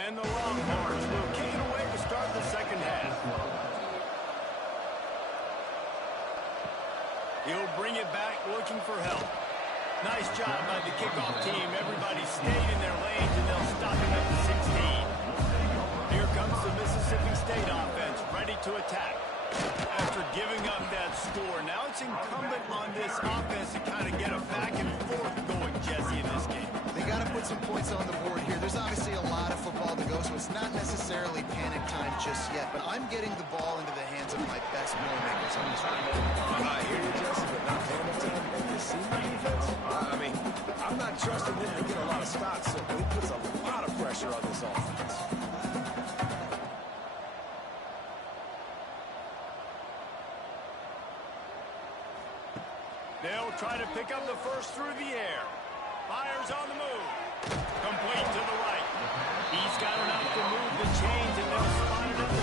And the Longhorns will kick it away to start the second half. He'll bring it back looking for help. Nice job by the kickoff team. Everybody stayed in their lanes, and they'll stop him at the 16. Here comes the Mississippi State offense, ready to attack. After giving up that score, now it's incumbent on this offense to kind of get a back and forth going, Jesse, in this game. They got to put some points on the board here. There's obviously a lot of football to go, so it's not necessarily panic time just yet, but I'm getting the ball into the hands of my best playmakers on this one. I hear you, Jesse, but not panic time. And you see my defense? I mean, I'm not trusting them to get a lot of stops, so it puts a lot of pressure on this offense. They'll try to pick up the first through the air. Fires on the move. Complete to the right. He's got enough to move the chains, and they'll spot it at the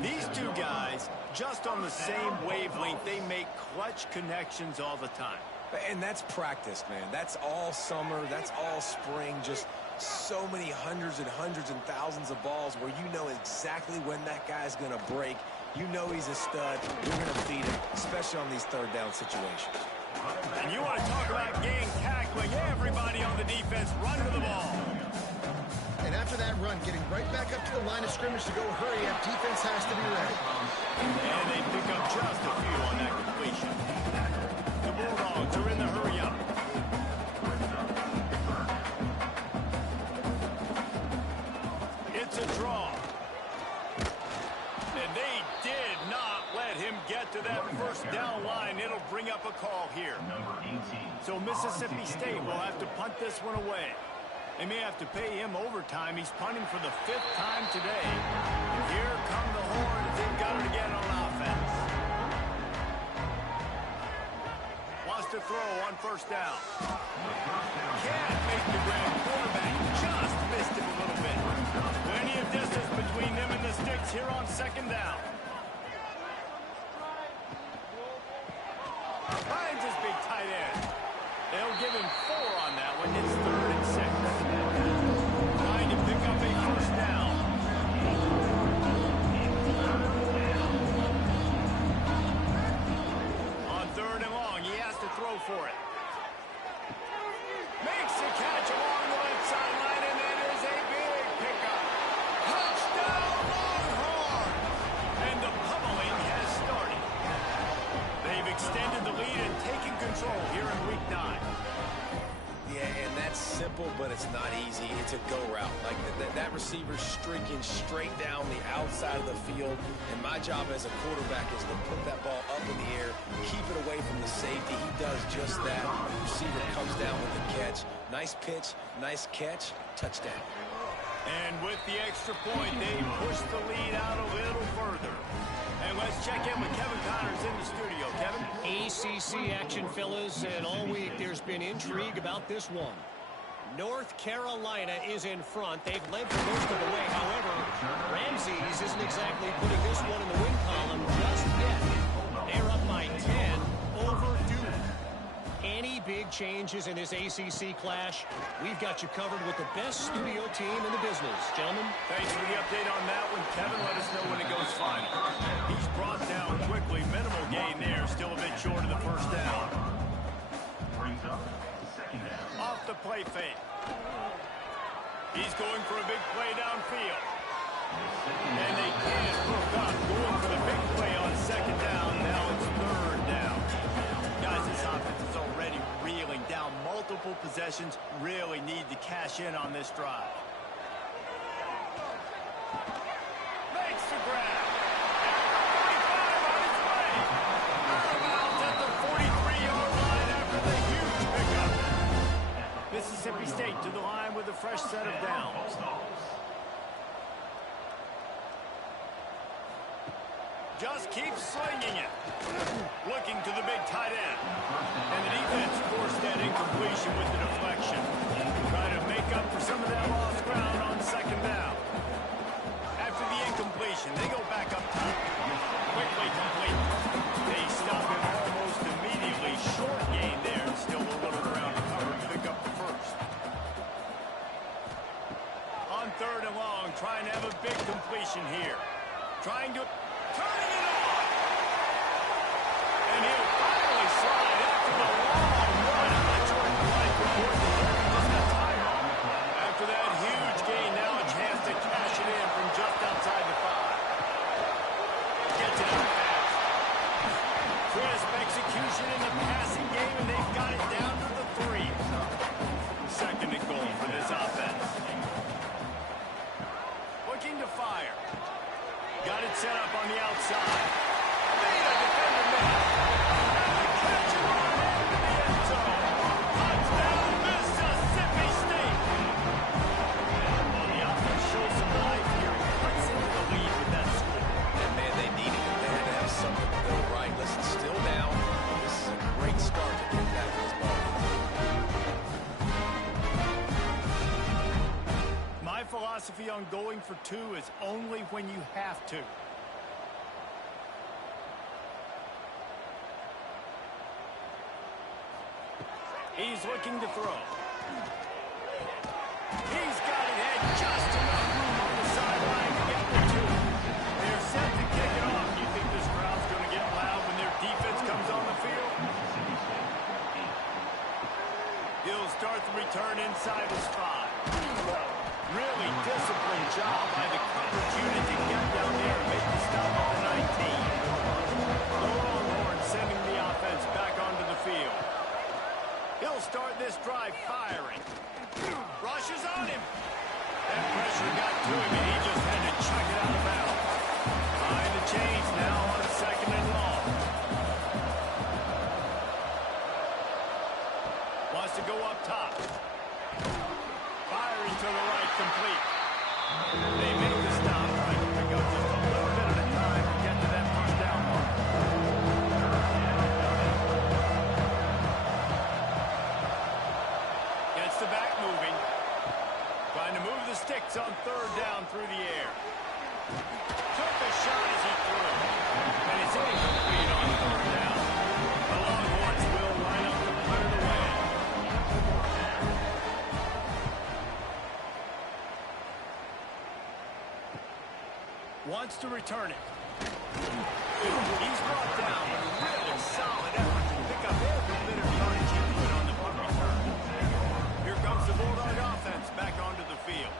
47. These two guys, just on the same wavelength, they make clutch connections all the time. And that's practice, man. That's all summer. That's all spring. Just so many hundreds and thousands of balls where you know exactly when that guy's going to break. You know he's a stud. You're going to feed him, especially on these third down situations. And you want to talk about gang tackling. Everybody on the defense run to the ball. And after that run, getting right back up to the line of scrimmage to go hurry up, defense has to be ready. And they pick up just a few on that completion. The Bulldogs are in the hurry up. It's a draw. And they did not let him get to that first down line. It'll bring up a call here. So Mississippi State will have to punt this one away. They may have to pay him overtime. He's punting for the 5th time today. Here come the Horns. They've got it again on offense. Wants to throw on first down. Can't make the grab. Quarterback just missed him a little bit. Plenty of distance between them and the sticks here on second down. Finds his big tight end. They'll give him 4 on that one. It's 3rd and 6. Trying to pick up a first down. On 3rd and long, he has to throw for it. Makes the catch along the left sideline, and it is a big pickup. Touchdown, Longhorns! And the pummeling has started. They've extended the lead and taken control here in Week 9. Yeah, and that's simple, but it's not easy. It's a go route. Like that receiver's streaking straight down the outside of the field, and my job as a quarterback is to put that ball up in the air, keep it away from the safety. He does just that. The receiver comes down with the catch. Nice pitch, nice catch, touchdown. And with the extra point, they push the lead out a little further. And let's check in with Kevin Connors in the studio. Kevin? ACC action, fellas, and all week there's been intrigue about this one. North Carolina is in front. They've led for most of the way. However, Ramses isn't exactly putting this one in the win column just yet. They're up by 10 over Duke. Any big changes in this ACC clash? We've got you covered with the best studio team in the business. Gentlemen? Thanks for the update on that one, Kevin. Let us know when it goes final. He's brought down quickly. Minimal gain there. Still a bit short of the first down. Brings up second down. Off the play fake. He's going for a big play downfield. And they can't hook up. Going for the big play on second down. Now it's 3rd down. Guys, this offense is already reeling down multiple possessions. Really need to cash in on this drive. Makes the grab. At the 45 on his way. Out of bounds at the 43-yard line after the huge pickup. Mississippi State to the line with a fresh set of downs. Just keeps slinging it. Looking to the big tight end. And the defense forced that incompletion with the deflection. Try to make up for some of that lost ground on second down. After the incompletion, they go back up top. Quickly complete. They stop him almost immediately. Short gain there. Still a little ground to cover to pick up the first. trying to have a big completion here. Trying to... turning it on! And he'll finally slide after the long run. I'm not sure if the line report that he just got tired. After that huge gain, now a chance to cash it in from just outside the 5. Gets it out fast. Crisp execution in the passing game, and they've got it down to the 3. Second and goal for this offense. Looking to fire. Got it set up on the outside. Made a defender miss. And the catch and run into the end zone. Touchdown, Mississippi State. Well, the offense shows some life here. Cuts into the lead with that score. And, man, they needed it. They had to have something to go right. Listen, still down. This is a great start to get back in this ball. My philosophy on going for 2 is only when you have to. He's looking to throw. He's got it had just enough room on the sideline to get the 2. They're set to kick it off. You think this crowd's going to get loud when their defense comes on the field? He'll start the return inside his 5. Really disciplined job by the coverage unit to get down there and make the stop at the 19. The Longhorns sending the offense back onto the field. He'll start this drive firing. Rushes on him. That pressure got to him, and he just had to chuck it out of bounds. Behind the chains now on 2nd and long. Wants to go up top. Firing to the right, complete. They make the stop, trying to pick up just a little bit at a time to get to that first down mark. Gets the back moving. Trying to move the sticks on 3rd down through the air. Took a shot as he threw. And it's incomplete on 3rd down. The Longhorns will line up to clear the way. Wants to return it. He's brought down a really solid effort to pick up every bit of yardage he could on the punt return. Here comes the Bulldog offense back onto the field.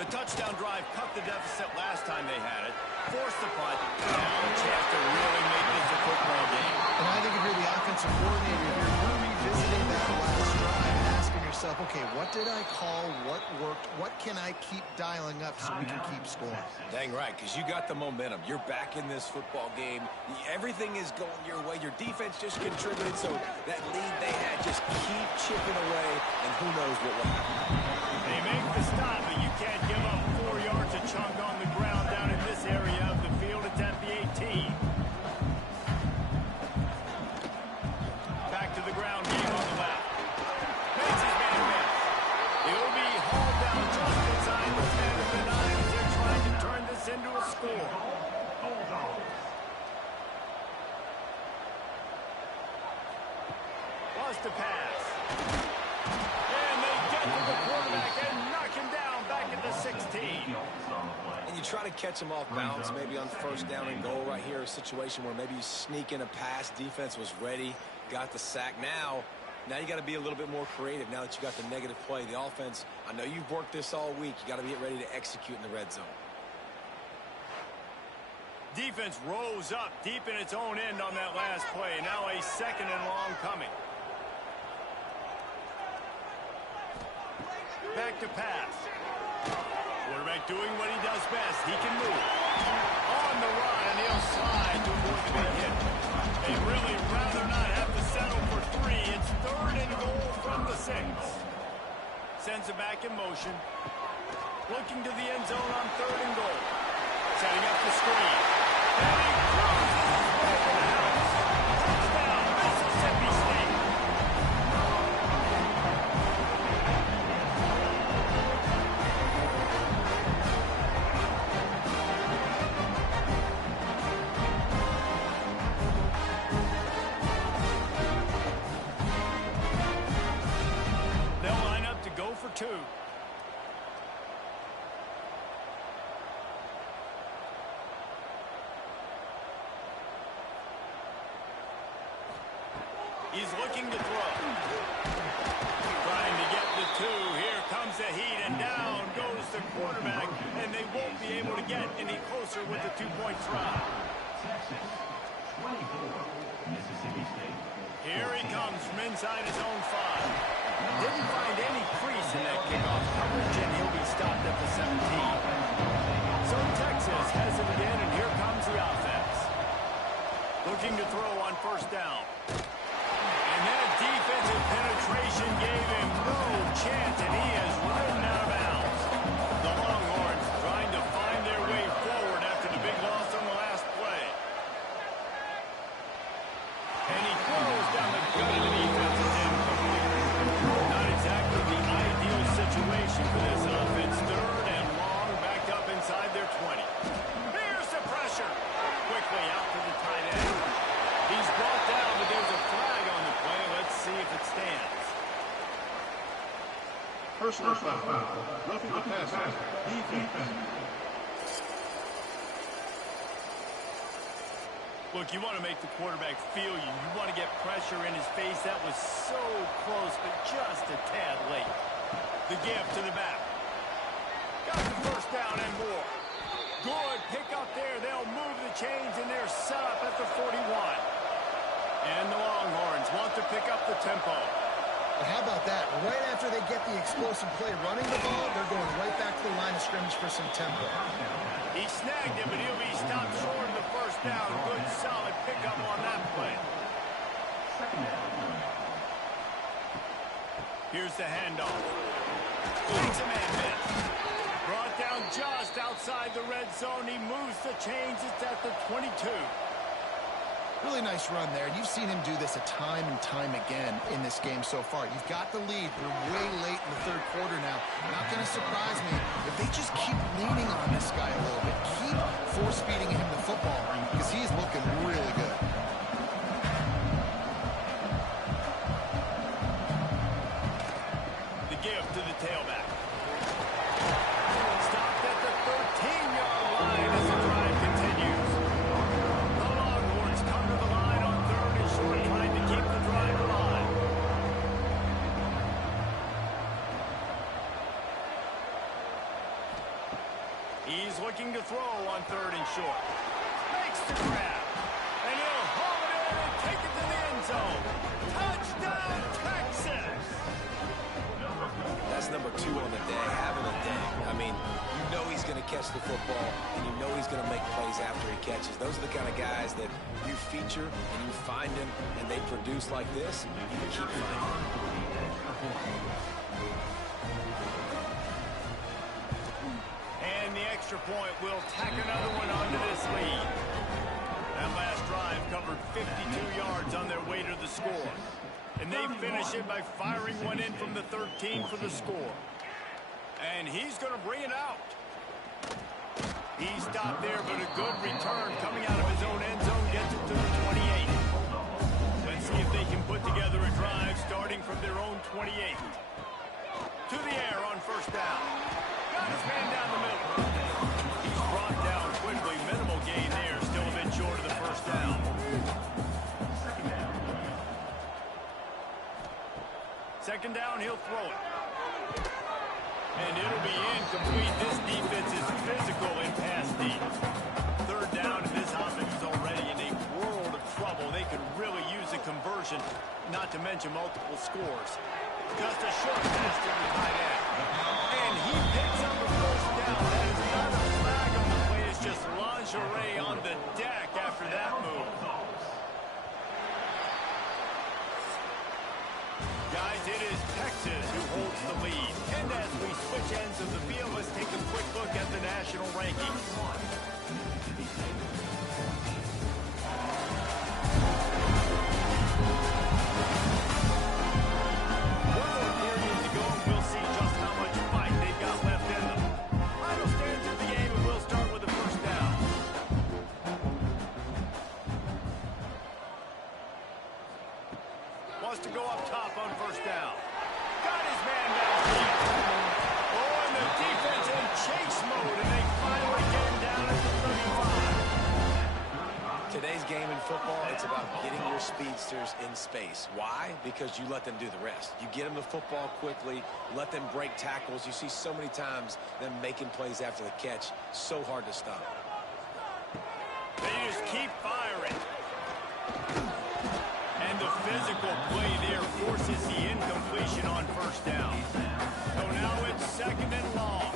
The touchdown drive cut the deficit last time they had it. Forced the punt. Now a chance to really make this a football game. And I think if you're the offensive coordinator here, you're revisiting that last drive and asking yourself, okay, what did I call? What worked? What can I keep dialing up so we can keep scoring? Dang right, because you got the momentum. You're back in this football game. Everything is going your way. Your defense just contributed, so that lead they had, just keep chipping away, and who knows what will happen. They make the stop, but you can't give up 4 yards a chunk on the ground down in this area of the field. It's at the 18. Back to the ground game on the left. Makes his man miss. He'll be hauled down just inside the 10 of the 9 as they're trying to turn this into a score. Lost the pass. And they get to the quarterback and knock him down back at the 16. And you try to catch him off balance, maybe on 1st down and goal right here, a situation where maybe you sneak in a pass, defense was ready, got the sack. Now you got to be a little bit more creative now that you got the negative play. The offense, I know you've worked this all week. You got to get ready to execute in the red zone. Defense rose up deep in its own end on that last play. Now a 2nd and long coming. Back to pass. Quarterback doing what he does best. He can move. On the run, and he'll slide to avoid the big hit. They'd really rather not have to settle for 3. It's 3rd and goal from the 6. Sends it back in motion. Looking to the end zone on 3rd and goal. Setting up the screen. And he cruises his way to the house. Touchdown, Mississippi State. They'll line up to go for 2. He's looking to throw. Trying to get the two. Here comes the heat, and down goes the quarterback, and they won't be able to get any closer with the two-point try. Texas, 24, Mississippi State. Here he comes from inside his own 5. Didn't find any crease in that kickoff coverage, and he'll be stopped at the 17. So Texas has it again, and here comes the offense. Looking to throw on first down. And that defensive penetration gave him no chance, and he is ridden out of bounds. The Longhorns trying to find their way forward after the big loss on the last play. And he throws down the gut of the defense. Not exactly the ideal situation for this offense. Third and long, backed up inside their 20. Here's the pressure. Quickly out to the tight end. He's brought down, but there's a flag on the play. Let's see if it stands. Personal foul. Roughing the passer. Defense. Look, you want to make the quarterback feel you. You want to get pressure in his face. That was so close, but just a tad late. The give to the back. Got the first down and more. Good pick up there. They'll move the chains, and they're set up at the 41. And the Longhorns want to pick up the tempo. But how about that? Right after they get the explosive play running the ball, they're going right back to the line of scrimmage for some tempo. He snagged him, but he'll be stopped short of the first down. Good, solid pickup on that play. Here's the handoff. Takes a man miss. Brought down just outside the red zone. He moves the chains. It's at the 22. Really nice run there. You've seen him do this a time and time again in this game so far. You've got the lead. We're way late in the third quarter now. Not going to surprise me if they just keep leaning on this guy a little bit. Keep force-feeding him the football because he's looking really good. The give to the tailback. Stopped at the 13-yard line as the drive continues. The Longhorns come to the line on third and short, trying to keep the drive alive. He's looking to throw on third and short. Makes the grab. And he'll haul it in and take it to the end zone. Touchdown, Texas! That's number 2 on the day, having a day. I mean, you know he's going to catch the football, and you know he's going to make plays after he catches. Those are the kind of guys that you feature, and you find them, and they produce like this, you keep finding them. And the extra point will tack another one onto this lead. That last drive covered 52 yards on their way to the score. And they finish it by firing one in from the 13 for the score. And he's going to bring it out. He stopped there, but a good return coming out of his own end zone gets it to the 28. Let's see if they can put together a drive starting from their own 28. To the air on first down. Got his man down the middle. He's brought down quickly. Minimal gain there. Still a bit short of the first down. Second down, he'll throw it. And it'll be incomplete. This defense is physical in pass deep. Third down, and this offense is already in a world of trouble. They could really use a conversion, not to mention multiple scores. Just a short pass to the tight end. And he picks up a first down. That is not a flag on the play. It's just lingerie on the deck after that move. Guys, it is Texas who holds the lead. And as we switch ends of the field, let's take a quick look at the national rankings. One more period to go, and we'll see just how much fight they've got left in them. Final stands of the game, and we'll start with the first down. Wants to go up top on first down. Got his man down deep. Oh, and the defense in chase mode, and they finally get him down receivers in space. Why? Because you let them do the rest. You get them the football quickly, let them break tackles. You see so many times them making plays after the catch. So hard to stop. They just keep firing. And the physical play there forces the incompletion on first down. So now it's 2nd and long.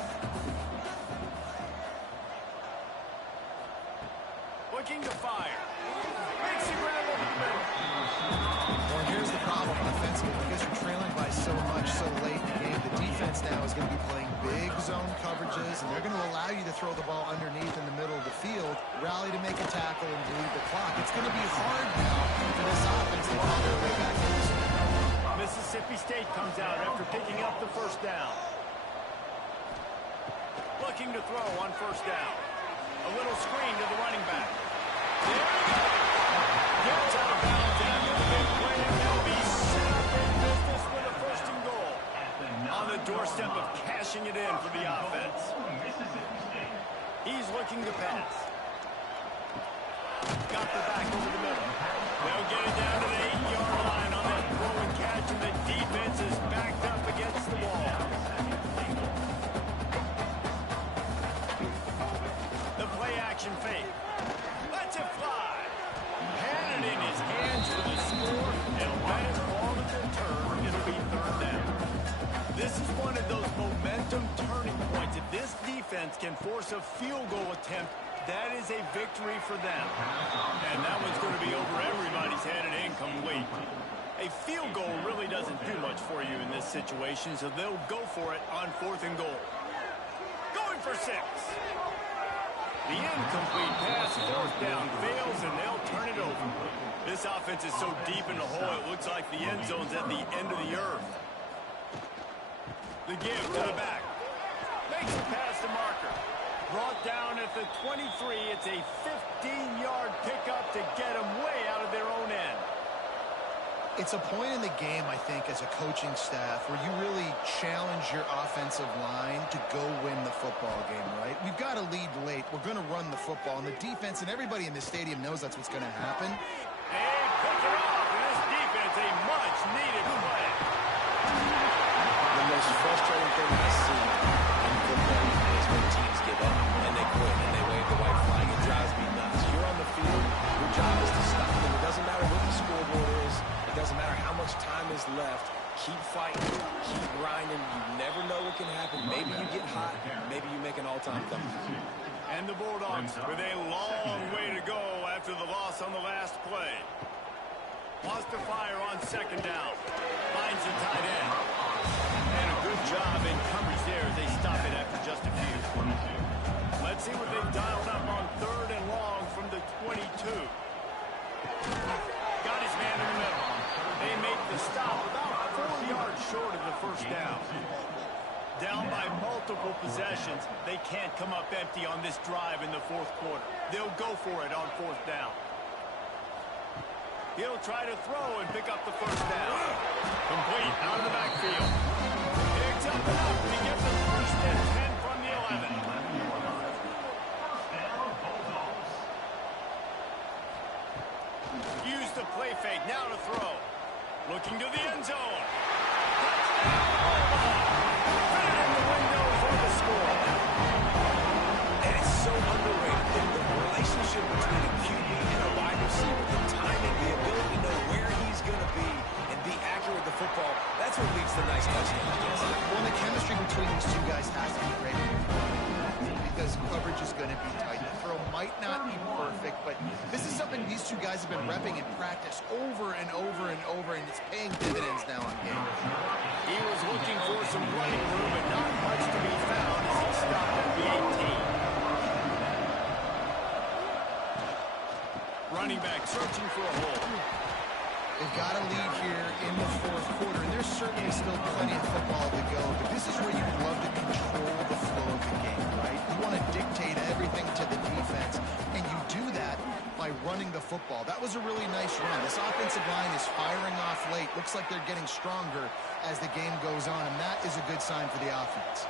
Looking to fire. Makes the grab over the middle. Well, here's the problem offensively. Because you're trailing by so much so late in the game, the defense now is going to be playing big zone coverages, and they're going to allow you to throw the ball underneath in the middle of the field, rally to make a tackle, and bleed the clock. It's going to be hard now for this offense to claw their way back in this game. Mississippi State comes out after picking up the first down. Looking to throw on first down. A little screen to the running back. There he goes. Gets out of bounds after the big play, and they'll be set up in business with a 1st and goal. On the doorstep of cashing it in for the offense. He's looking to pass. Got the back over the middle. They'll get it down to the 8-yard line on that throw and catch, and the defense is backed up against the wall. The play action fake. Lets it fly. Had it in his hands for the score, and let it fall to the turf. It'll be 3rd down. This is one of those momentum turning points. If this defense can force a field goal attempt, that is a victory for them. And that one's going to be over everybody's head and incomplete. A field goal really doesn't do much for you in this situation, so they'll go for it on 4th and goal. Going for 6. The incomplete pass, 4th down, fails, and they'll turn it over. This offense is so deep in the hole, it looks like the end zone's at the end of the earth. The give to the back. Makes it past the marker. Brought down at the 23. It's a 15-yard pickup to get them way out of their own end. It's a point in the game, I think, as a coaching staff where you really challenge your offensive line to go win the football game, right? We've got to lead late. We're going to run the football, and the defense and everybody in the stadium knows that's what's going to happen. They pick it off, and this defense, a much-needed play. The most frustrating thing I see in football is when teams give up and they quit and they wave the white flag. It drives me nuts. You're on the field. Your job is to stop them. It doesn't matter what the scoreboard is. It doesn't matter how much time is left. Keep fighting. Keep grinding. You never know what can happen. Maybe you get hot. Maybe you make an all-time comeback. And the Bulldogs with a long way to go after the loss on the last play. Wants to fire on 2nd down. Finds the tight end. And a good job in coverage there as they stop it after just a few. Let's see what they've dialed up on 3rd and long from the 22. Got his man in the middle. They make the stop about 4 yards short of the 1st down. Down by multiple possessions, they can't come up empty on this drive in the 4th quarter. They'll go for it on 4th down. He'll try to throw and pick up the 1st down. Complete out of the backfield. Picks up enough to get the 1st and 10 from the 11. Use the play fake, now to throw. Looking to the end zone. Put it in the window for the score. And it's so underrated. The relationship between a QB and a wide receiver, the timing, the ability to know where he's going to be and be accurate with the football, that's what leads to nice touchdowns. Well, the chemistry between these two guys has to be great because coverage is going to be tight. The throw might not be perfect, but this is something these two guys have been repping in practice over and over and over, and it's paying dividends now on game. He was looking for some running room, but not much to be found as he stopped at the 18. Running back searching for a hole. They've got a lead here in the 4th quarter, and there's certainly still plenty of football to go, but this is where you'd love to control the flow of the game, right? You want to dictate everything to the defense, and you do that by running the football. That was a really nice run. This offensive line is firing off late. Looks like they're getting stronger as the game goes on, and that is a good sign for the offense.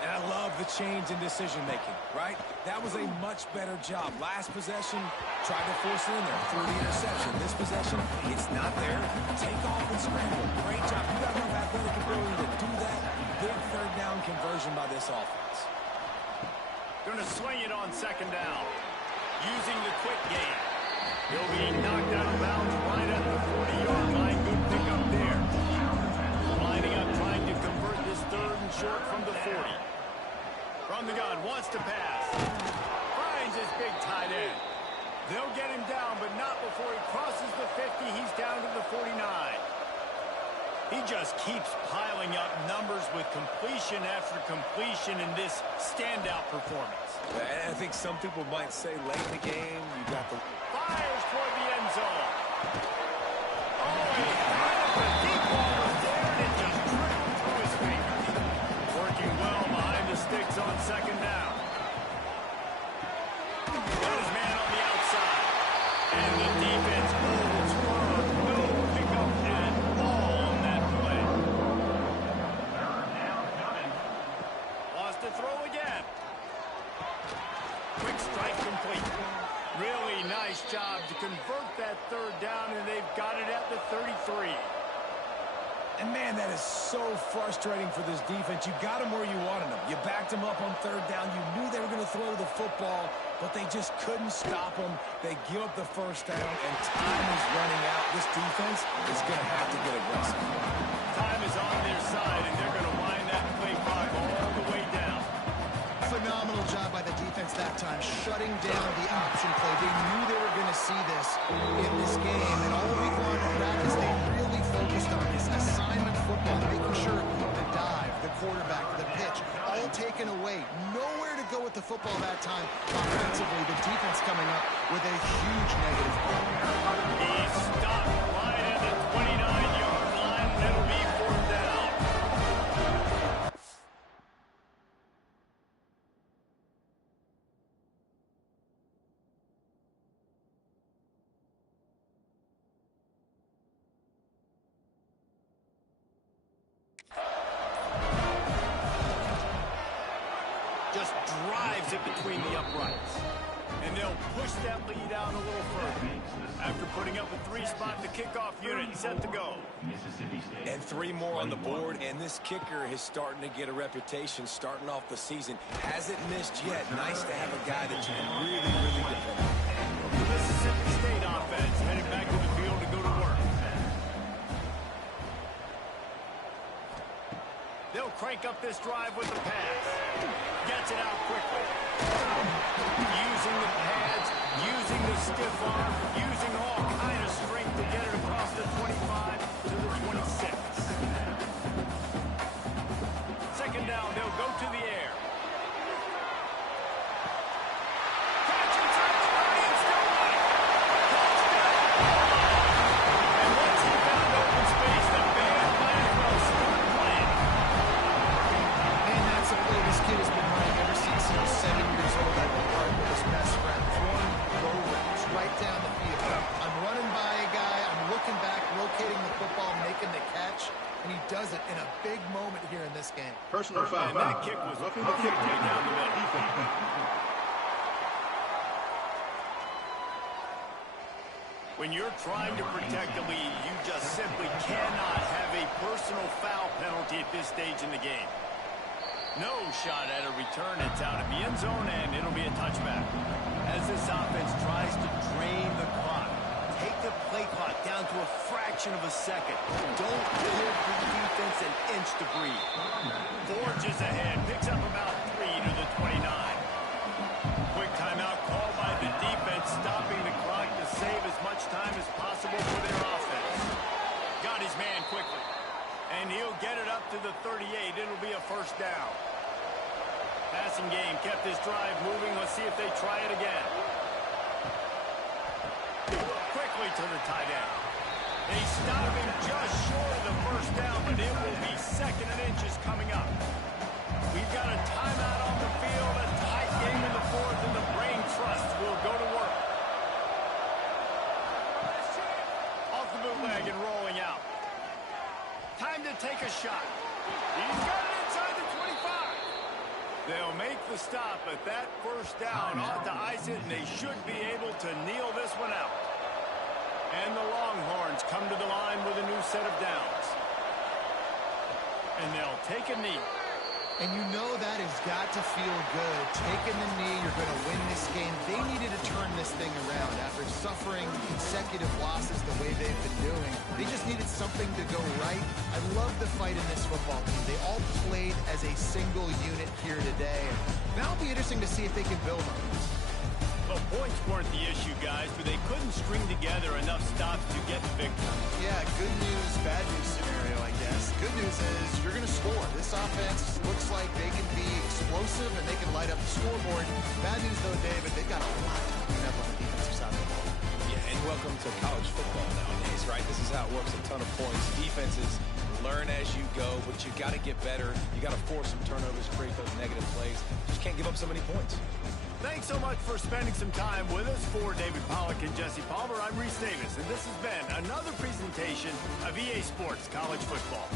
And I love the change in decision-making, right? That was a much better job. Last possession, tried to force it in there through the interception. This possession, it's not there. Take off and scramble. Great job. You got enough athletic ability to do that. Big third down conversion by this offense. Going to swing it on second down. Using the quick game. He'll be knocked out of bounds right at the 40-yard line. Good pickup there. Lining up, trying to convert this third and short from the 40. From the gun, wants to pass. Finds his big tight end. They'll get him down, but not before he crosses the 50. He's down to the 49. He just keeps piling up numbers with completion after completion in this standout performance. And I think some people might say late in the game, you got the... Fires toward the end zone. Oh, he had it. The deep ball was there, and it just trickled through his fingers. Working well behind the sticks on second down. Got his man on the outside. And the defense holds firm. No pickup at all on that play. Lost to throw again. Quick strike complete. Really nice job to convert that third down, and they've got it at the 33. And, man, that is so frustrating for this defense. You got them where you wanted them. You backed them up on third down. You knew they were going to throw the football, but they just couldn't stop them. They give up the first down, and time is running out. This defense is going to have to get aggressive. Time is on their side, and they're going to wind that play clock all the way down. Phenomenal job by the defense that time, shutting down the option play. They knew they were going to see this in this game, and all week long in practice, they really focused on this assignment football, making sure the dive, the quarterback, the pitch, all taken away. Nowhere to go with the football that time. Offensively, the defense coming up with a huge negative play. He stopped right at the 29-yard line, and it'll be fourth down. Just drives it between the uprights. And they'll push that lead out a little further. After putting up a three-spot, the kickoff unit set to go. And 3 more on the board, and this kicker is starting to get a reputation starting off the season. Hasn't missed yet. Nice to have a guy that you can really depend on. The Mississippi State offense heading back to the field to go to work. They'll crank up this drive with the pass. Gets it out quickly. Using the pads, using the stiff arm, using all kind of strength to get it across the 25 to the 26. Second down, they'll go to the air. Catch inside the 30 and still got it. And once he found open space, the band might as well start playing. And that's a play this kid has been running ever since he was 7 years old. I've been part with his best friend. Throwing go routes right down the field. I'm running by a guy. I'm looking back, locating the football, making the catch. And he does it in a big moment here in this game. Personal foul. And that kick was Roughing the kick down the middle. When you're trying to protect the lead, you just simply cannot have a personal foul penalty at this stage in the game. No shot at a return. It's out of the end zone, and it'll be a touchback. As this offense tries to drain the clock, take the play clock down to a fraction of a second. Don't give the defense an inch to breathe. Forges ahead, picks up about 3 to the 29. Quick timeout called by the defense, stopping the clock to save as much time as possible for their offense. Got his man quickly. And he'll get it up to the 38. It'll be a first down. Passing game kept this drive moving. Let's see if they try it again. Quickly to the tight end. They stop him just short of the first down, but it will be second and inches coming up. We've got a timeout on the field, a tight game in the fourth, and the Brain Trust will go to work. Off the bootleg and rolling out. Time to take a shot. He's got it inside the 25. They'll make the stop, but that first down ought to ice it, and they should be able to kneel this one out. And the Longhorns come to the line with a new set of downs. And they'll take a knee. And you know that has got to feel good. Taking the knee, you're going to win this game. They needed to turn this thing around after suffering consecutive losses the way they've been doing. They just needed something to go right. I love the fight in this football team. They all played as a single unit here today. Now it'll be interesting to see if they can build on this. Well, points weren't the issue, guys, but they couldn't string together enough stops to get the victory. Yeah, good news, bad news scenario, I guess. Good news is you're going to score. This offense looks like they can be explosive and they can light up the scoreboard. Bad news, though, David, they've got a lot to clean up on the defensive side of the ball. Yeah, and welcome to college football nowadays, right? This is how it works, a ton of points. Defenses learn as you go, but you got to get better. You got to force some turnovers, create those negative plays. Just can't give up so many points. Thanks so much for spending some time with us. For David Pollack and Jesse Palmer, I'm Reese Davis, and this has been another presentation of EA Sports College Football.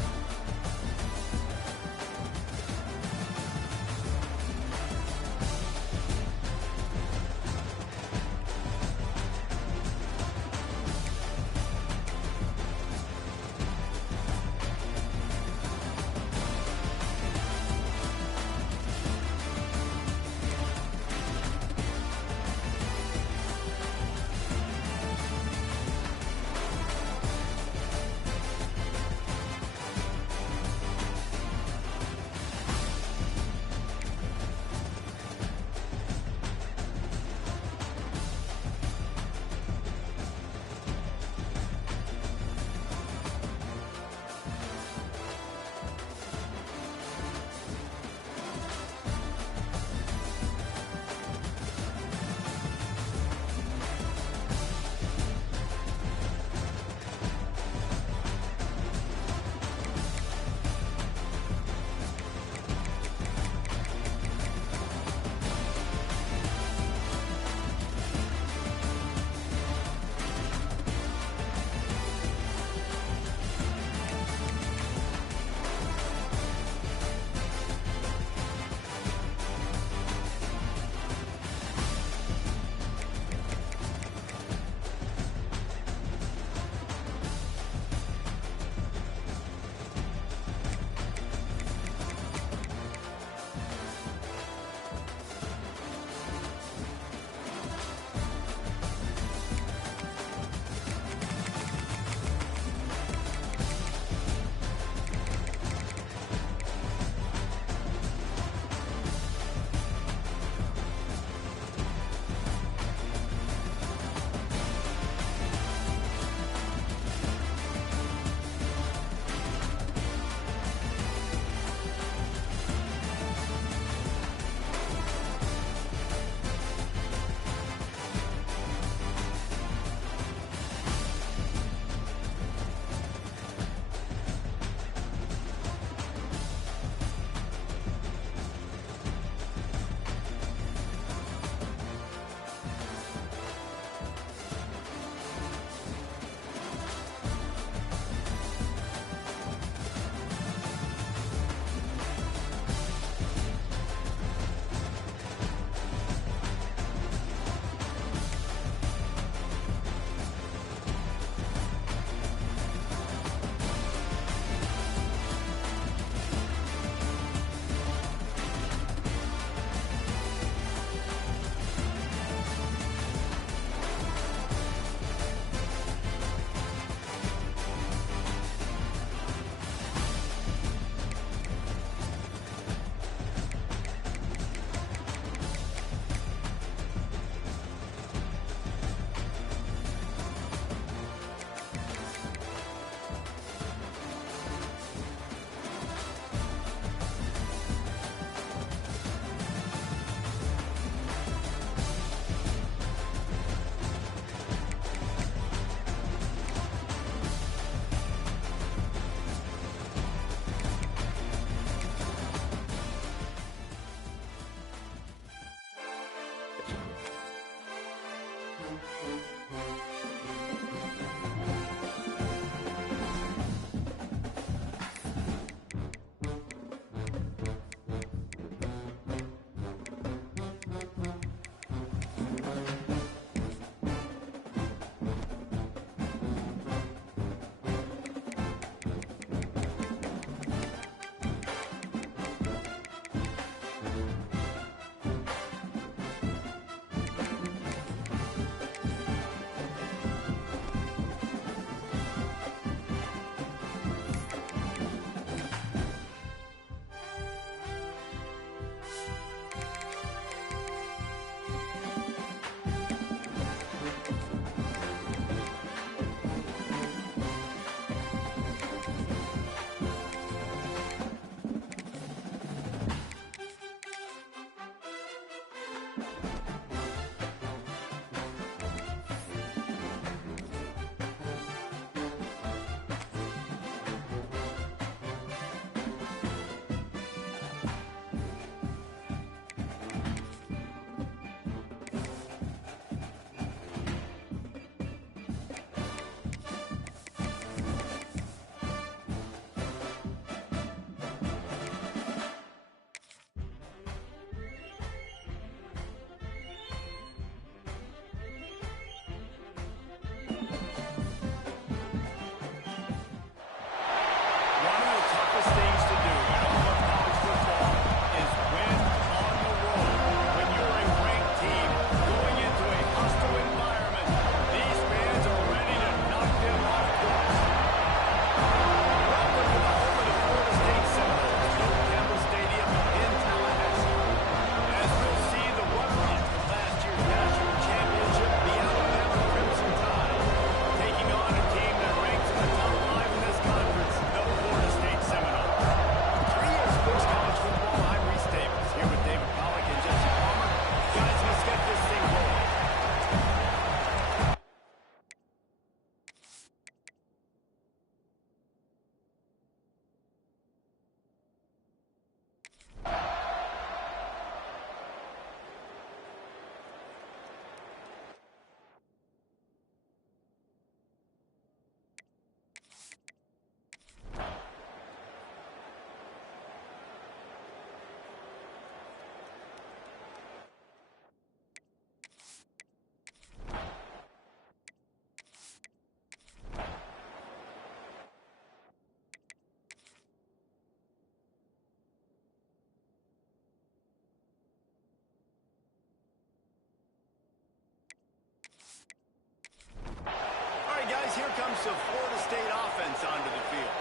of Florida State offense onto the field.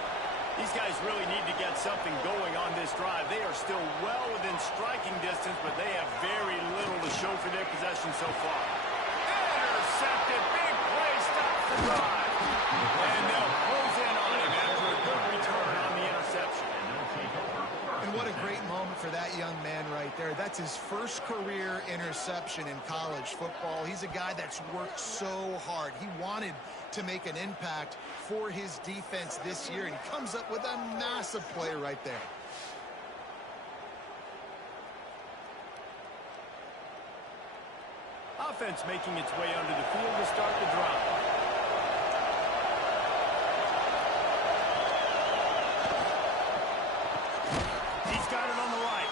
These guys really need to get something going on this drive. They are still well within striking distance, but they have very little to show for their possession so far. Intercepted. Big play stops the drive. And they'll close in on him after a good return on the interception. And what a great moment for that young man right there. That's his first career interception in college football. He's a guy that's worked so hard. He wanted to make an impact for his defense this year, and he comes up with a massive play right there. Offense making its way onto the field to start the drive. He's got it on the right.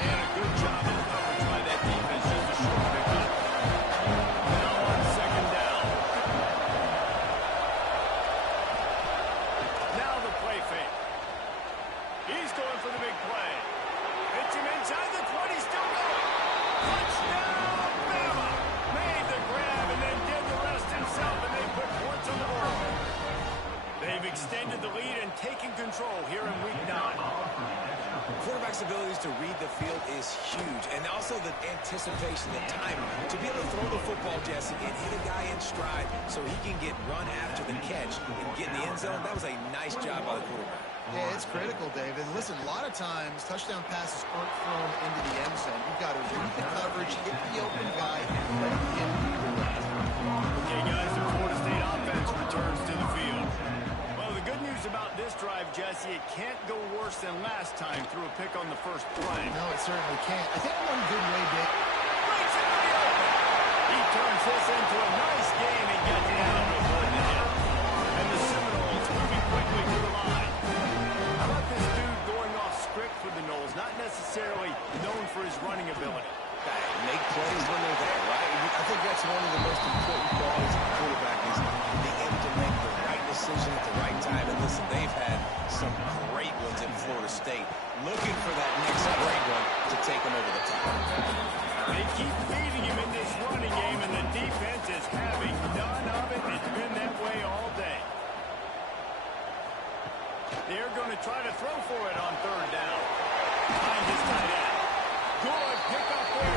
And a good job of coverage by that defense. Just a short pickup. Now on second down. Now the play fake. He's going for the big play. Hits him inside the 20. Still going. Touchdown, Bama. Made the grab and then did the rest himself, and they put points on the board. They've extended the lead and taken control here in week 9. Quarterback's abilities to read the field is huge, and also the anticipation, the timing. To be able to throw the football, Jesse, and hit a guy in stride so he can get run after the catch and get in the end zone, that was a nice job by the quarterback. Yeah, it's critical, David. Listen, a lot of times touchdown passes aren't thrown into the end zone. You've got to read the coverage, hit the open guy, and let him redirect. Okay, guys, the Florida State offense returns to the field. Well, the good news about this drive, Jesse, it can't go worse than last time through a pick on the first play. No, it certainly can't. I think one good way, Dick. Breaks it in the open. He turns this into a nice game and gets down before the hit. And the Seminoles moving quickly to the line. How about this dude going off script for the Noles? Not necessarily known for his running ability. Make plays when they're there, right? I think that's one of the most important qualities of a quarterback is being able to make the right decision at the right time. And listen, they've had some great ones at Florida State. Looking for that next great one to take them over the top. They keep feeding him in this running game, and the defense is having none of it. It's been that way all day. They're going to try to throw for it on third down. Behind his tight end. Good pickup there.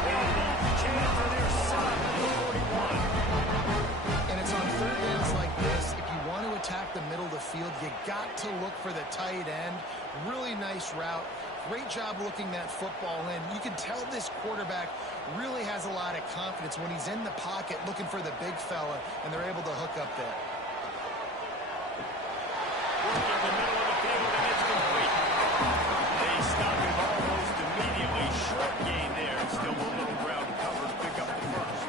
Chance for their son at the 41. And it's on third downs like this. If you want to attack the middle of the field, you got to look for the tight end. Really nice route. Great job looking that football in. You can tell this quarterback really has a lot of confidence when he's in the pocket looking for the big fella, and they're able to hook up there. Working in the middle of the field, and it's complete. They stop him almost immediately. Short gain there. Still a little ground to cover to pick up the first.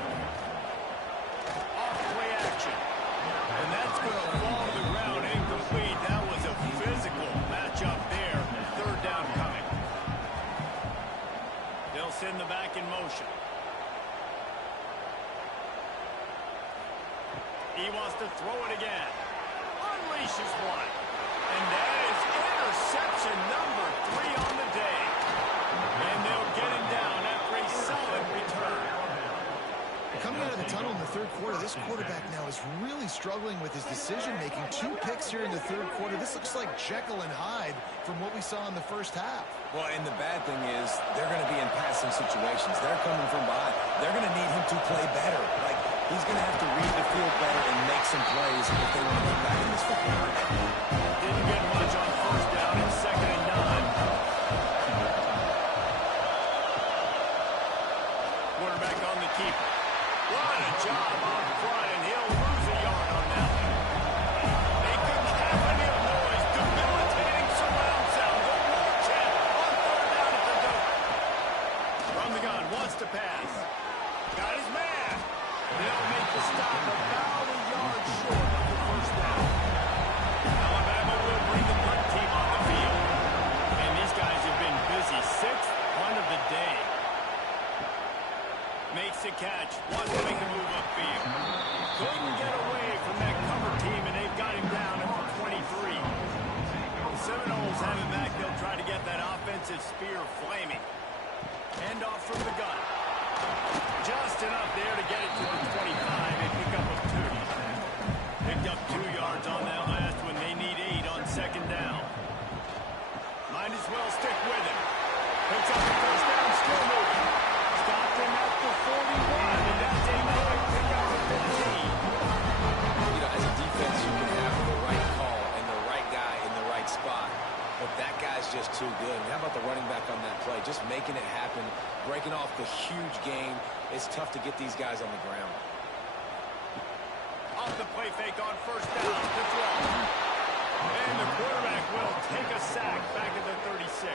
Off play action. And that's going to fall to the ground incomplete. That was a physical matchup there. Third down coming. They'll send the back in motion. He wants to throw it again. Unleashes one. And that is interception number 3 on the day. And they'll get him down after a solid return. Coming out of the tunnel in the third quarter, this quarterback now is really struggling with his decision-making. 2 picks here in the third quarter. This looks like Jekyll and Hyde from what we saw in the first half. Well, and the bad thing is they're going to be in passing situations. They're coming from behind. They're going to need him to play better. Like, he's going to have to read the field better and make some plays if they want to get back in this football game. Didn't get much on first down. It's 2nd and 9. Quarterback on the keeper. What a job on front, and he'll lose a yard on that one. They couldn't have any noise. Debilitating surround sound. One more check on third down at the goal. From the gun, wants to pass. Got his man. They'll make the stop about a yard short of the first down. Alabama will bring the punt team on the field. And these guys have been busy. 6th punt of the day. Makes the catch. Wants to make a move upfield. Couldn't get away from that cover team, and they've got him down at the 23. The Seminoles have him back. They'll try to get that offensive spear flaming. Hand off from the gun. Just enough there to get it to the 25. They pick up a 2. Picked up 2 yards on making it happen, breaking off the huge gain. It's tough to get these guys on the ground. Off the play fake on first down to throw. And the quarterback will take a sack back at the 36.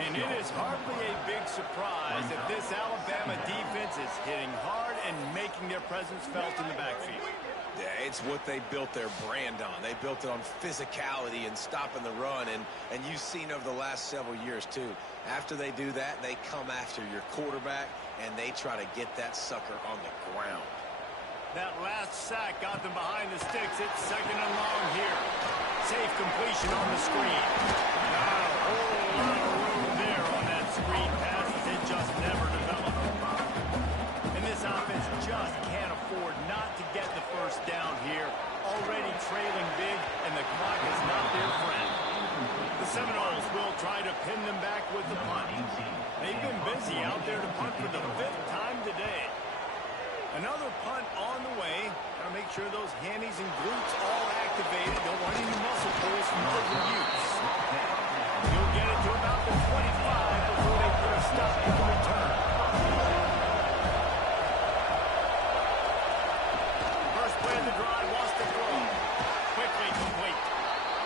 And it is hardly a big surprise that this Alabama defense is hitting hard and making their presence felt in the backfield. Yeah, it's what they built their brand on. They built it on physicality and stopping the run, and you've seen over the last several years, too. After they do that, they come after your quarterback, and they try to get that sucker on the ground. That last sack got them behind the sticks. It's second and long here. Safe completion on the screen. Not a whole lot of room there on that screen pass as it just never developed. And this offense just can't afford not to get the first down here. Already trailing big, and the clock is not their friend. The Seminoles will try to pin them back with the punt. They've been busy out there to punt for the 5th time today. Another punt on the way. Got to make sure those hammies and glutes all activated. Don't want any muscle pulls from overuse. He'll get it to about the 25 before they put a stop to the return. First play of the drive, wants to throw. Quickly complete.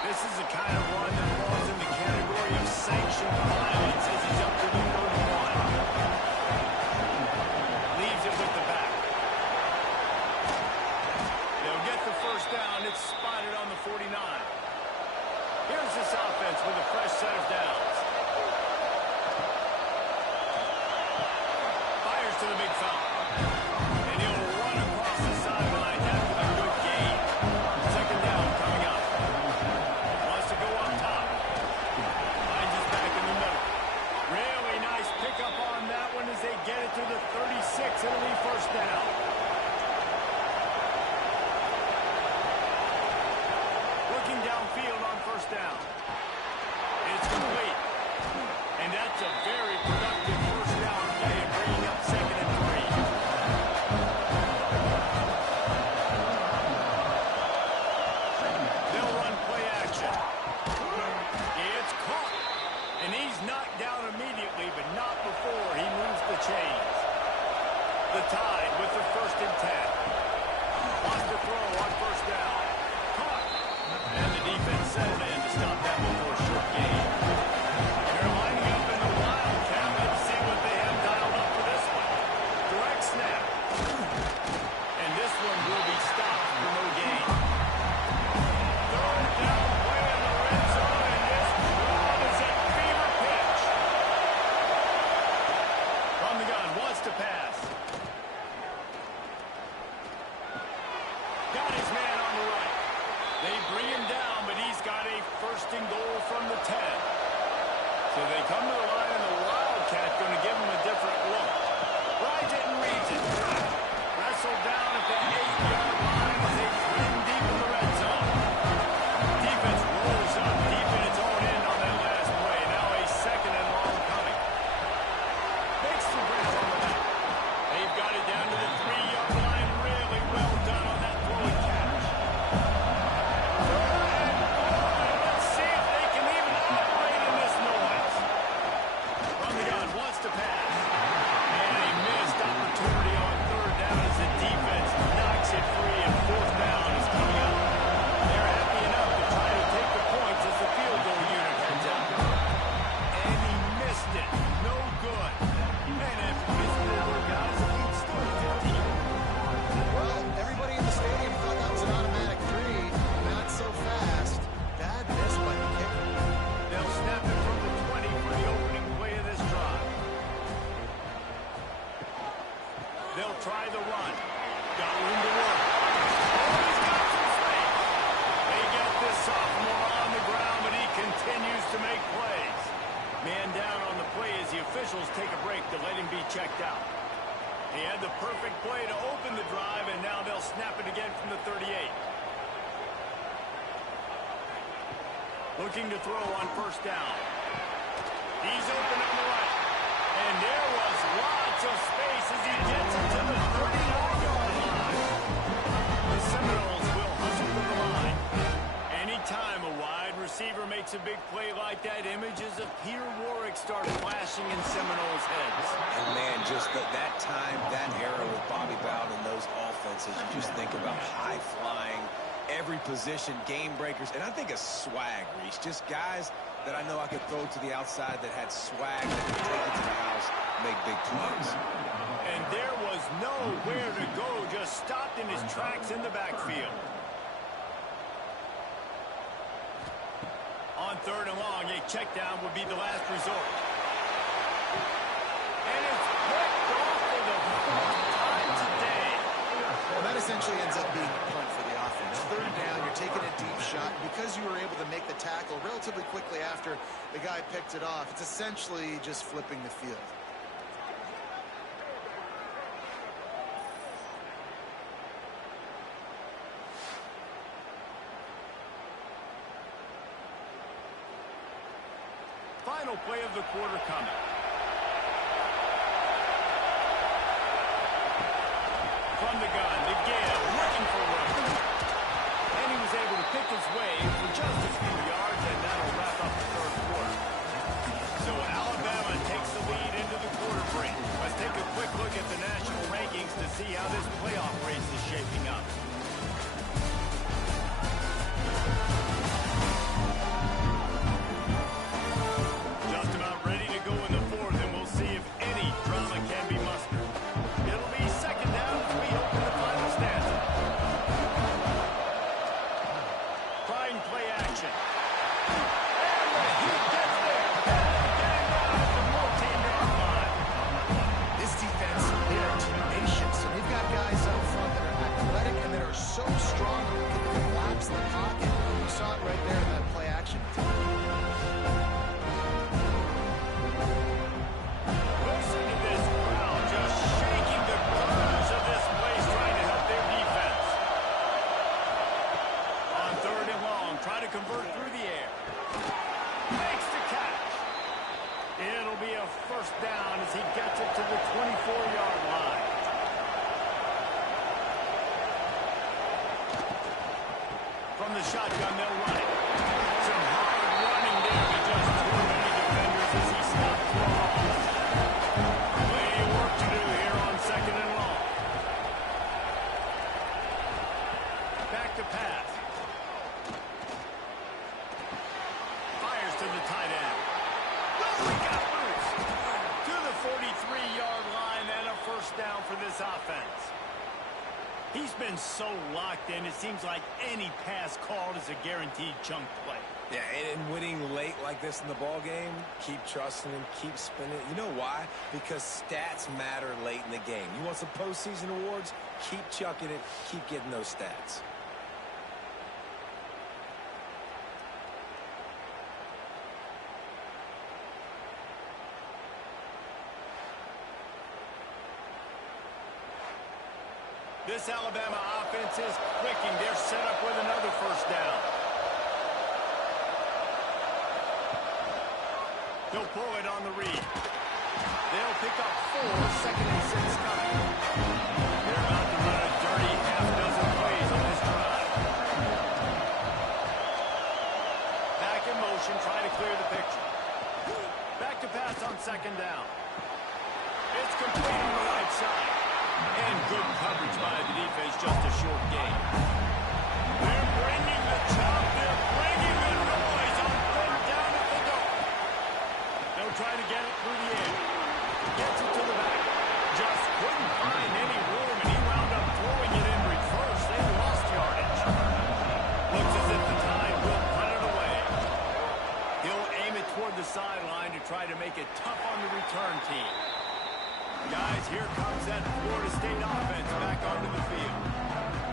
This is the kind of run that falls in the category of sanctioned violence as he's up to the 31. Leaves it with the back. First down, it's spotted on the 49. Here's this offense with a fresh set of downs. Fires to the big foul. And he'll run across the sideline after the good gain. Second down coming up. Wants to go up top. Finds his back in the middle. Really nice pickup on that one as they get it to the 36. It'll be first down. Downfield on first down. It's complete. And that's a very productive first down play, bringing up 2nd and 3. They'll run play action. It's caught. And he's knocked down immediately, but not before he moves the chains. The Tide with the 1st and 10. Wants to throw on first down. And the defense settled in to stop that before a short gain. They're lining up in the Wildcat. Let's see what they have dialed up for this one. Direct snap. And this one will be stopped for no gain. Third down play in the red zone, and this crowd is at fever pitch. From the gun, wants to pass. Got his man on the right. They bring him down, but he's got a 1st and goal from the 10. So they come to the line, and the Wildcat going to give him a different look. Rides it and reads it. Wrestled down at the 8-yard line as they trend deep in the red zone. Defense rolls up deep in its own end on that last play. Now a 2nd and long coming. Makes the grab on the back. They've got it down to the 3-yard line. Really well done on that throw and catch. To pass. And a missed opportunity on 3rd down as the defense knocks it free, and 4th down is coming up. They're happy enough to try to take the points as the field goal unit heads out. And he missed it. No good. And if it's more guys, it's still 50. Well, everybody in the stadium thought that was an automatic 3. Not so fast. Bad miss by the kicker. They'll snap it from the 20 for the opening play of this drive. They'll try the run. Got room to work. Oh, he's got some space. They get this sophomore on the ground, but he continues to make plays. Man down on the play as the officials take a break to let him be checked out. He had the perfect play to open the drive, and now they'll snap it again from the 38. Looking to throw on first down. He's open on the right. And there was lots of space as he gets it to the 39-yard line. The Seminoles will hustle to the line. Anytime a wide receiver makes a big play like that, images of Peter Warwick start flashing in Seminoles' heads. And, man, just that time, that era with Bobby Bowden and those offenses, you just think about high-flying, every position, game breakers, and I think of swag, Reese. Just guys that I know I could throw to the outside that had swag that could take it to the house, make big plays. And there was nowhere to go, just stopped in his tracks in the backfield. On 3rd and long, a check down would be the last resort. And it's picked off for the 4th time today. Well, that essentially ends up being a punt for the offense. 3rd down, you're taking a deep shot. Because you were able to make the tackle relatively quickly after the guy picked it off, it's essentially just flipping the field. Final play of the quarter coming. From the gun, the Gale looking for room. And he was able to pick his way for just a few yards, and that'll wrap up the 3rd quarter. So Alabama takes the lead into the quarter break. Let's take a quick look at the national rankings to see how this playoff race is shaping up. First down as he gets it to the 24-yard line. From the shotgun, they'll run it. Some hard running there, but just too many defenders as he stopped throwing. Plenty of work to do here on 2nd and long. Back to pass. Fires to the tight end. Oh, he got loose. To the 43-yard line and a first down for this offense. He's been so locked in, it seems like any pass called is a guaranteed chunk play. Yeah, and winning late like this in the ball game, keep trusting him, keep spinning. You know why? Because stats matter late in the game. You want some postseason awards? Keep chucking it, keep getting those stats. This Alabama offense is clicking. They're set up with another first down. He'll pull it on the read. They'll pick up 4, 2nd and 6 coming. They're about to run a dirty half-dozen plays on this drive. Back in motion, try to clear the picture. Back to pass on 2nd down. It's complete on the right side. And good coverage by the defense, just a short gain. They're bringing the chop. They're bringing the noise on 3rd down at the goal. They'll try to get it through the air. Gets it to the back. Just couldn't find any room, and he wound up throwing it in reverse. They lost yardage. Looks as if the Tide will punt it away. He'll aim it toward the sideline to try to make it tough on the return team. Guys, here comes that Florida State offense back onto the field.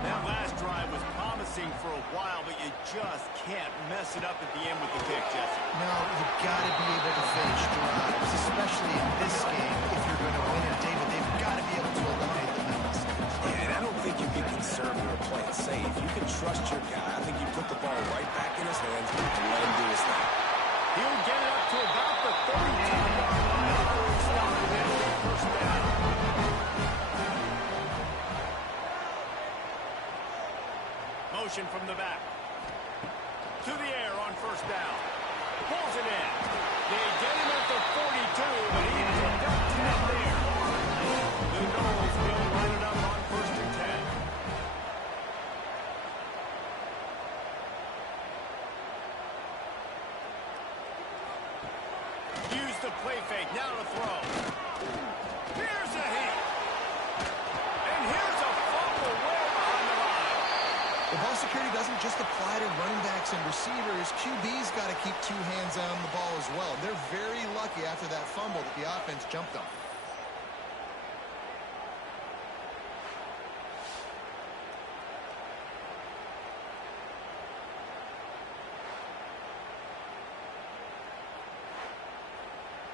That last drive was promising for a while, but you just can't mess it up at the end with the pick, Jesse. No, you've got to be able to finish drives, especially in this game. If you're going to win it, David, they've got to be able to eliminate the mess. Yeah, and I don't think you can conservative or play it safe. You can trust your guy. I think you put the ball right back in his hands and let him do his thing. He'll get it up to about the 32-yard line before he stops it in for first down. Motion from the back. To the air on first down. Pulls it in. They get him at the 42, but he picked up 10 there. The Knowles will line it up on 1st and 10. Use the play fake, now to throw. Here's a hit. And here's a fumble way behind the line. The ball security doesn't just apply to running backs and receivers. QB's got to keep 2 hands on the ball as well. They're very lucky after that fumble that the offense jumped on.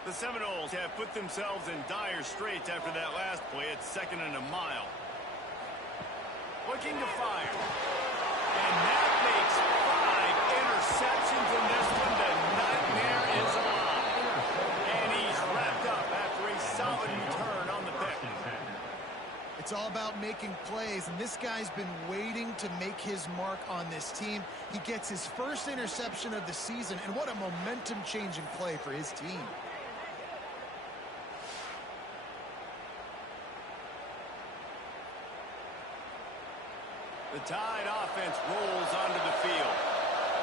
The Seminoles have put themselves in dire straits after that last play at 2nd and a mile. Looking to fire. And that makes 5 interceptions in this one. The nightmare is alive. And he's wrapped up after a solid return on the pick. It's all about making plays, and this guy's been waiting to make his mark on this team. He gets his first interception of the season, and what a momentum-changing play for his team. The Tide offense rolls onto the field.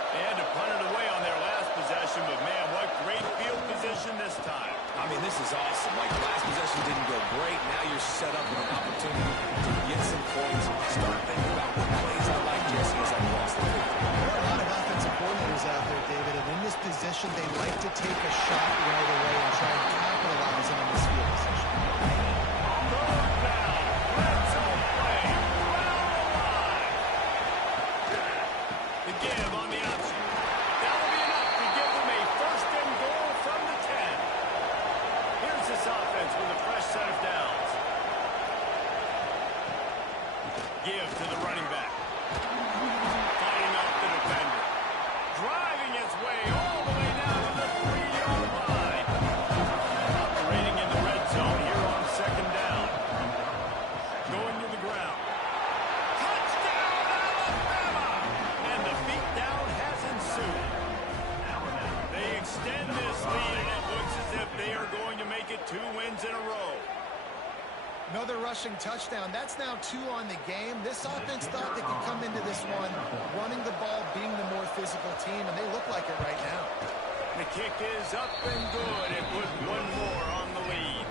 They had to punt it away on their last possession, but man, what great field position this time. I mean, this is awesome. Like, last possession didn't go great. Now you're set up with an opportunity to get some points. Start thinking about what plays I like, Jesse, as I cross the field. There are a lot of offensive coordinators out there, David, and in this position, they like to take a shot right away and try and capitalize on this field position. Third down. Red zone play. Round the line. The give on the option. That will be enough to give them a 1st and goal from the 10. Here's this offense with a fresh set of downs. Give to the running back. Fighting off the defender. Driving his way all the way down to the 3-yard line. Operating in the red zone here on 2nd down. Going to the ground. Touchdown, Alabama! And the beatdown has ensued. They extend this lead, and it looks as if they are going to make it 2 wins in a row. Another rushing touchdown. That's now 2 on the game. This offense thought they could come into this one running the ball, being the more physical team, and they look like it right now. The kick is up and good. It put 1 more on the lead.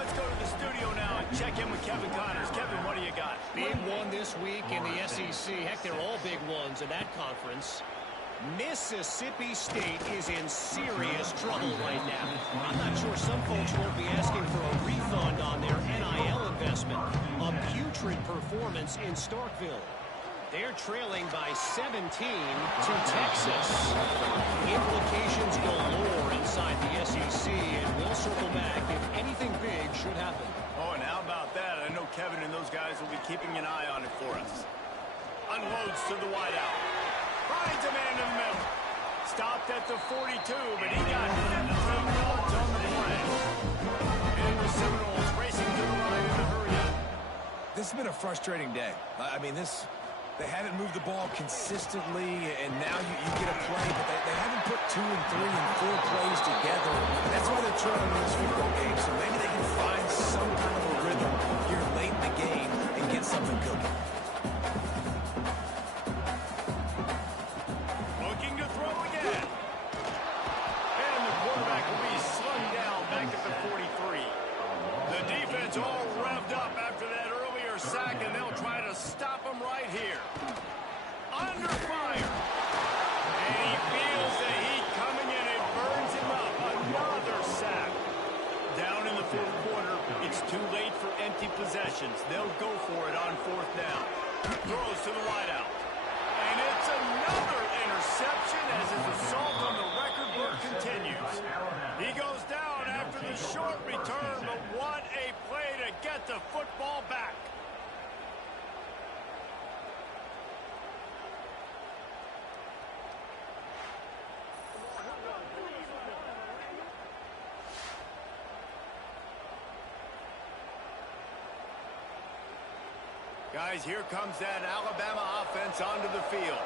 Let's go to the studio now and check in with Kevin Connors. Kevin, what do you got? Big one this week in the SEC. Heck, they're all big ones in that conference. Mississippi State is in serious trouble right now. I'm not sure some folks won't be asking for a refund on their NIL investment. A putrid performance in Starkville. They're trailing by 17 to Texas. Implications galore inside the SEC, and we'll circle back if anything big should happen. Oh, and how about that? I know Kevin and those guys will be keeping an eye on it for us. Unloads to the wideout. Finds a man in the middle. Stopped at the 42, but he got 15 yards on the play. And the Seminoles racing to the line in a hurry up. This has been a frustrating day. I mean, they haven't moved the ball consistently, and now you get a play, but they haven't put 2 and 3 and 4 plays together. And that's why they're trailing in this football game. So maybe they can find some kind of a rhythm here late in the game and get something cooking. Looking to throw again. And the quarterback will be slung down back at the 43. The defense all revved up after that earlier sack, and they'll try to stop him right here. Under fire. And he feels the heat coming in. It burns him up. Another sack. Down in the 4th quarter, it's too late for empty possessions. They'll go for it on 4th down. Throws to the wideout. And it's another interception as his assault on the record book continues. He goes down after the short return, but what a play to get the football back. Guys, here comes that Alabama offense onto the field.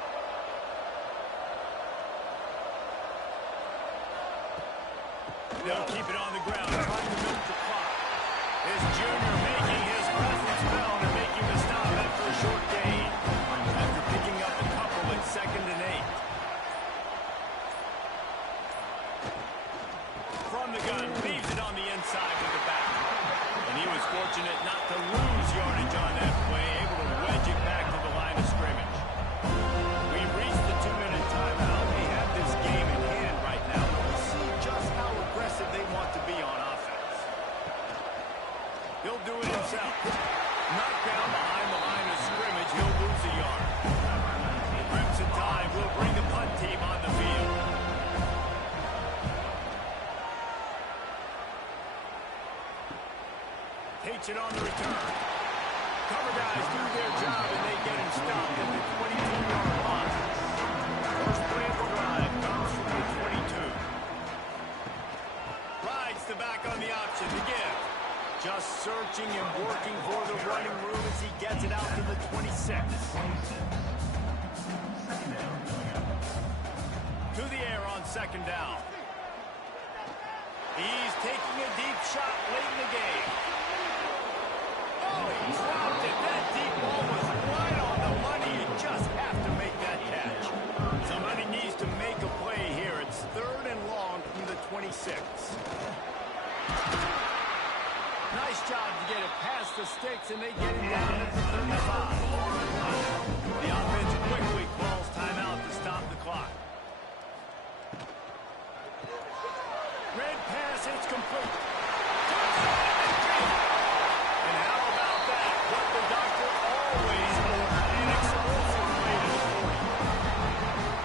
They'll keep it on the ground, trying to milk the clock. This junior making his presence felt and making the stop after a short gain. After picking up a couple at 2nd and 8. From the gun, leaves it on the inside with the back. And he was fortunate not to lose yardage on that play, able to wedge it back to the line of scrimmage. We've reached the 2-minute timeout. They have this game in hand right now. We'll see just how aggressive they want to be on offense. He'll do it himself. Knocked down behind the line of scrimmage. He'll lose a yard. Crimson Tide will bring the punt team on the field. Takes it on the return. Cover guys do their job and they get him stopped at the 22-yard line. First play of the drive comes from the 22. Rides the back on the option to give. Just searching and working for the running room as he gets it out to the 26. To the air on 2nd down. He's taking a deep shot late in the game. Oh, he dropped it. That deep ball was right on the money. You just have to make that catch. Somebody needs to make a play here. It's 3rd and long from the 26. Nice job to get it past the sticks, and they get it down at the 35. The offense quickly calls timeout to stop the clock. Red pass, it's complete. And how about that? What the doctor always ordered, an explosive play to the 40.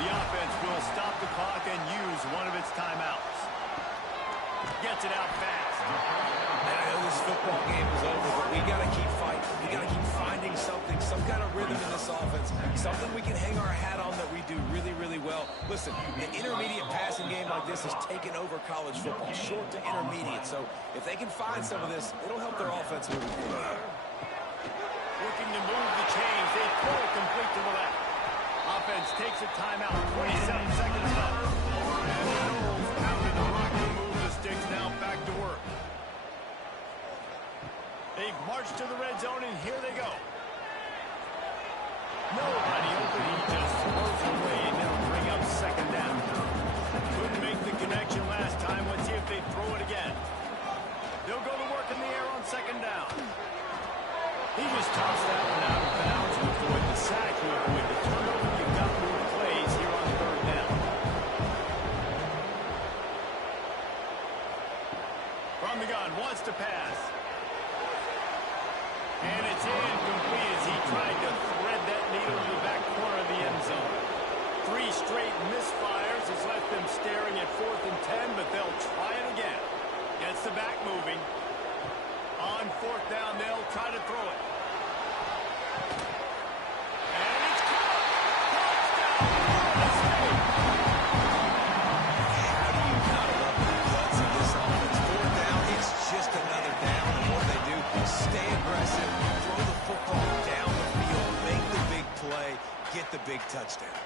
The offense will stop the clock and use one of its timeouts. Gets it out fast. And I know this football game is over, but we got to keep fighting. We got to keep finding something, some kind of rhythm in this offense, something we can hang our hat on that we do really, really well. Listen, an intermediate passing game like this has taken over college football, short to intermediate. So if they can find some of this, it'll help their offense moving forward. Looking to move the chains. They throw it complete to the left. Offense takes a timeout. 27 seconds left. And the Knowles pounded the rock to move the sticks. Now back to work. They've marched to the red zone, and here they go. Nobody open. He just throws it away, and they'll bring up 2nd down. Couldn't make the connection last time. Let's see if they throw it again. They'll go to work in the air on 2nd down. He just tossed that one out of bounds to avoid the sack. You avoid the turnover. You've got more plays here on 3rd down. From the gun, wants to pass. And it's incomplete as he tried to thread that needle to the back corner of the end zone. 3 straight misfires has left them staring at 4th and 10, but they'll try it again. Gets the back moving. On 4th down, they'll try to throw it. And it's caught. Touchdown, Florida State. How do you not love the guts of this offense? 4th down, it's just another down. And what they do is stay aggressive, throw the football down the field, make the big play, get the big touchdown.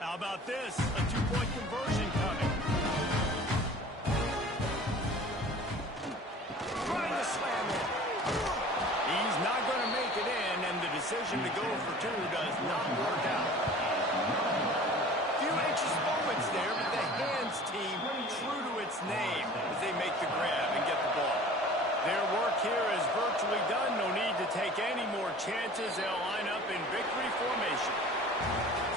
How about this? A 2-point conversion coming. Trying to slam it. He's not going to make it in, and the decision to go for 2 does not work out. Few anxious moments there, but the hands team here is virtually done. No need to take any more chances. They'll line up in victory formation.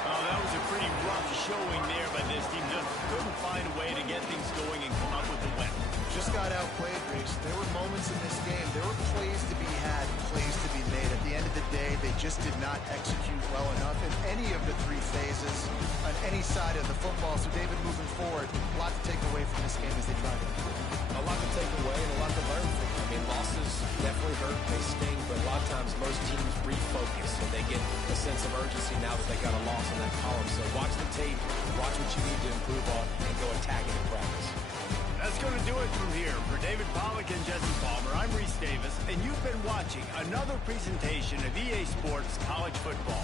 Oh, that was a pretty rough showing there by this team. Just couldn't find a way to get things going and come up with a win. Just got outplayed, Reese. There were moments in this game. There were plays to be had, plays to be made. At the end of the day, they just did not execute well enough in any of the three phases on any side of the football. So, David, moving forward, a lot to take away from this game as they try to improve. A lot to take away and a lot to learn from. I mean, losses definitely hurt, they sting, but a lot of times most teams refocus and they get a sense of urgency now that they got a loss in that column. So watch the tape, watch what you need to improve on, and go attack it in practice. That's going to do it from here. For David Pollack and Jesse Palmer, I'm Reese Davis, and you've been watching another presentation of EA Sports College Football.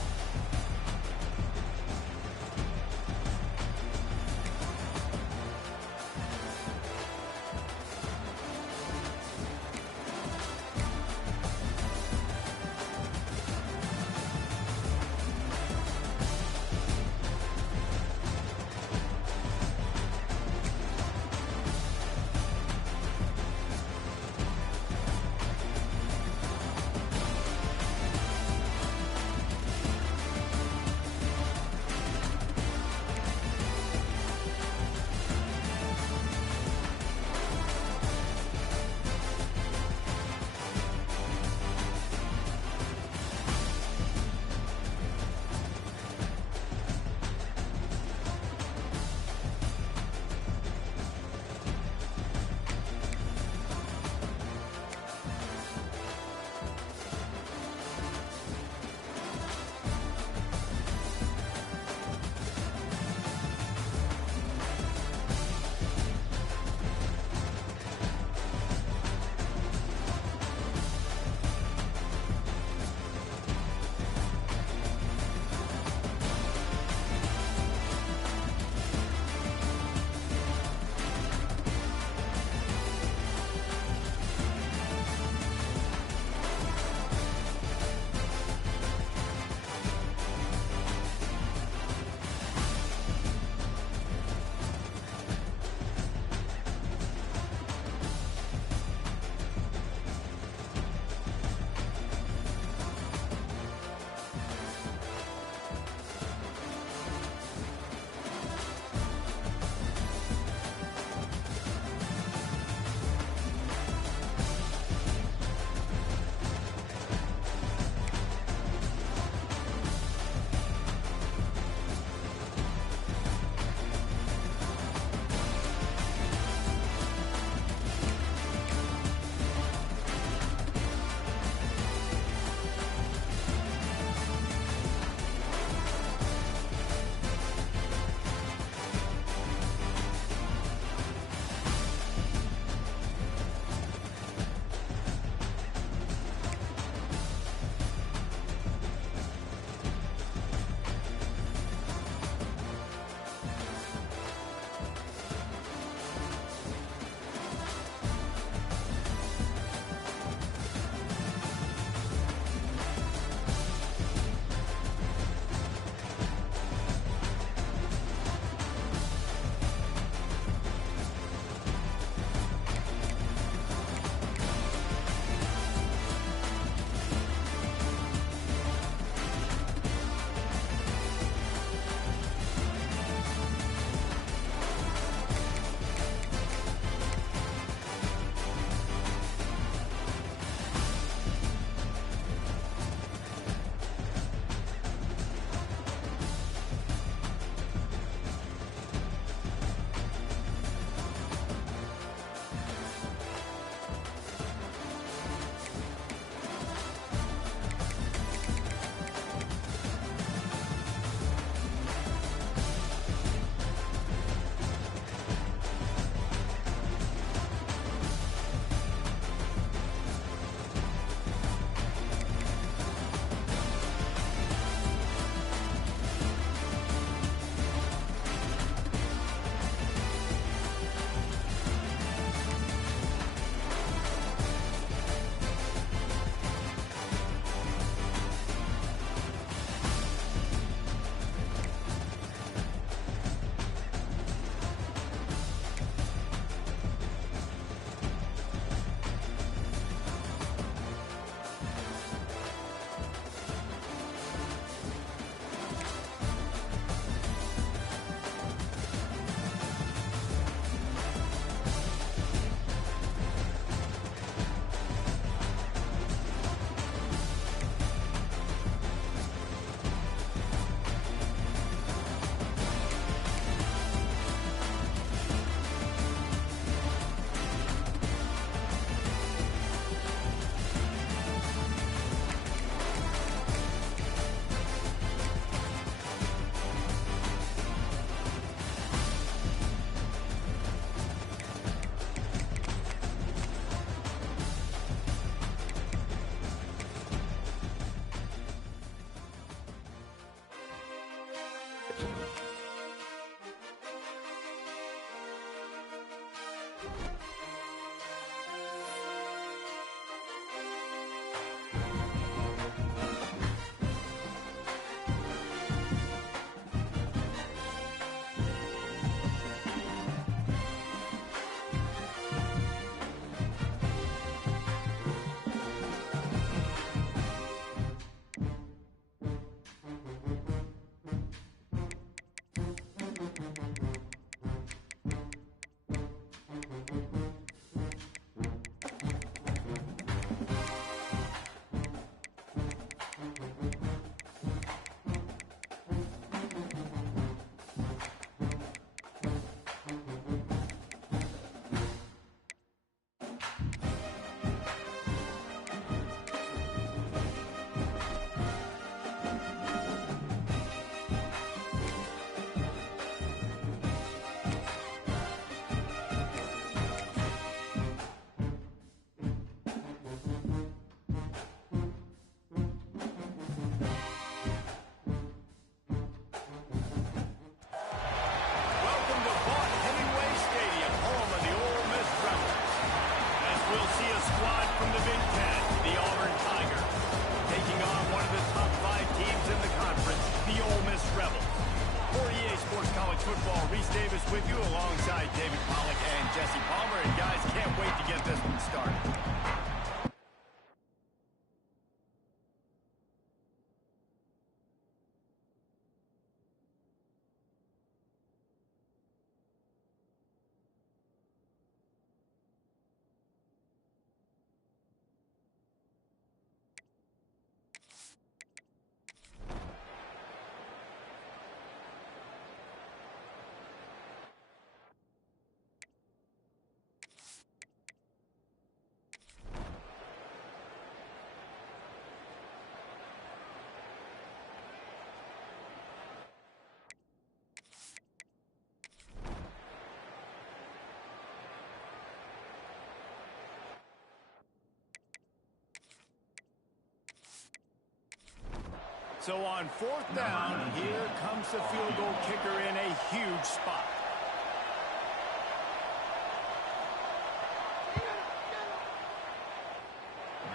So on fourth down, here comes the field goal kicker in a huge spot.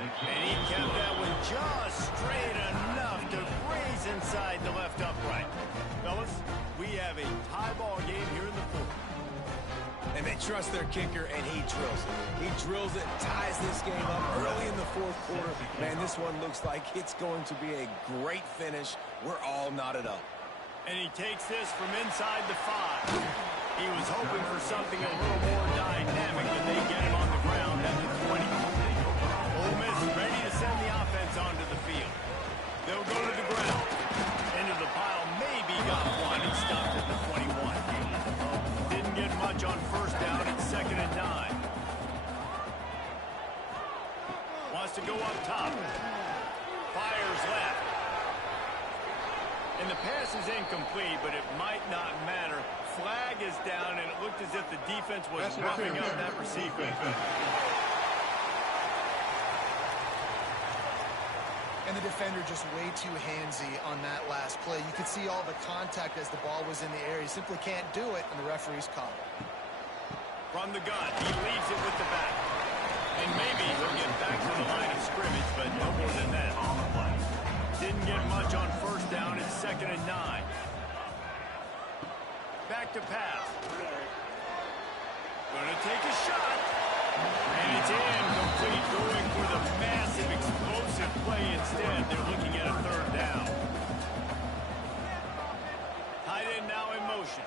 And he kept that one just straight enough to graze inside the left upright. Fellas, we have a tie ball game here in the fourth. And they trust their kicker, and he drills it. He drills it, ties this game up early in the fourth quarter. Man, this one looks like it's going to be a great finish. We're all knotted up. And he takes this from inside the 5. He was hoping for something a little more dynamic, but they get him on the ground at the 20. Ole Miss ready to send the offense onto the field. They'll go to the ground. Into the pile, maybe got one. He stopped at the 21. Didn't get much on first down. It's 2nd and 9. Wants to go up top. Fires left. And the pass is incomplete, but it might not matter. Flag is down, and it looked as if the defense was roughing up that receiver. And the defender just way too handsy on that last play. You could see all the contact as the ball was in the air. He simply can't do it, and the referee's caught it. From the gun, he leaves it with the back. And maybe he'll get back to the line of scrimmage, but no more than that. Didn't get much on first down. It's 2nd and 9. Back to pass. Gonna take a shot. And it's incomplete, going for the massive explosive play instead. They're looking at a 3rd down. Tight end now in motion.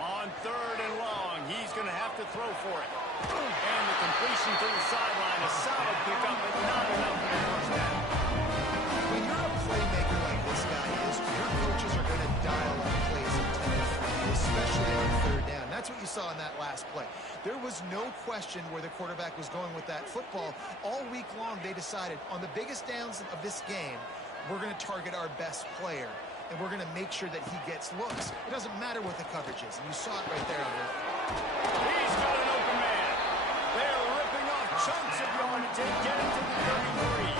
On 3rd and long, he's going to have to throw for it. And the completion to the sideline, a solid pickup, but not enough for the first down. When you're a playmaker like this guy is, your coaches are going to dial up plays intended for you, especially on 3rd down. That's what you saw in that last play. There was no question where the quarterback was going with that football. All week long, they decided on the biggest downs of this game, we're going to target our best player. And we're going to make sure that he gets looks. It doesn't matter what the coverage is. And you saw it right there on the He's got an open man. They're ripping off chunks of yardage and get him to the 33.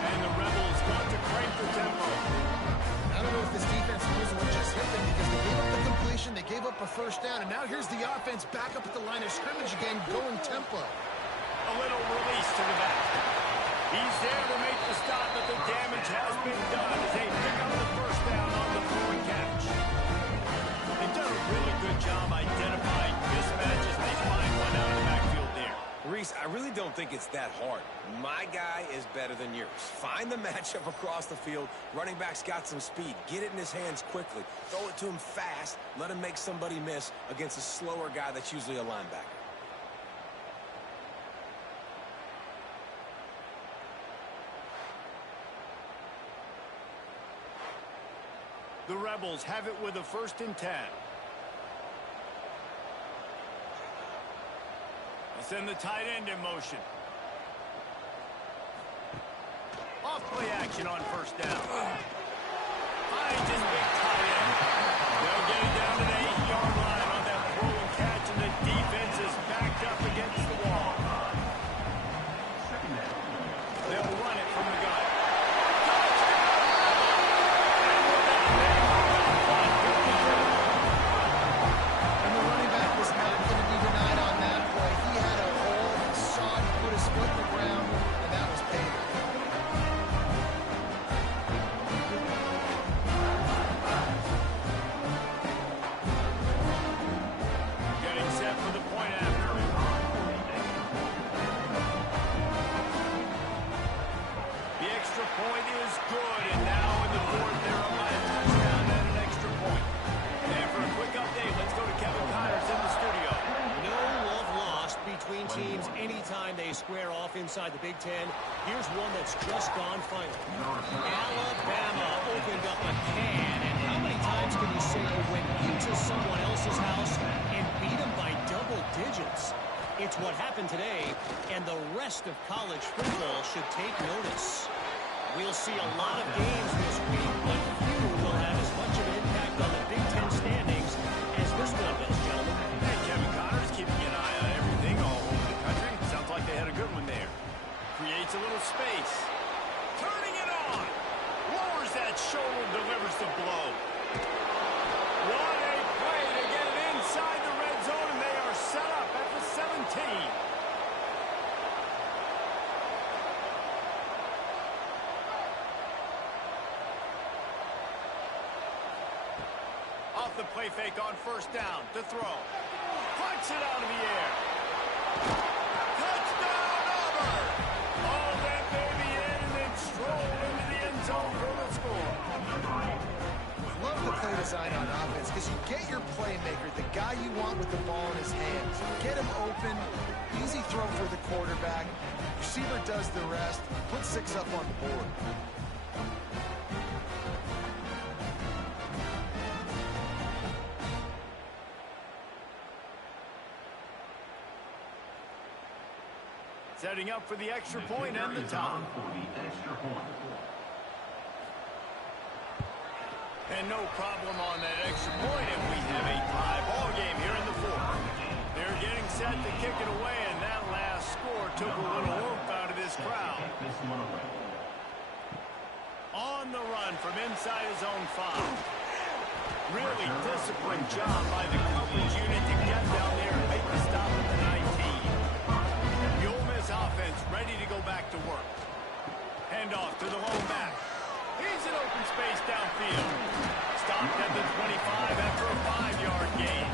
And the Rebels want to crank the tempo. I don't know if this defense knows what just hit them because they gave up the completion, they gave up a first down, and now here's the offense back up at the line of scrimmage again, going tempo. A little release to the back. He's there to make the stop, but the damage has been done as they pick up the first down on the throw and catch. They've done a really good job identifying mismatches. They find one out of the backfield there. Reese, I really don't think it's that hard. My guy is better than yours. Find the matchup across the field. Running back's got some speed. Get it in his hands quickly. Throw it to him fast. Let him make somebody miss against a slower guy that's usually a linebacker. The Rebels have it with a 1st and 10. They'll send the tight end in motion. Off play action on first down. Finds his big tight end. They'll get it down to the 8-yard line on that throw and catch, and the defense is backed up against the wall. They'll run it from the gun. Point is good, and now in the 4th, they're up by a touchdown and an extra point. And for a quick update, let's go to Kevin Connors in the studio. No love lost between teams anytime they square off inside the Big Ten. Here's one that's just gone final. Alabama opened up a can, and how many times can you say you went into someone else's house and beat them by double digits? It's what happened today, and the rest of college football should take notice. We'll see a lot of games this week, but few will have as much of an impact on the Big Ten standings as this one does, gentlemen. Hey, Kevin Connors keeping an eye on everything off the play fake on first down to throw. Punch it out of the air. Touchdown, Auburn! All that baby in and then stroll into the end zone for the score. Love the play design on offense because you get your playmaker, the guy you want with the ball in his hands. Get him open, easy throw for the quarterback. Receiver does the rest. Put 6 up on the board. Setting up for the extra point and the top. And no problem on that extra point, and we have a tie ball game here in the fourth. They're getting set to kick it away, and that last score took a little oomph out of this crowd. On the run from inside his own 5. Really disciplined job by the coverage unit to get down there and make the stop at the 19. The Ole Miss offense ready to go back to work. Handoff to the lone back. He's in open space downfield. Stopped at the 25 after a 5-yard gain.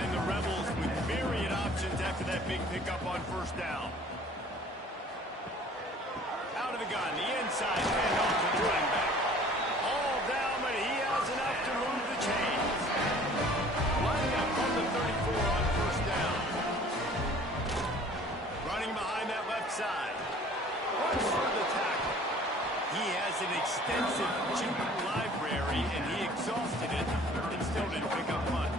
And the Rebels with myriad options after that big pickup on first down. Out of the gun, the inside handoff to the running back. All down, but he has enough to move the chains. Lining up from the 34 on first down. Running behind that left side. Runs for the tackle. He has an extensive juke library, and he exhausted it and still didn't pick up much.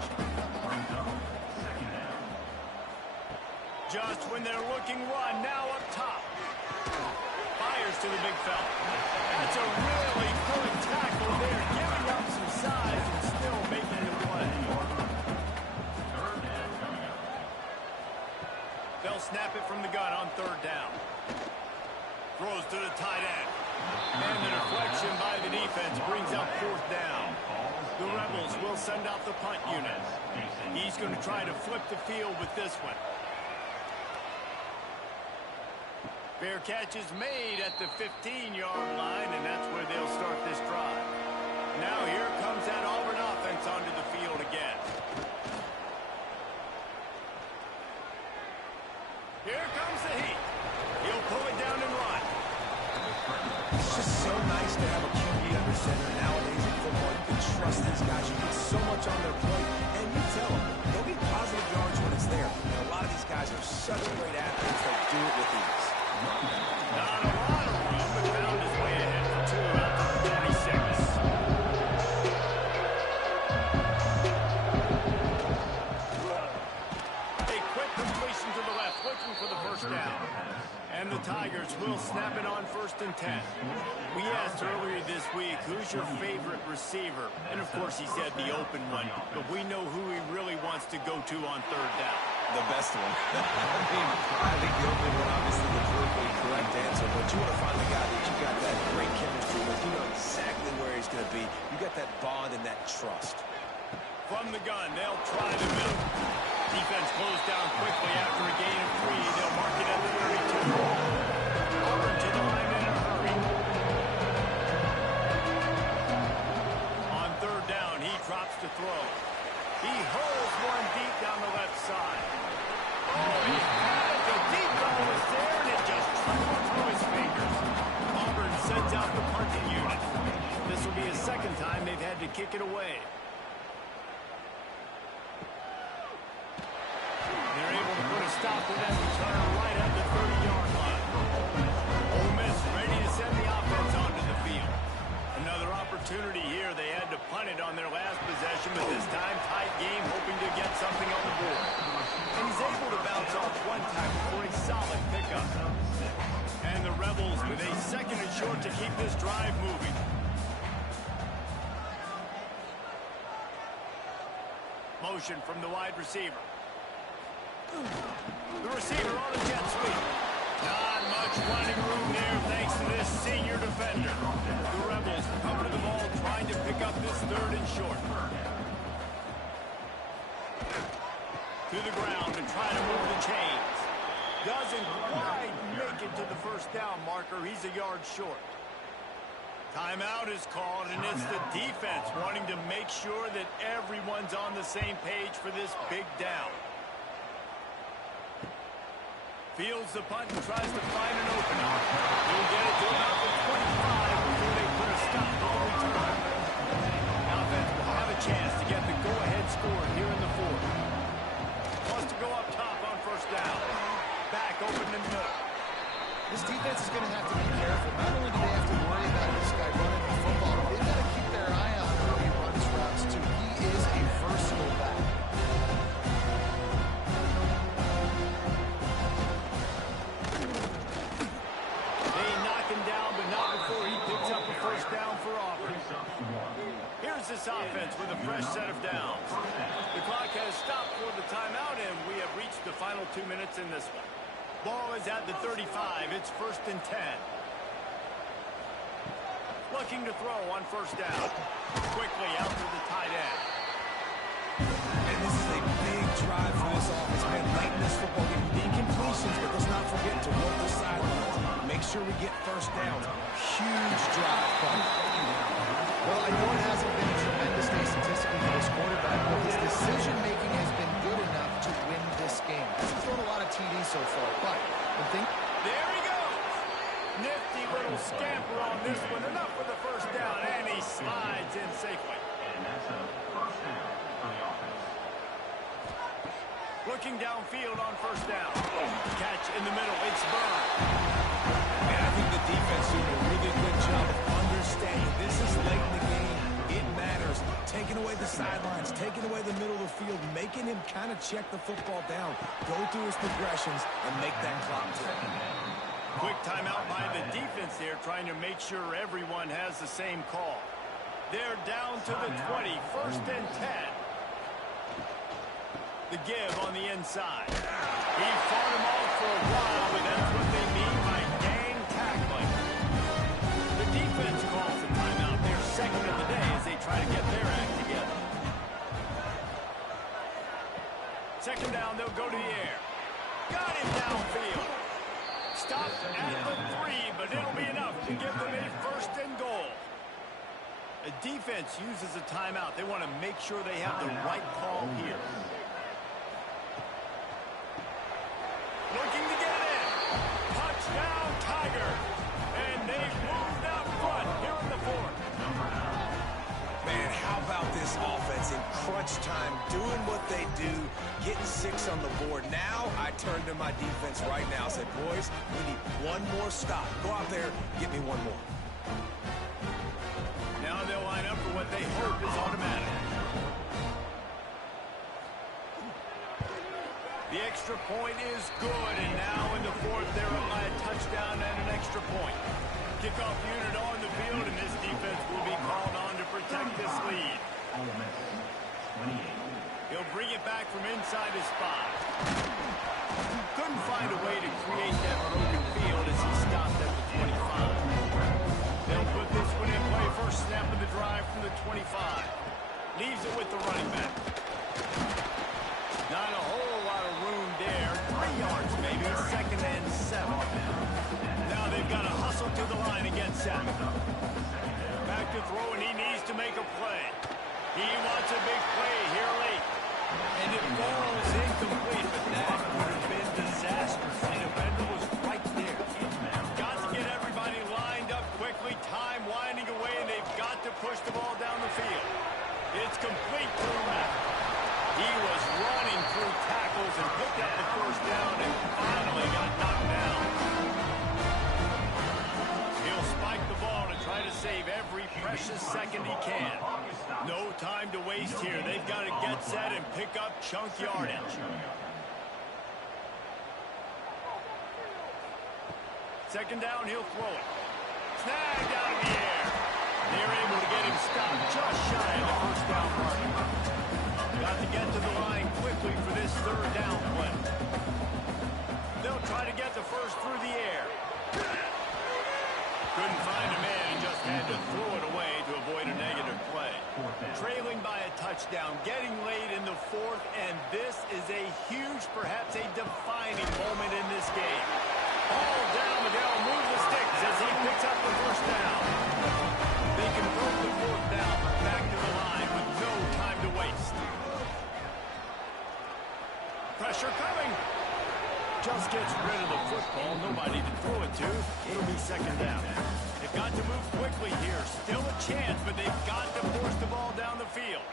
Just when they're looking run, now up top. Fires to the big fella. That's a really good tackle there, giving up some size and still making the play. They'll snap it from the gun on third down. Throws to the tight end. And the deflection by the defense brings up fourth down. The Rebels will send out the punt unit. He's going to try to flip the field with this one. Fair catch is made at the 15-yard line, and that's where they'll start this drive. Now here comes that Auburn offense onto the field again. Here comes the heat. He'll pull it down and run. It's just so nice to have a QB under center. Nowadays in football, you can trust these guys. You get so much on their plate, and you tell them they'll get positive yards when it's there. And a lot of these guys are such great athletes that do it with ease. Not a lot of room, but found his way ahead for 2 out to the 26. A quick completion to the left, looking for the first down. And the Tigers will snap it on first and 10. We asked earlier this week, who's your favorite receiver? And of course he said the open one, but we know who he really wants to go to on third down. The best one. I think the open one, obviously the politically correct answer, but you want to find the guy that you got that great chemistry with. You know exactly where he's going to be. You got that bond and that trust. From the gun, they'll try the middle. Defense closed down quickly after a gain of 3. They'll mark it at the 32. Auburn to the line in a hurry. On third down, he drops to throw. He hurls one deep down the left side. Oh, he had it. The deep ball was there, and it just trickled through his fingers. Auburn sends out the punting unit. This will be a second time they've had to kick it away. They're able to put a stop to that return right at the 30-yard line. Ole Miss ready to send the offense onto the field. Another opportunity here. They had to punt it on their last possession, but this time tight game, hoping to get something on the board. And he's able to bounce off one time for a solid pickup. And the Rebels with a second and short to keep this drive moving. Motion from the wide receiver. The receiver on a jet sweep. Not much running room there thanks to this senior defender. The Rebels cover the ball trying to pick up this third and short. To the ground and try to move the chains. Doesn't quite make it to the first down marker. He's a yard short. Timeout is called, and it's the defense wanting to make sure that everyone's on the same page for this big down. Fields the punt and tries to find an opening. He'll get it to about the 25 before they put a stop to the return. Offense will have a chance to get the go-ahead score here in the fourth. Wants to go up top on first down. Back open in the middle. This defense is going to have to be careful. Not only do they have to worry about this guy running the football, but they've got to keep their eye on how he runs routes, too. He is a versatile back. They knock him down, but not before he picks up a first down for Auburn. Here's this offense with a fresh set of downs. The clock has stopped for the timeout, and we have reached the final 2 minutes in this one. Ball is at the 35. It's 1st and 10. Looking to throw on first down. Quickly out to the tight end. And this is a big drive for this offense, man. Late in this football game, incompletions, but let's not forget to work the sidelines. Make sure we get first down. Huge drive. Well, I know it hasn't been a tremendous day statistically for this quarterback, but his decision-making has been good enough to win this game. He's thrown a lot of TDs so far, but there he goes. Nifty little scamper on this one. Enough for the first down, and he slides in safely. And that's a first down for the offense. Looking downfield on first down. Catch in the middle. It's Byrne. And I think the defense doing a really good job of understanding this is late in the game. It matters. Taking away the sidelines, taking away the middle of the field, making him kind of check the football down, go through his progressions, and make that clock tick. Quick timeout by the defense here, trying to make sure everyone has the same call. They're down to the 20, 1st and 10. The give on the inside. He fought him off for a while, but that's what they mean by gang tackling. The defense calls the timeout. Their second of the day as they try to get their act together. Second down, they'll go to the air. Got him downfield. Stopped at the 3, but it'll be enough to give them a 1st and goal. The defense uses a timeout. They want to make sure they have the right call here. Looking to get in. Touchdown, Tiger. And they've moved out front here in the fourth. Man, how about this offense in crunch time, doing what they do, getting 6 on the board. Now I turn to my defense right now and said, boys, we need one more stop. Go out there, get me one more. Now they'll line up for what they hope is automatic. The extra point is good, and now in the fourth, they're up by a touchdown and an extra point. Kickoff unit on the field, and this defense will be called on to protect this lead. He'll bring it back from inside his 5. Couldn't find a way to create that broken field as he stopped at the 25. They'll put this one in play. First snap of the drive from the 25. Leaves it with the running back. Not a whole lot of room there. 3 yards maybe. 2nd and 7. Now they've got to hustle to the line and get set. Back to throw, and he needs to make a play. He wants a big play here late. And it falls incomplete, but that would have been disastrous. The defender was right there. Got to get everybody lined up quickly. Time winding away, and they've got to push the ball down the field. It's complete to the left. He was running through tackles and picked up the first down and finally got knocked down. He'll spike the ball to try to save every precious second he can. No time to waste here. They've got to get set and pick up chunk yardage. Second down, he'll throw it. Snagged out of the air. They're able to get him stopped just shy of the first down mark. Got to get to the line quickly for this 3rd down play. They'll try to get the first through the air. Couldn't find a man and just had to throw it away to avoid a negative play. Trailing by a touchdown, getting late in the 4th, and this is a huge, perhaps a defining moment in this game. Ball down, but they'll move the sticks as he picks up the first down. They convert the fourth down, but back to the line with no time to waste. Pressure coming. Just gets rid of the football. Nobody to throw it to. It'll be second down. They've got to move quickly here. Still a chance, but they've got to force the ball down the field.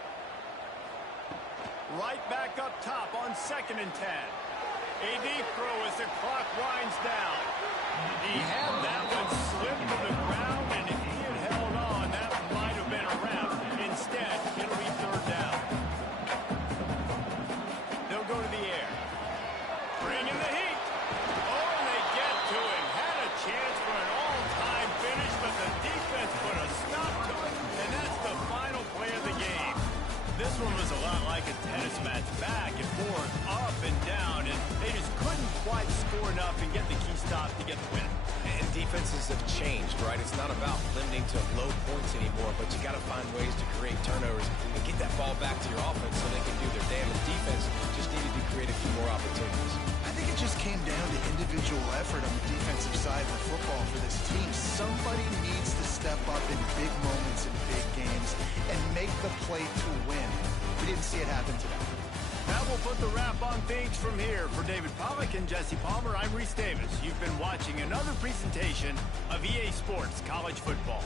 Right back up top on 2nd and 10. A deep throw as the clock winds down. He had that one slip to the ground, and if he had held on, that might have been a wrap. Instead, it'll be third down. They'll go to the air. Bringing the heat. Oh, and they get to him. Had a chance for an all-time finish, but the defense put a stop to it, and that's the final play of the game. This one was a lot like a tennis match, back and forth, up and down, and they just couldn't quite score enough and get the key stop to get the win. And defenses have changed, right? It's not about limiting to low points anymore, but you got to find ways to create turnovers and get that ball back to your offense so they can do their damage. Defense just needed to create a few more opportunities. I think it just came down to individual effort on the defensive side of football for this team. Somebody needs to step up in big moments in big games and make the play to win. We didn't see it happen today. That will put the wrap on things from here. For David Pollack and Jesse Palmer, I'm Reese Davis. You've been watching another presentation of EA Sports College Football.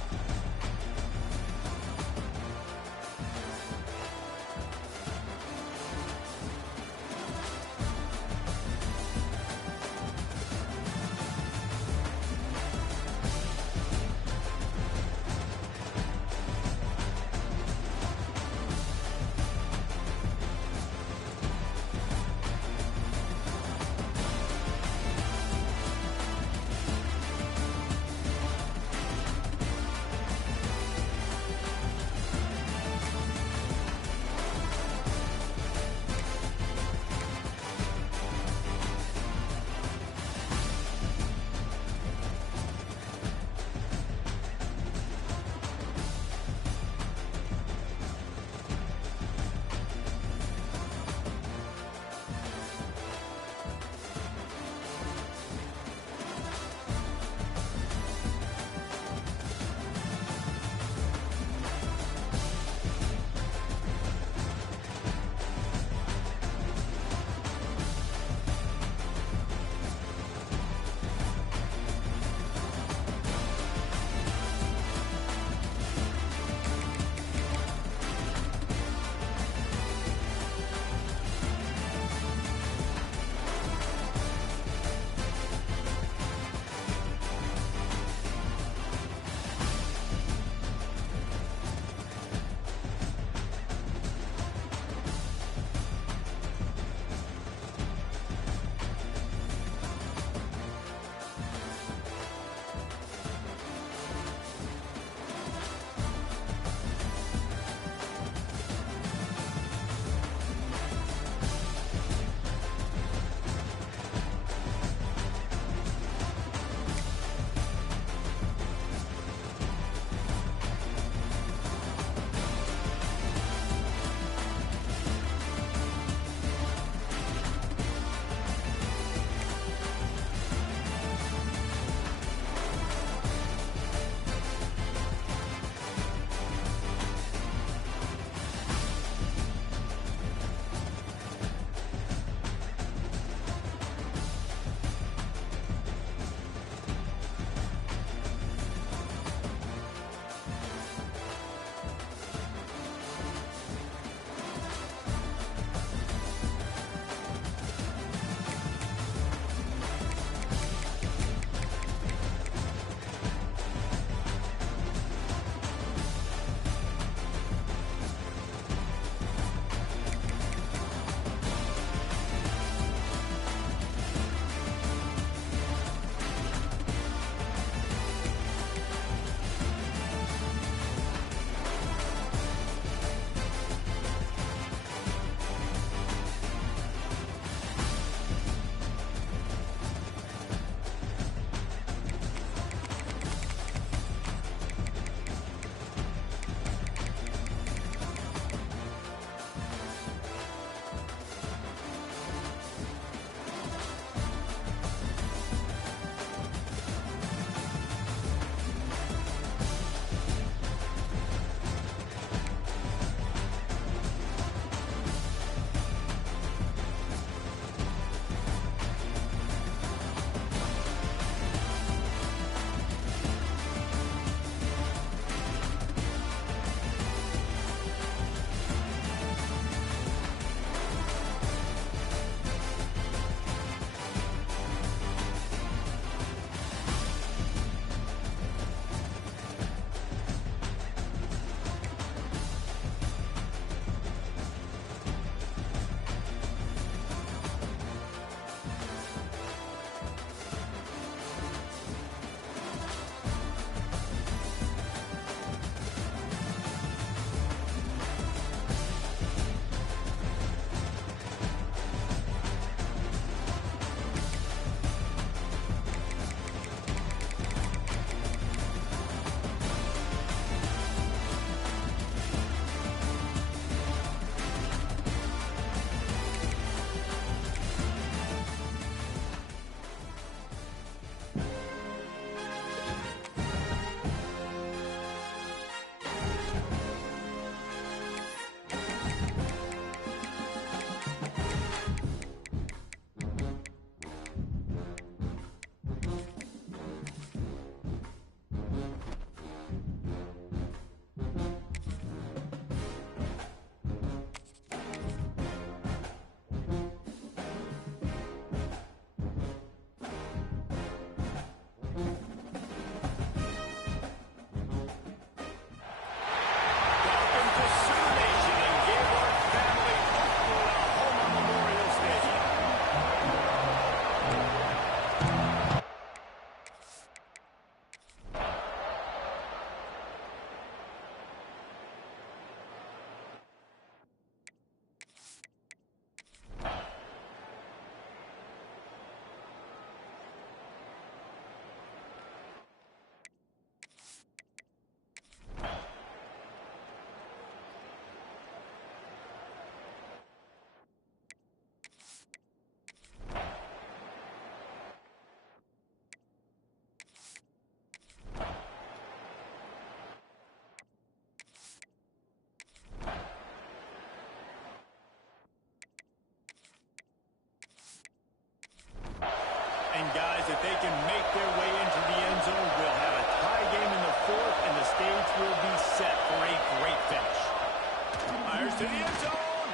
to the end zone.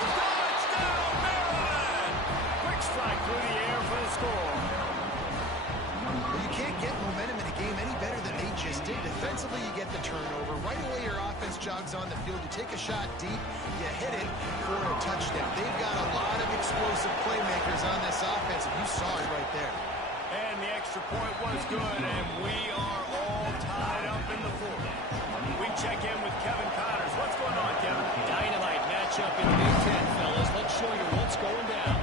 Touchdown, Maryland! Quick strike through the air for the score. Well, you can't get momentum in a game any better than they just did. Defensively, you get the turnover. Right away, your offense jogs on the field. You take a shot deep, you hit it for a touchdown. They've got a lot of explosive playmakers on this offense, and you saw it right there. And the extra point was good, and we are all tied up in the fourth. We check in with Kevin Connors. What's going on, Kevin? Dynamite matchup in the Big Ten, fellas. Let's show you what's going down.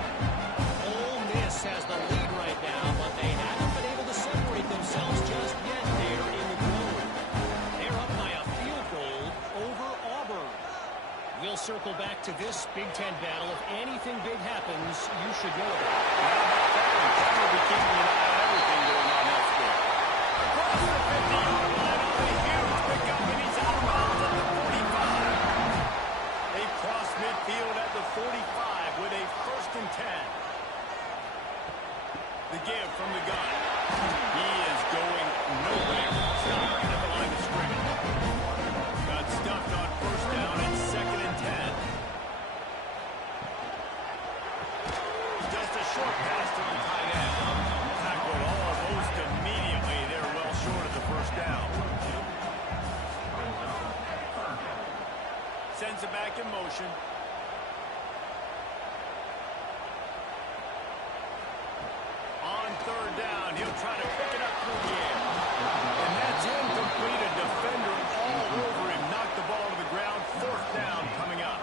Ole Miss has the lead right now, but they haven't been able to separate themselves just yet there in the groove. They're up by a field goal over Auburn. We'll circle back to this Big Ten battle. If anything big happens, you should know about it. We'll be keeping an eye on everything going on elsewhere. Across the 50-yard line on a huge pickup, and he's out of bounds at the 45. They cross midfield at the 45 with a 1st and 10. The give from the gun. He is going nowhere. Stop at the line of scrimmage. Got stuffed on 1st down and 2nd and 10. Just a short pass to the tight end. Tackled almost immediately. They're well short of the 1st down. Sends it back in motion. On 3rd down, he'll try to pick it up through the air. And that's incomplete. A defender all over him. Knocked the ball to the ground. 4th down coming up.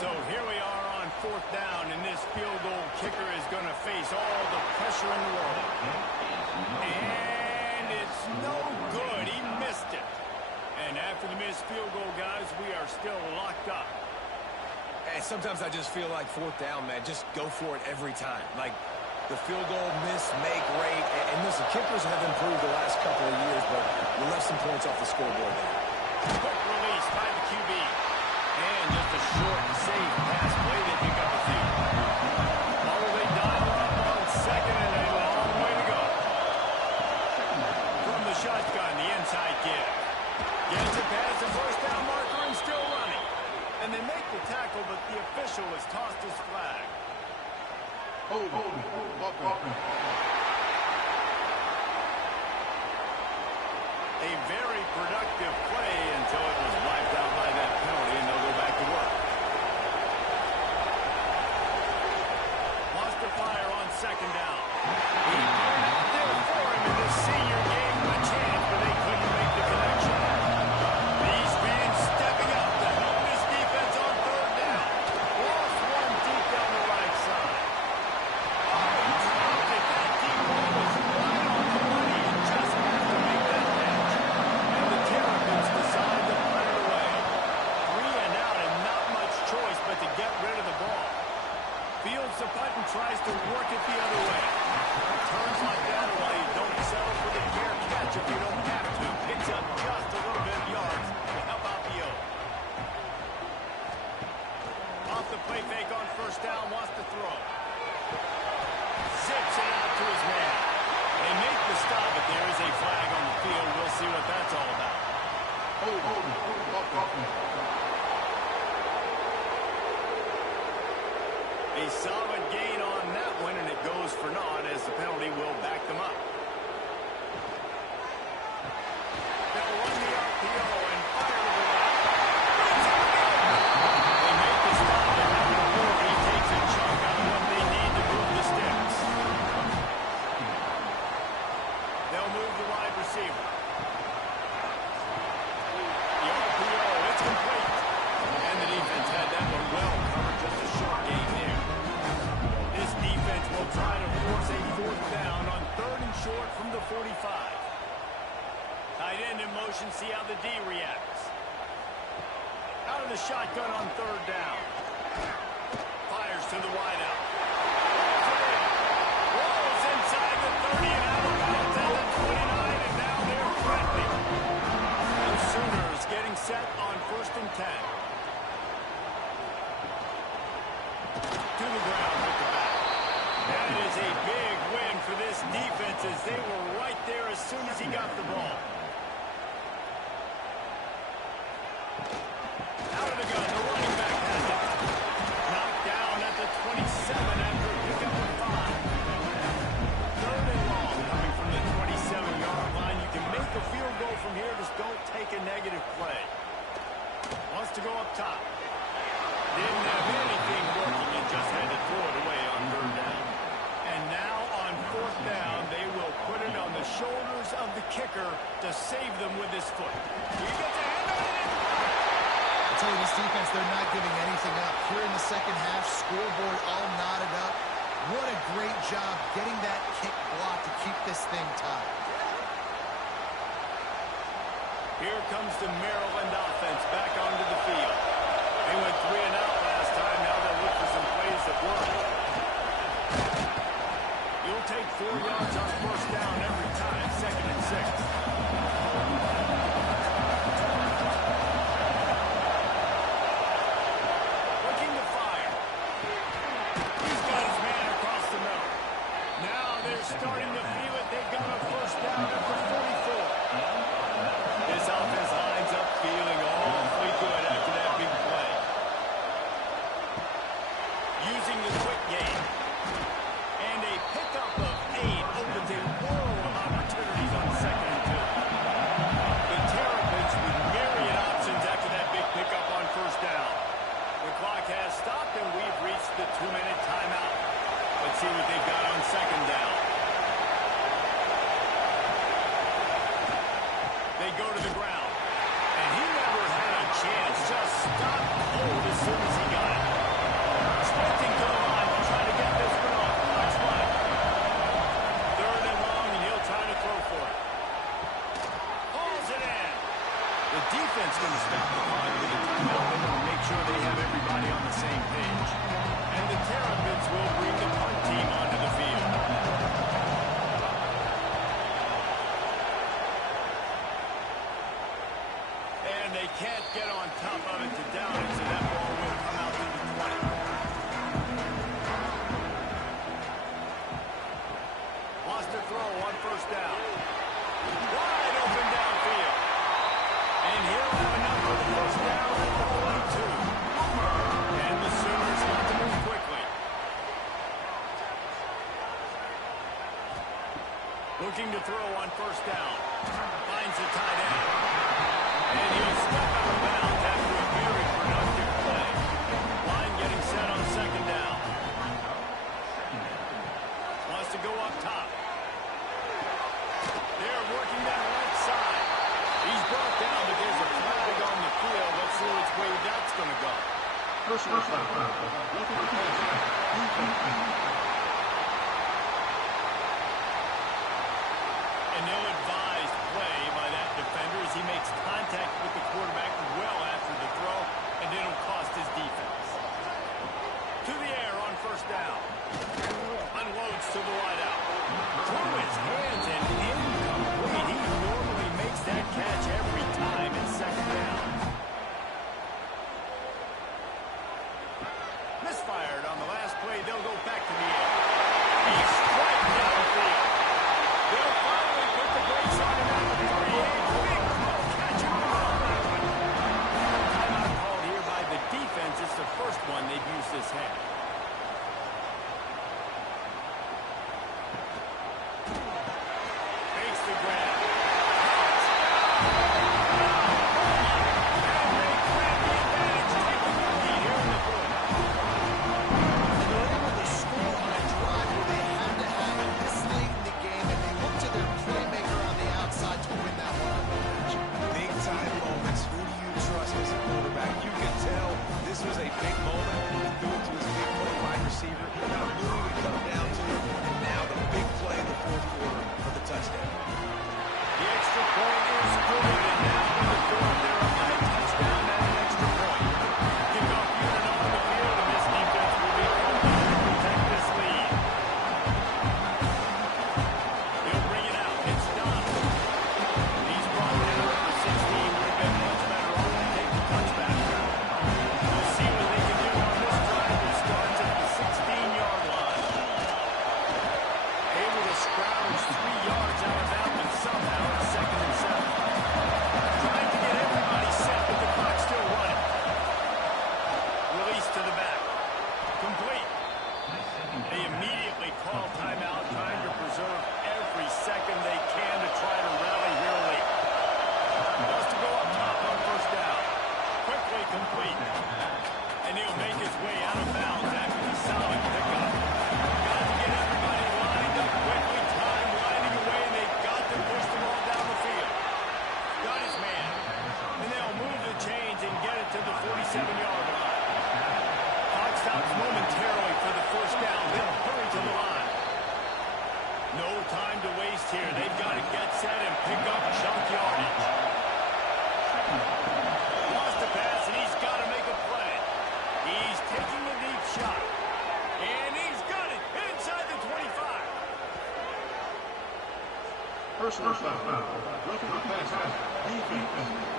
So here we are on 4th down, and this field goal kicker is going to face all the pressure in the world. And it's no good. He missed it. And after the missed field goal, guys, we are still locked up. And sometimes I just feel like 4th down, man, just go for it every time. Like the field goal miss, make rate. And listen, kickers have improved the last couple of years, but we left some points off the scoreboard there. Quick release by the QB. And just a short, safe pass play. They pick up a few. Oh, they dial up on 2nd and a long way to go. From the shotgun, the inside give. Gets it past the 1st down marker and still running. And they make the tackle, but the official has tossed his flag. Hold on. A very productive play until it was wiped out by that penalty, and they'll go back to work. Lost the fire on 2nd down. He put it out there for him in the senior game with a chance, but they couldn't make the connection. These fans stepping up to help this defense on 3rd down. Lost one deep down the right side. Oh, he dropped it. That deep ball was right on the money and just has to make that catch. And the Terrapins decide to punt it away. 3 and out and not much choice but to get rid of the ball. Fields the punt and tries to work it the other way. Turns like that are why you don't settle for the fair catch if you don't have to. Picks up just a little bit of yards to help out the O. Off the play fake on 1st down, wants to throw. Zips it out to his man. They make the stop, but there is a flag on the field. We'll see what that's all about. A solid gain on that one, and it goes for naught as the penalty will back them up. They'll run the RPO and fire to the right. They make the stop, and number 4, he takes a chunk out of what they need to move the sticks. They'll move the wide receiver. The RPO, it's complete. And the defense had that one well covered, just a short gain there. This defense will try to force a 4th down on 3rd and short from the 45. Tight end in motion, see how the D reacts. Out of the shotgun on 3rd down. Fires to the wideout. Rolls inside the 30 and out of bounds at the 29, and now they're threatening. The Sooners getting set on 1st and 10. To the ground with the back. That is a big win for this defense as they were right there as soon as he got the ball. Out of the gun, the running back. to go up top. Didn't have anything working and just had to throw it away on third down. And now on fourth down, they will put it on the shoulders of the kicker to save them with his foot. He gets a hand on it. I tell you, this defense, they're not giving anything up. Here in the second half, scoreboard all knotted up. What a great job getting that kick block to keep this thing tied. Here comes the Maryland offense back onto the field. They went 3 and out last time. Now they'll look for some plays that work. You'll take 4 yards on first down every time, 2nd and 6. Looking to fire. He's got his man across the middle. Now they're starting to feel it. They've got a first down at the 44. This offense lines up feeling awfully good after that big play. Using the quick game. And a pickup of 8 opens a world of opportunities on 2nd and 2. The Terrapins with myriad options after that big pickup on first down. The clock has stopped and we've reached the 2-minute timeout. Let's see what they've got on 2nd down. They go to the ground. And he never had a chance. Just stopped cold as soon as he got it. Sprinting to the line to try to get this one off. Watch one. 3rd and long, and he'll try to throw for it. Hauls it in. The defense going to stop the clock with a timeout. They're going to make sure they have everybody on the same page. And the Terrapins will bring the punt team onto the field. And they can't get on top of it to down it, so that ball will come out to the 20. Lost a throw on first down. Wide open downfield. And he'll have enough for the first down at the 42. And the Sooners want to move quickly. Looking to throw on first down. Finds the tight end. And he'll step out of bounds after a very productive play. Line getting set on 2nd down. Wants to go up top. They're working that left side. He's brought down, but there's a flag on the field. Let's see which way that's going to go. Personal foul. Roughing the passer. An ill-advised play by that defender as he makes contact with the quarterback well after the throw, and it'll cost his defense. To the air on first down. Unloads to the wideout. Through his hands and incomplete. He normally makes that catch every time in 2nd down. Misfired on the last play. They'll go back to the air. He's straight downfield. They'll finally put the brakes on him at the 38. Big throw. Catch him on that one. Timeout called here by the defense. It's the first one they've used this half. Makes the grab. And they grab the advantage, taking the lead here in the fourth. And they're able to score on a drive where they had to complete. And he'll make his way out of bounds after the solid pickup. Got to get everybody lined up quickly, time winding away, and they've got to push the ball down the field. Got his man. And they'll move the chains and get it to the 47-yard line. Clock stops momentarily for the first down. They'll hurry to the line. No time to waste here. They've got to get set and pick up chunk yardage. Lost the pass, and he's got to make a play. He's taking a deep shot. And he's got it inside the 25. Personal foul. Roughing the passer. Defense.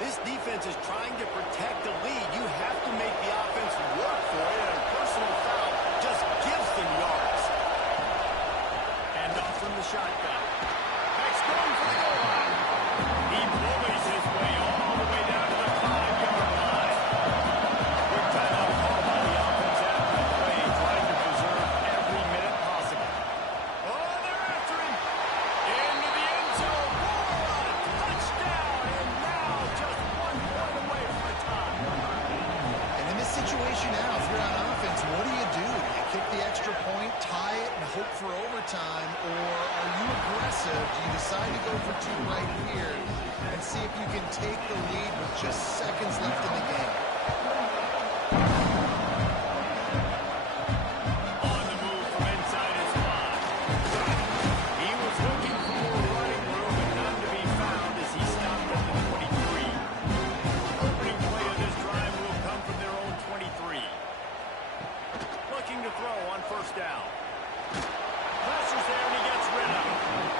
This defense is trying to protect the lead. You have to make the offense work for it, and a personal foul just gives them yards. And off from the shotgun. Next going for the goal line. He bullies his way all the way down to the 5-yard line. Quick timeout call by the offense after the play, trying to preserve every minute possible. Oh, they're after him. Into the end zone. What a touchdown. And now just 1 point away from a tie. And in this situation now, if you're on offense, what do? Do you kick the extra point, tie it, and hope for overtime, or are you aggressive? Do you decide to go for 2 right here and see if you can take the lead with just seconds left in the game? On the move from inside his 5. He was looking for more running room, but none to be found as he stopped at the 23. Opening play of this drive will come from their own 23. Looking to throw on first down. Pressure's there and he gets rid of it.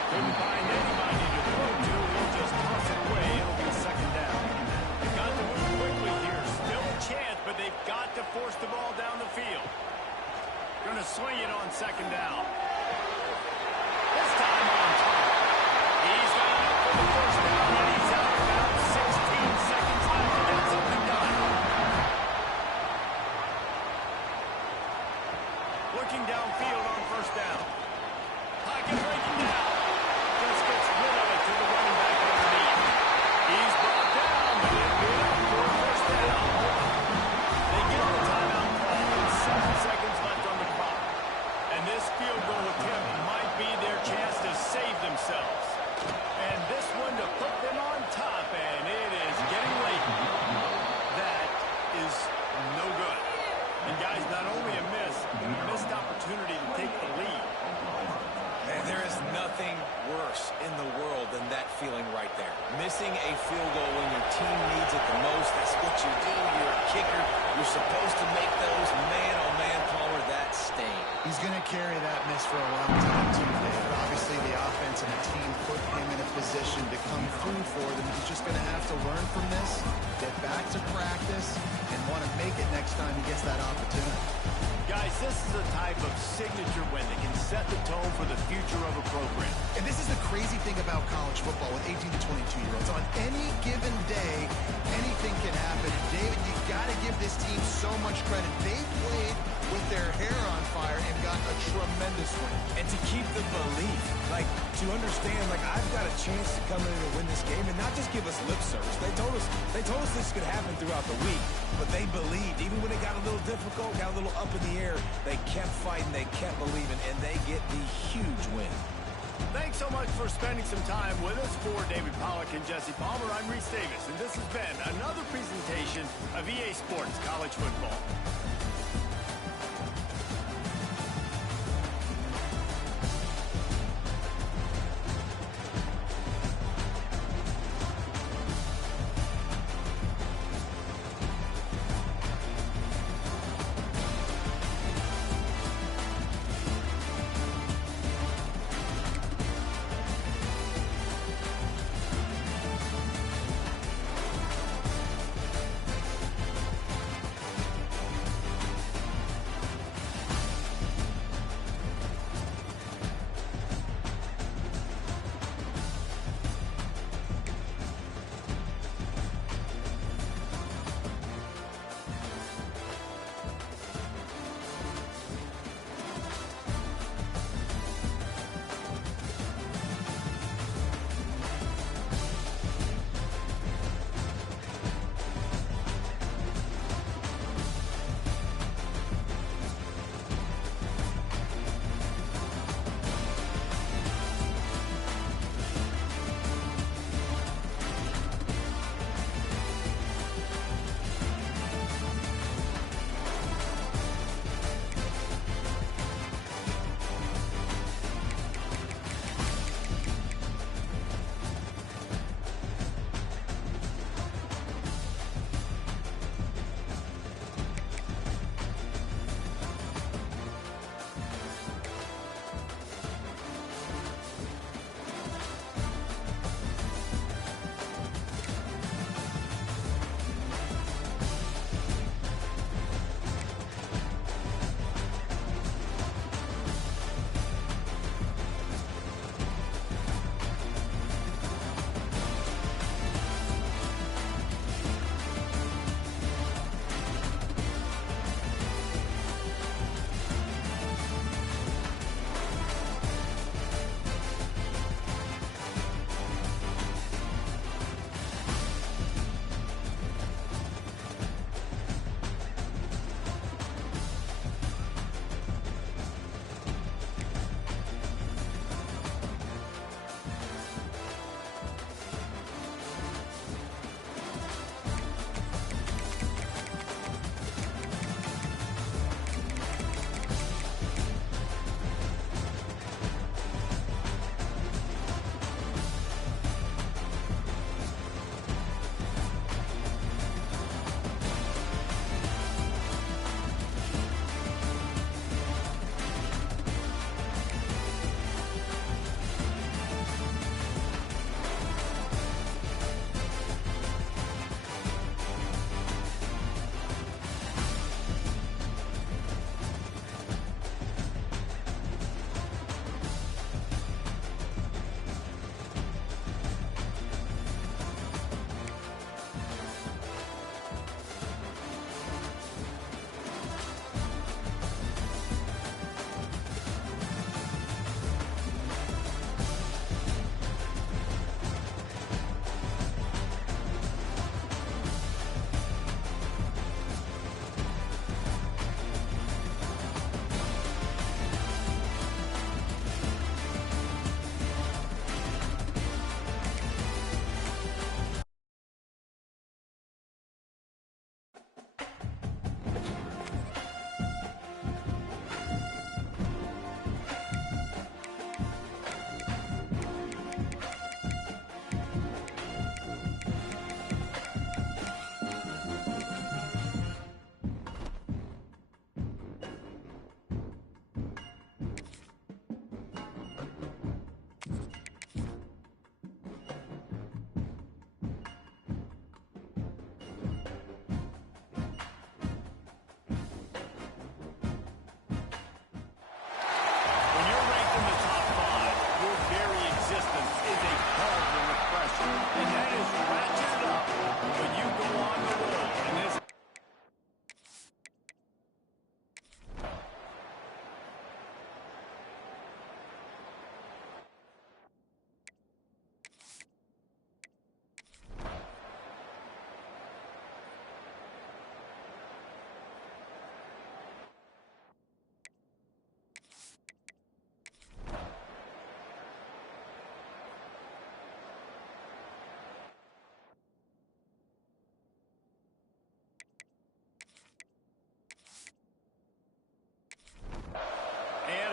Couldn't find anybody to throw to. He'll just toss it away. It'll be second down. They've got to move quickly here. Still a chance, but they've got to force the ball down the field. Gonna swing it on second down. This time on top. He's got it up for the first down, and he's out of bounds. 16 seconds left to get something done. Looking downfield on first down. Pocket breaking down. Just gets rid of it to the running back underneath. He's brought down, but it'll be enough for a first down. They get the timeout call with 7 seconds left on the clock. And this field goal attempt might be their chance to save themselves. And this one to put them on top, and it is getting late. That is no good. And guys, not only a miss, but a missed opportunity to take the lead. Man, there is nothing worse in the world than that feeling right there. Missing a field goal when your team needs it the most. That's what you do. You're a kicker. You're supposed to make those. Man, oh man, Palmer, that stain. He's going to carry that miss for a long time, too, David. Obviously, the offense and the team put him in a position to come through for them. He's just going to have to learn from this, get back to practice, and want to make it next time he gets that opportunity. Guys, this is a type of signature win that can set the tone for the future of a program. And this is the crazy thing about college football with 18 to 22-year-olds. On any given day, anything can happen. And David, you got to give this team so much credit. They played with their hair on fire and got a tremendous win. And to keep the belief, like, to understand, like, I've got a chance to come in and win this game and not just give us lip service. They told us this could happen throughout the week, but they believed. Even when it got a little difficult, got a little up in the air, they kept fighting, they kept believing, and they get the huge win. Thanks so much for spending some time with us. For David Pollack and Jesse Palmer, I'm Reese Davis, and this has been another presentation of EA Sports College Football.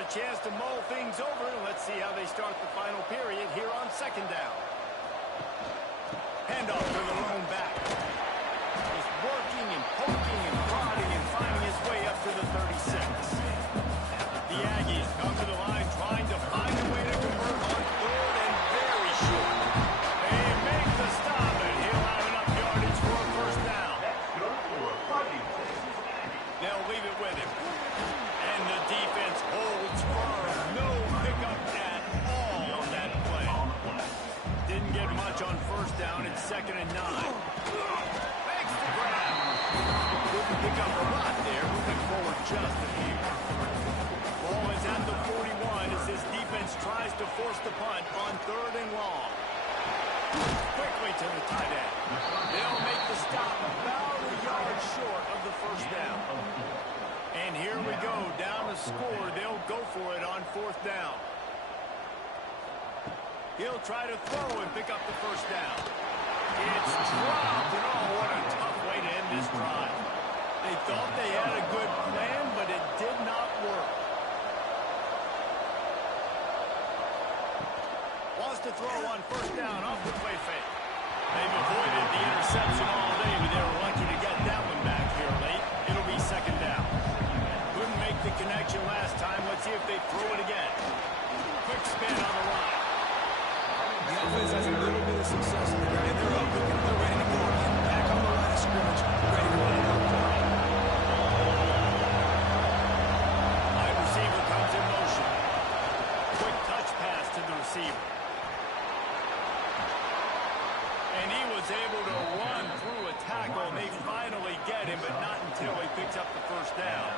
chance to mull things over. Let's see how they start the final period here on second down. Handoff to the lone back. Just working and poking and prodding and finding his way up to the 36. The Aggies come to the line trying to find a way to convert on third and very short. They make the stop, and he'll have enough yardage for a first down. They'll leave it with him. And the defense holds firm. No pickup at all on that play. Didn't get much on first down. It's 2nd and 9. Makes the grab. Didn't pick up a lot there. Moving forward just a few. Ball is at the 41 as this defense tries to force the punt on 3rd and long. Quickly to the tight end. They'll make the stop about a yard short of the first down. And here we go, down the score. They'll go for it on 4th down. He'll try to throw and pick up the first down. It's dropped, and oh, what a tough way to end this drive. They thought they had a good plan, but it did not work. Wants to throw on 1st down off the play fake. They've avoided the interception all day, but they were lucky to get that one back here late. It'll be 2nd down. Couldn't make the connection last time. Let's see if they throw it again. Quick spin on the line. The offense has a little bit of success in the ground, and they're up. They're ready to go again. Back on the line of scrimmage, ready to run it out. Wide receiver comes in motion. Quick touch pass to the receiver. And he was able to run through a tackle, and they finally get him, but not until he picks up the first down.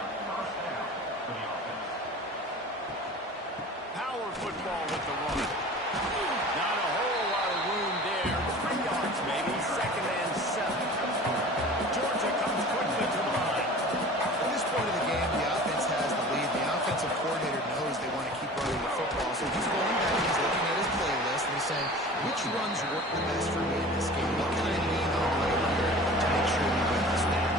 Power football with the run. Not a whole lot of room there. 3 yards maybe. 2nd and 7. Georgia comes quickly to the line. At this point of the game, the offense has the lead. The offensive coordinator knows they want to keep running the football, so he's going back and he's looking at his playlist and he's saying, which runs work the best for me in this game? What can I lean on right here to make sure we win this one?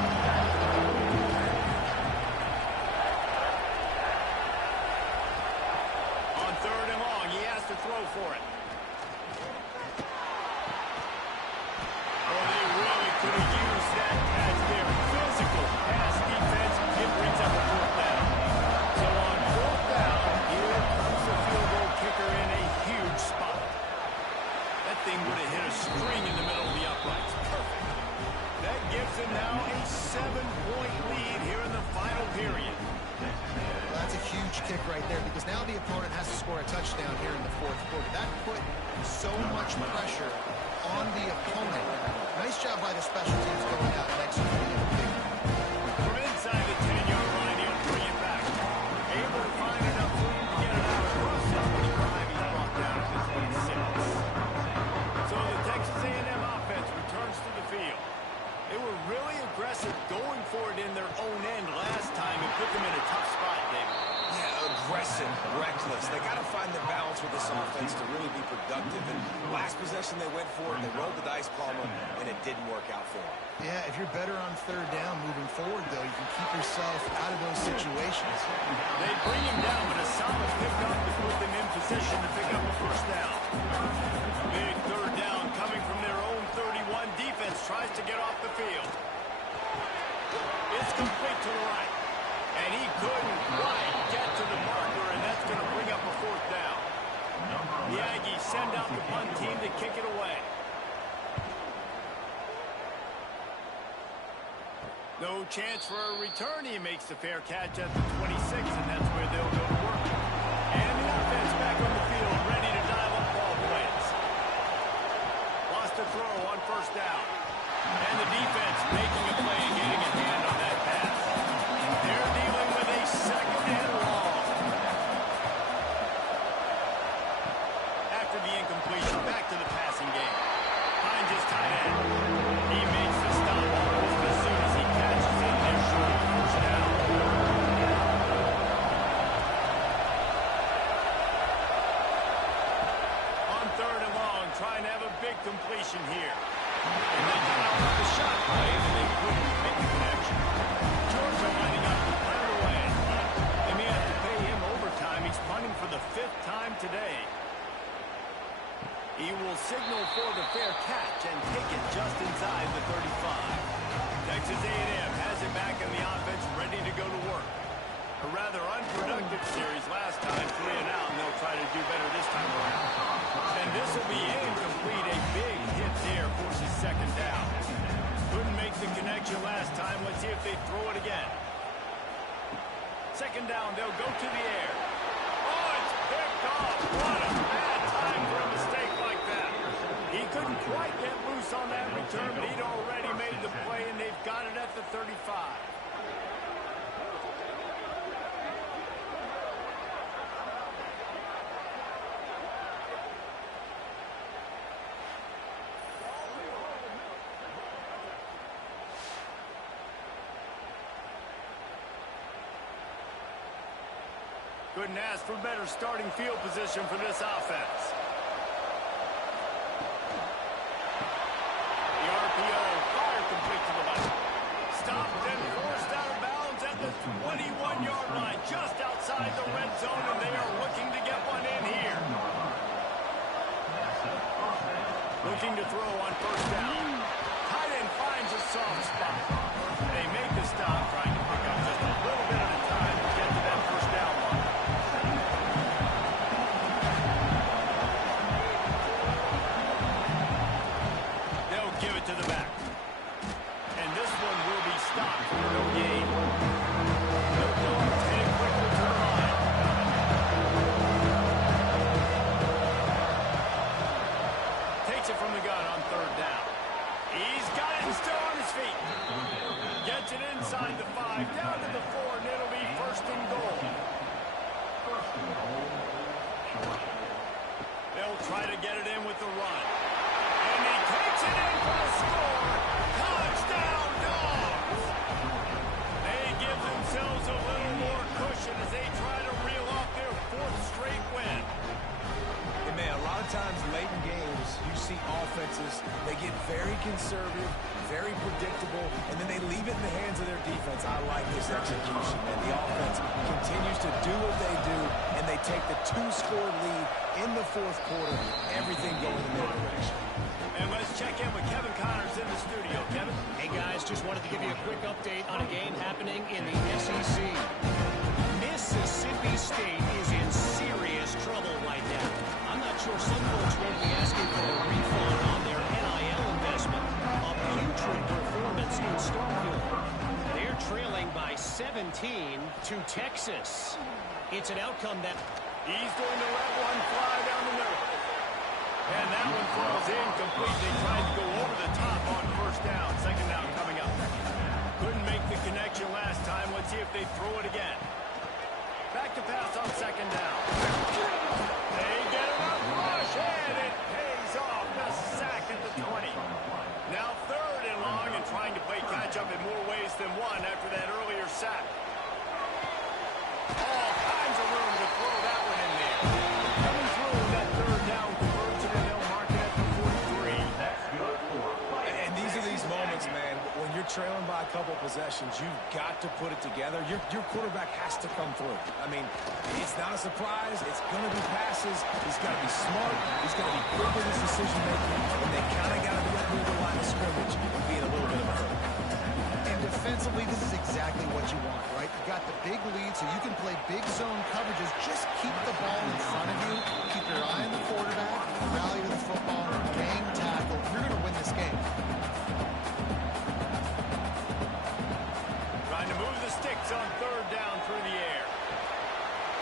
On 3rd and long, he has to throw for it. Oh, they really could have used that as their physical pass defense. It brings up a 4th down. So on 4th down, here comes the field goal kicker in a huge spot. That thing would have hit a string in the middle of the uprights. Perfect. That gives them now a 7-point lead here in the final period. Well, that's a huge kick right there because now the opponent has to score a touchdown here in the 4th quarter. That put so much pressure on the opponent. Nice job by the special teams going out and executing a big one. From inside the 10-yard line, he'll bring it back. Able to find enough room to get it out across the 25. He's brought down at the 26. So the Texas A&M offense returns to the field. They were really aggressive going for it in their own end last time and put them in a tough spot, David. Yeah, aggressive, reckless. They got to find the balance with this offense to really be productive. And last possession they went for it, they rolled the dice, Palmer, and it didn't work out for them. Yeah, if you're better on 3rd down moving forward, though, you can keep yourself out of those situations. They bring him down, but a solid pickup to put them in position to pick up a first down. Big 3rd down coming from their own 31. Defense tries to get off the field. It's complete to the right. And he couldn't quite get to the marker, and that's going to bring up a 4th down. The Aggies send out the punt team to kick it away. No chance for a return. He makes the fair catch at the 26, and that's where they'll go to work. And the offense back on the field, ready to dial up ball plays. Lost a throw on 1st down. And the defense making a play and getting a hand on that pass. They're dealing with a 2nd and long. After the incompletion, back to the passing game. Finds his tight end. He makes the stop almost as soon as he catches it. They're short of 1st down. On 3rd and long, trying to have a big completion here. And they got out of the shot play, and they couldn't make the connection. Georgia lining up to punt it away. They may have to pay him overtime. He the 5th time today. He will signal for the fair catch and take it just inside the 35. Texas A&M has it back in the offense, ready to go to work. A rather unproductive series last time, 3 and out, and they'll try to do better this time around. And this will be incomplete. A big hit there forces 2nd down. Couldn't make the connection last time. Let's see if they throw it again. 2nd down, they'll go to the air. Oh, it's picked off. What a bad time for a mistake like that. He couldn't quite get loose on that return, but he'd already made the play, and they've got it at the 35. Couldn't ask for better starting field position for this offense. The RPO, fire complete to the left. Stopped and forced out of bounds at the 21-yard line, just outside the red zone, and they are looking to get one in here. Looking to throw on 1st down. Tight end finds a soft spot. They make the stop, trying to pick up just a little bit at a time to get to that 1st down line. To the back. And this one will be stopped for no gain. No dogs headed quickly to the line. Takes it from the gun on 3rd down. He's got it and still on his feet. Gets it inside the 5, down to the 4, and it'll be 1st and goal. They'll try to get it in with the run. And he takes it in for a score. Touchdown, Dogs! They give themselves a little more cushion as they try to reel off their 4th straight win. And man, a lot of times late in games, you see offenses, they get very conservative, very predictable, and then they leave it in the hands of their defense. I like this execution, man. The offense continues to do what they do, and they take the 2-score lead in the 4th quarter, everything going in their direction. And let's check in with Kevin Connors in the studio. Kevin? Hey, guys, just wanted to give you a quick update on a game happening in the SEC. Mississippi State is in serious trouble right now. I'm not sure some folks won't be asking for a refund on their NIL investment. A putrid performance in Starkville. They're trailing by 17 to Texas. It's an outcome that... He's going to let one fly down the middle. And that one falls incomplete. They tried to go over the top on 1st down. 2nd down coming up. Couldn't make the connection last time. Let's see if they throw it again. Back to pass on 2nd down. They get it up, rush, and it pays off. The sack at the 20. Now 3rd and long, and trying to play catch-up in more ways than one after that earlier sack. All kinds of room to throw that one in there. Coming through that 3rd down conversion, and they'll mark it at the 43. And these are these moments, man, when you're trailing by a couple possessions, you've got to put it together. Your quarterback has to come through. I mean, it's not a surprise. It's going to be passes. He's got to be smart. He's got to be quick with his decision-making, and they kind of got to be up near the line of scrimmage and be in a little bit of a hurry. And defensively, this is exactly what you want, right? You got the big lead, so you can play big zone coverages. Just keep the ball in front of you. Keep your eye on the quarterback. Rally to the football. Gang tackle. You're going to win this game. Trying to move the sticks on 3rd down through the air.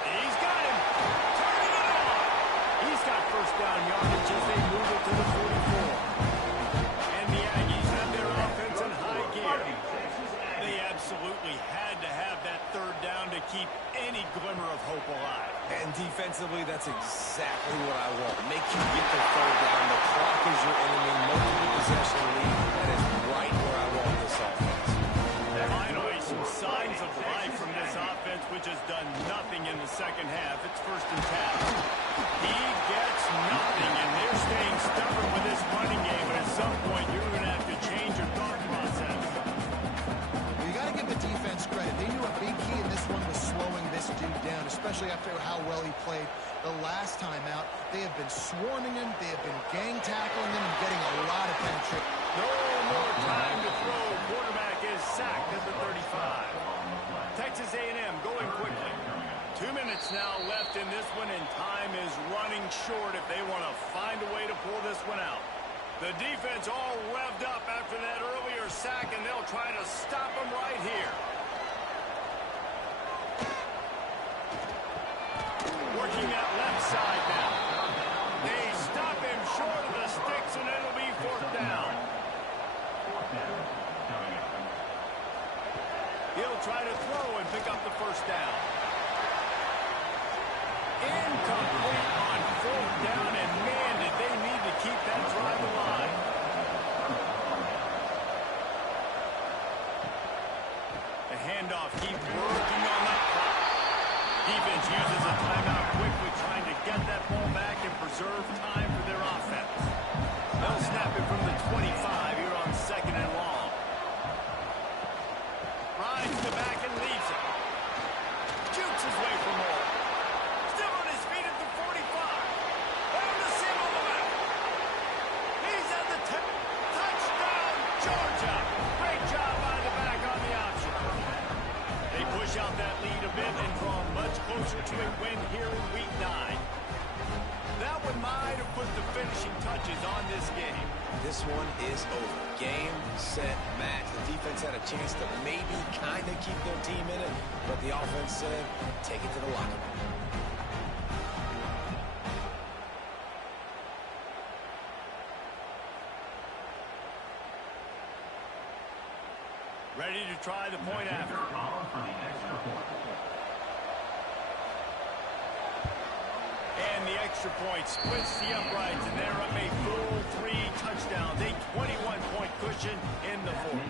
He's got him. Turning it on. He's got 1st down yardage as they move it to the 44. And the Aggies have their offense in high gear. They absolutely had to have that 3rd down to keep any glimmer of hope alive. And defensively, that's exactly what I want. Make you get the 3rd down. The clock is your enemy. Multiple possession lead. That is right where I want this offense. Finally, some signs of life from this offense, which has done nothing in the 2nd half. It's 1st and 10. He gets nothing, and they're staying stubborn with this running game. But at some point, you're going to have to change your thought process. You got to give the defense credit. They knew a big key in this one was slowing this dude down, especially after how well he played The last time out, they have been swarming him, they have been gang tackling him, and getting a lot of penetration. No more time to throw. Quarterback is sacked at the 35. Texas A&M going quickly. 2 minutes now left in this one, and time is running short if they want to find a way to pull this one out. The defense all revved up after that earlier sack, and they'll try to stop them right here. Working that left side now. They stop him short of the sticks, and it'll be fourth down. He'll try to throw and pick up the first down. Incomplete on fourth down, and man, did they need to keep that drive alive. The handoff keeps working on that clock. Defense uses a timeout quickly, trying to get that ball back and preserve time for their offense. They'll snap it from the 25 here on second and long. Rides to the back and leaves it. Jukes his way for more. Still on his feet at the 45. On the seam on the left. He's at the 10. Touchdown, Georgia. Great job by the back on the option. They push out that lead a bit and draw much closer to a win here in Week 9. That one might have put the finishing touches on this game. This one is over. Game, set, match. The defense had a chance to maybe kind of keep their team in it, but the offense said, take it to the locker room. Ready to try the point after. And the extra point splits the uprights, and they're up a full 3 touchdowns, a 21-point cushion in the fourth.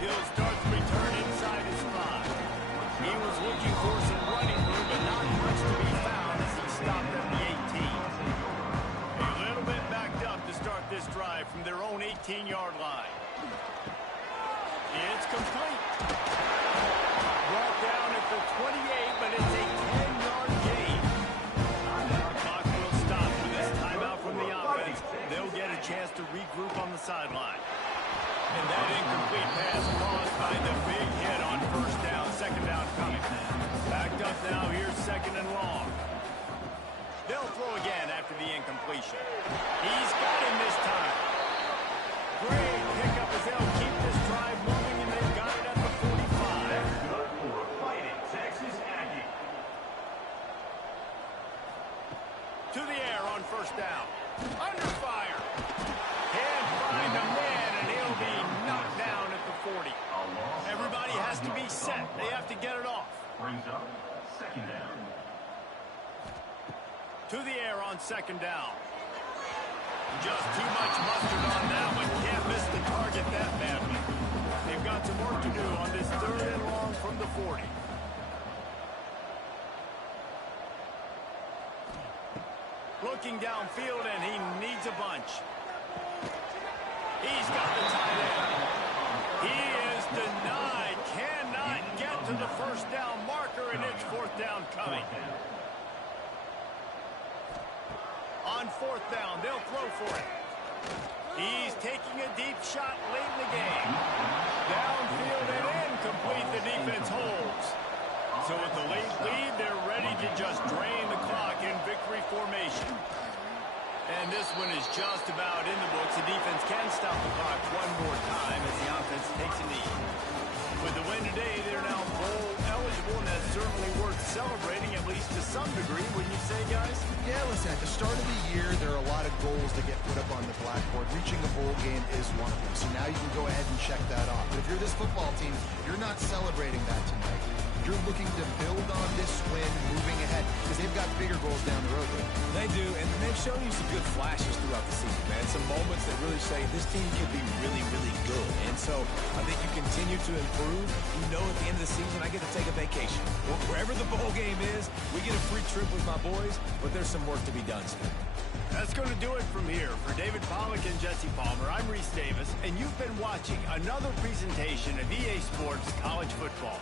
He'll start the return inside his 5. He was looking for some running room, but not much to be found as he stopped at the 18. A little bit backed up to start this drive from their own 18-yard line. It's complete. Brought down at the 28, but it's a 10-yard gain. The clock will stop with this timeout from the offense. They'll get a chance to regroup on the sideline. And that incomplete pass caused by the big hit on first down. Second down coming. Backed up now. Here's second and long. They'll throw again after the incompletion. He's got him this time. Great pickup as they'll keep this drive moving, and they've got it at the 45. To the air on first down. Under fire. Can't find a man, and he'll be knocked down at the 40. Everybody has to be set. They have to get it off. Brings up second down. To the air on second down. Just too much mustard on that one. Can't miss the target that badly. They've got some work to do on this third and long from the 40. Looking downfield, and he needs a bunch. He's got the tight end. He is denied. Cannot get to the first down marker, and it's fourth down coming. On fourth down, they'll throw for it. He's taking a deep shot late in the game. Downfield and incomplete. The defense holds. So with the late lead, they're ready to just drain the clock in victory formation. And this one is just about in the books. The defense can stop the clock one more time as the offense takes a knee. With the win today, they're now bowl eligible, and that's certainly worth celebrating, at least to some degree, wouldn't you say, guys? Yeah, listen, at the start of the year, there are a lot of goals that get put up on the blackboard. Reaching a bowl game is one of them. So now you can go ahead and check that off. But if you're this football team, you're not celebrating that tonight. You're looking to build on this win moving ahead because they've got bigger goals down the road. They do, and they've shown you some good flashes throughout the season, man. Some moments that really say this team could be really, really good. And so I think you continue to improve. You know at the end of the season, I get to take a vacation. Wherever the bowl game is, we get a free trip with my boys, but there's some work to be done still. That's going to do it from here. For David Pollack and Jesse Palmer, I'm Reese Davis, and you've been watching another presentation of EA Sports College Football.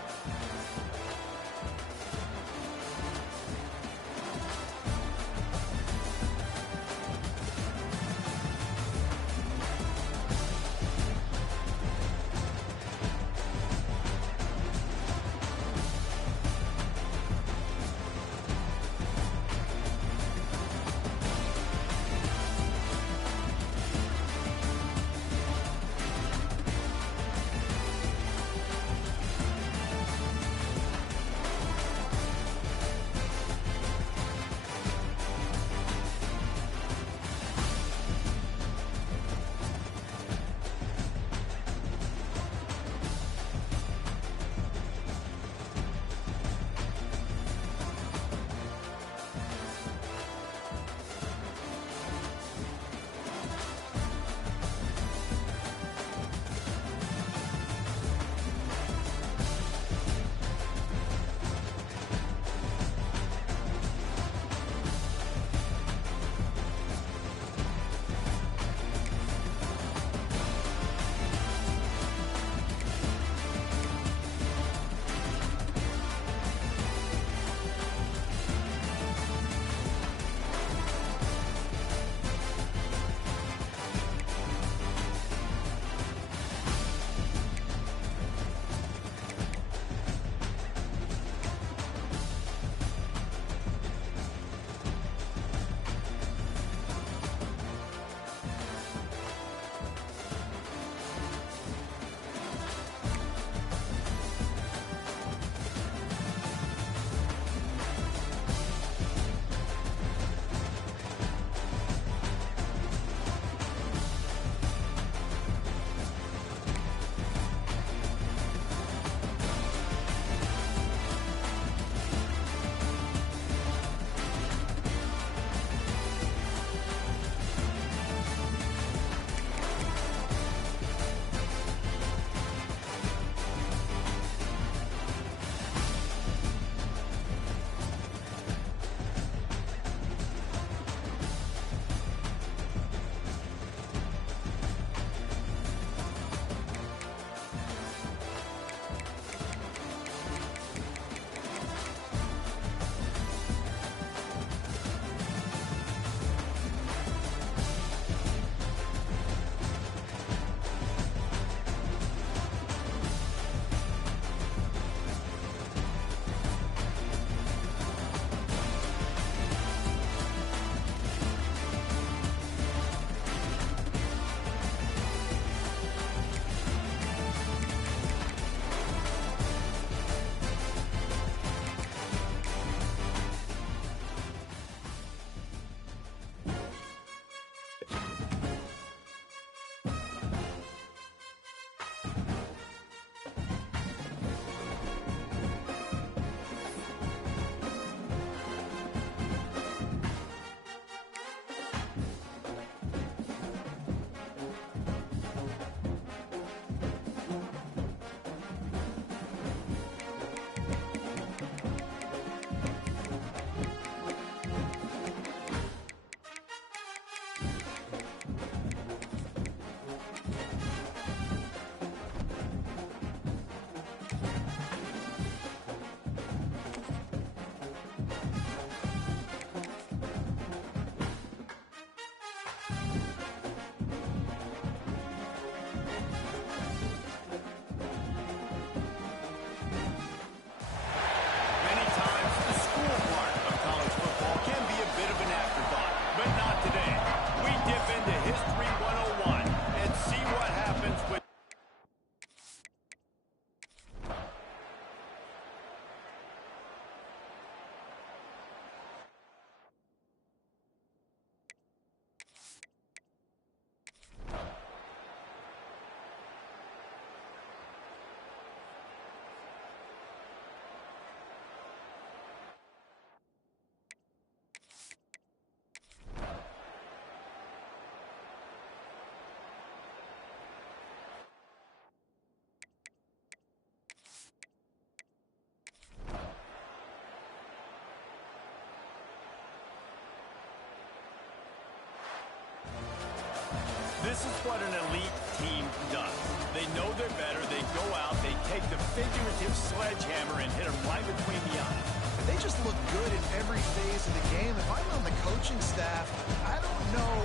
This is what an elite team does. They know they're better. They go out, they take the figurative sledgehammer and hit them right between the eyes. They just look good in every phase of the game. If I'm on the coaching staff, I don't know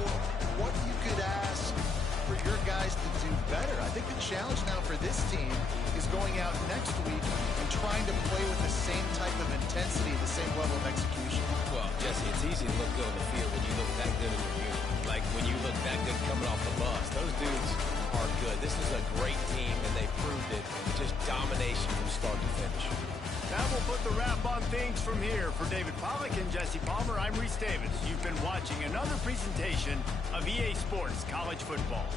what you could ask for your guys to do better. I think the challenge now for this team is going out next week and trying to play with the same type of intensity, the same level of execution. Well, Jesse, it's easy to look good on the field when you look that good in your unit. Like when you look that good coming off the bus. Those dudes are good. This is a great team, and they proved it. Just domination from start to finish. Now we'll put the wrap on things from here. For David Pollack and Jesse Palmer, I'm Reese Davis. You've been watching another presentation of EA Sports College Football.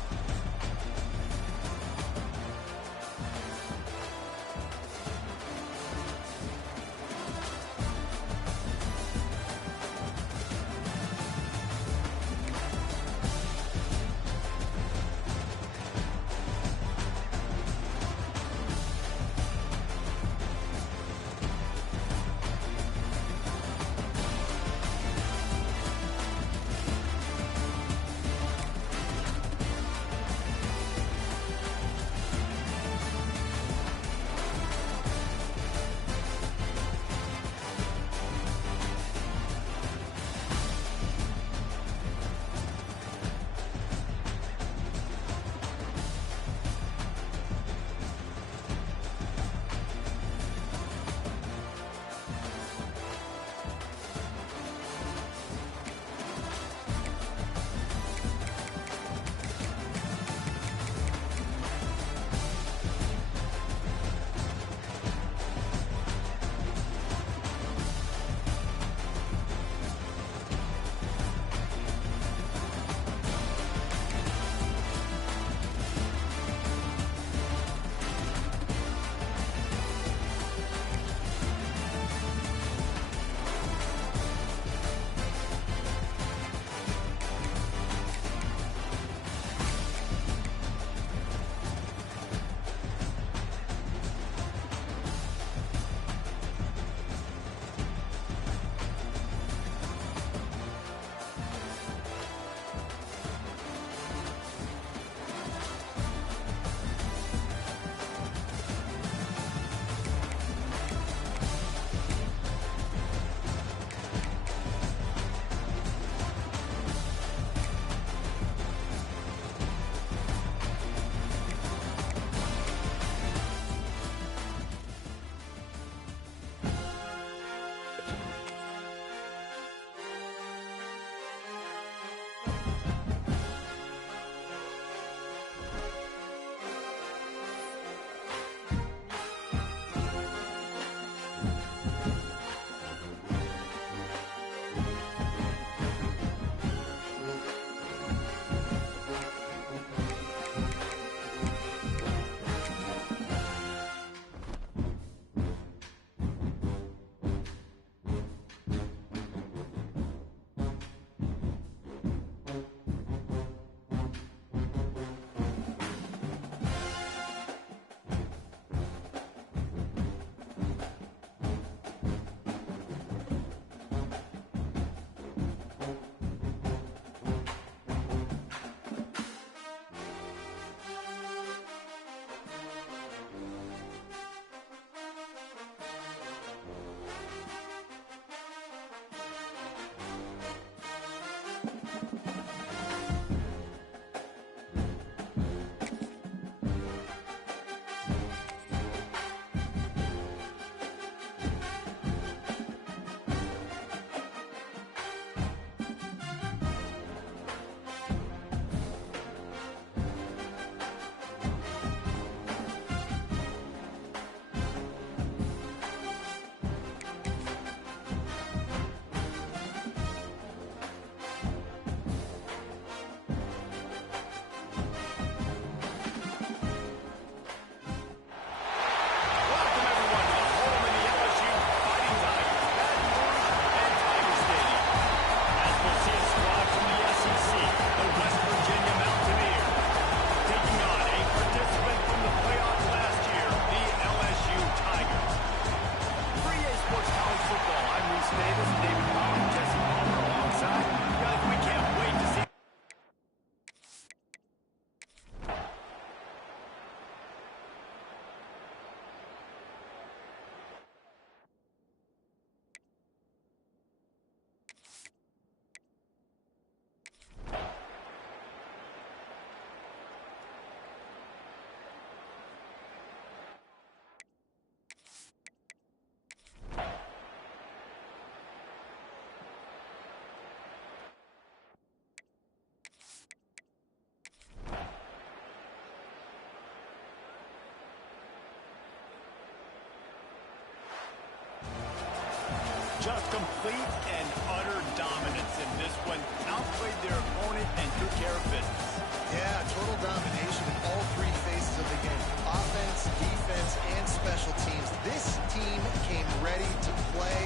Complete and utter dominance in this one. Outplayed their opponent and took care of business. Yeah, total domination in all three phases of the game. Offense, defense, and special teams. This team came ready to play,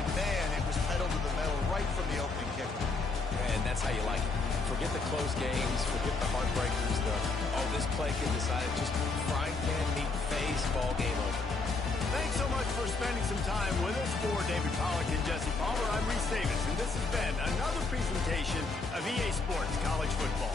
and man, it was pedal to the metal right from the opening kick. And that's how you like it. Forget the close games, forget the heartbreakers, this play can decide it. Just frying pan meat face, ball game over. Thanks so much for spending some time with us. For David Pollack and Jesse Palmer, I'm Reese Davis, and this has been another presentation of EA Sports College Football.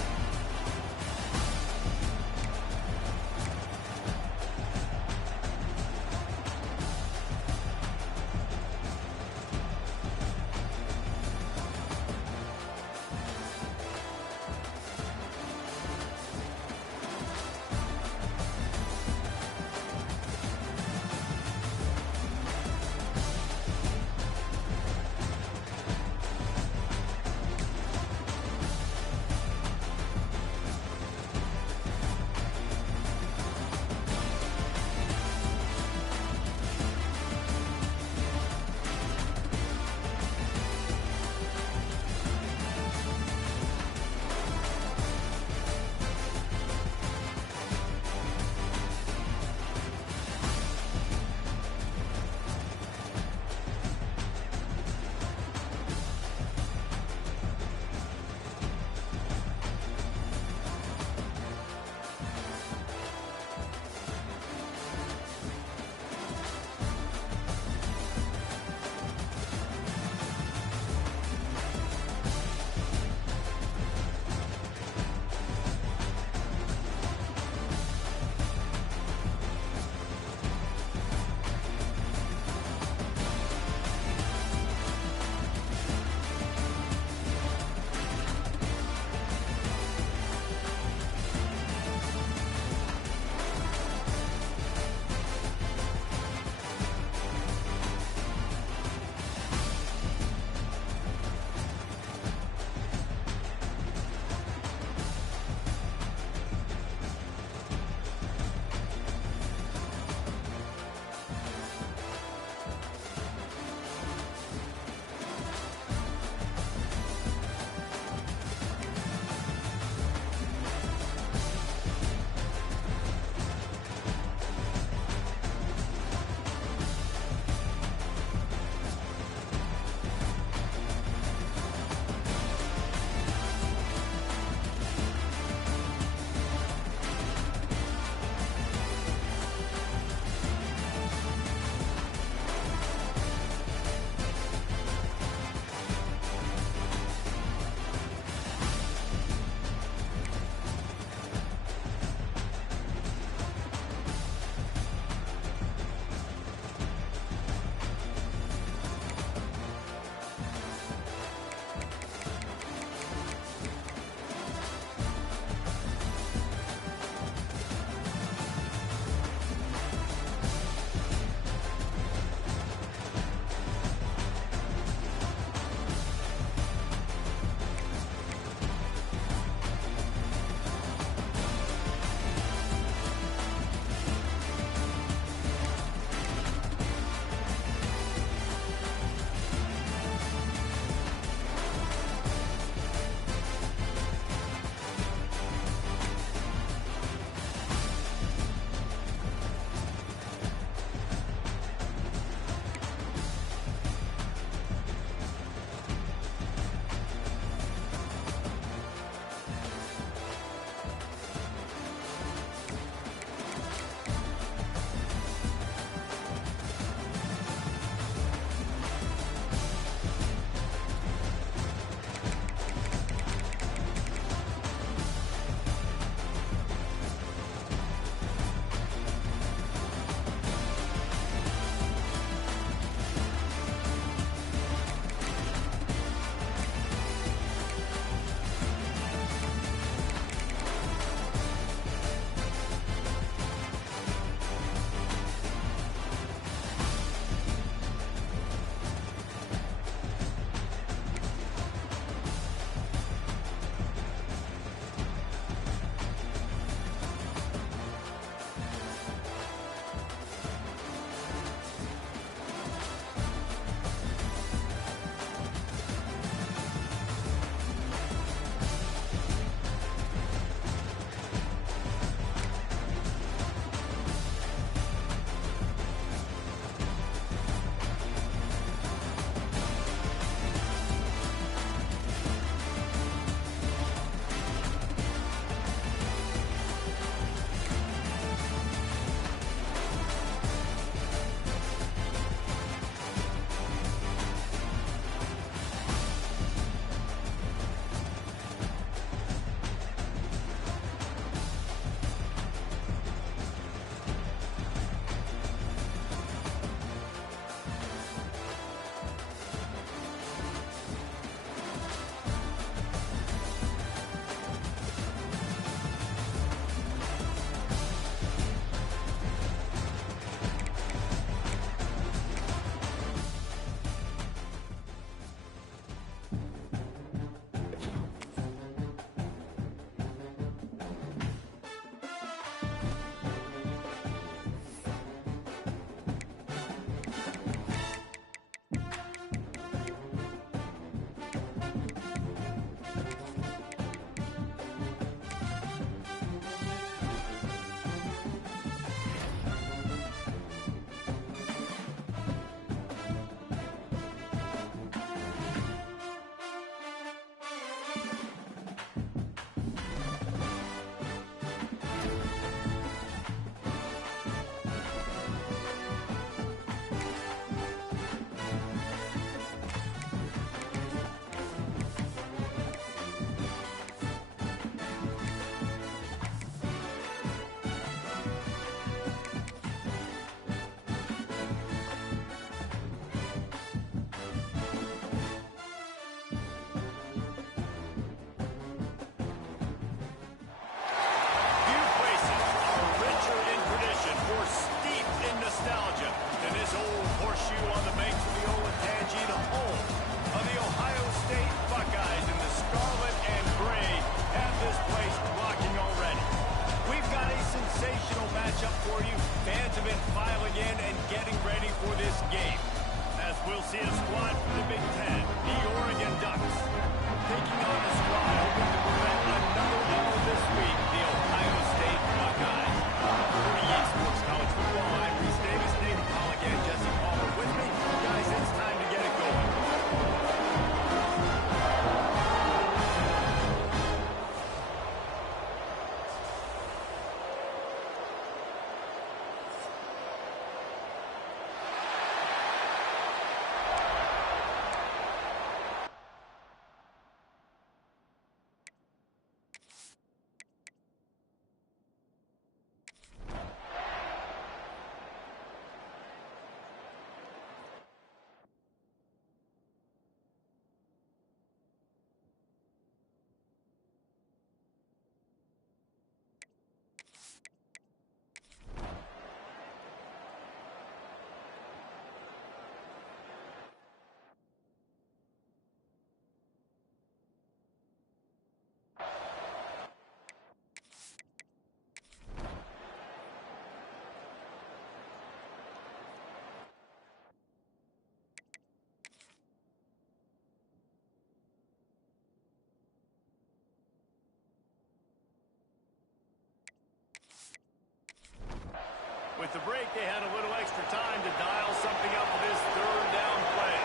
With the break, they had a little extra time to dial something up for this third down play.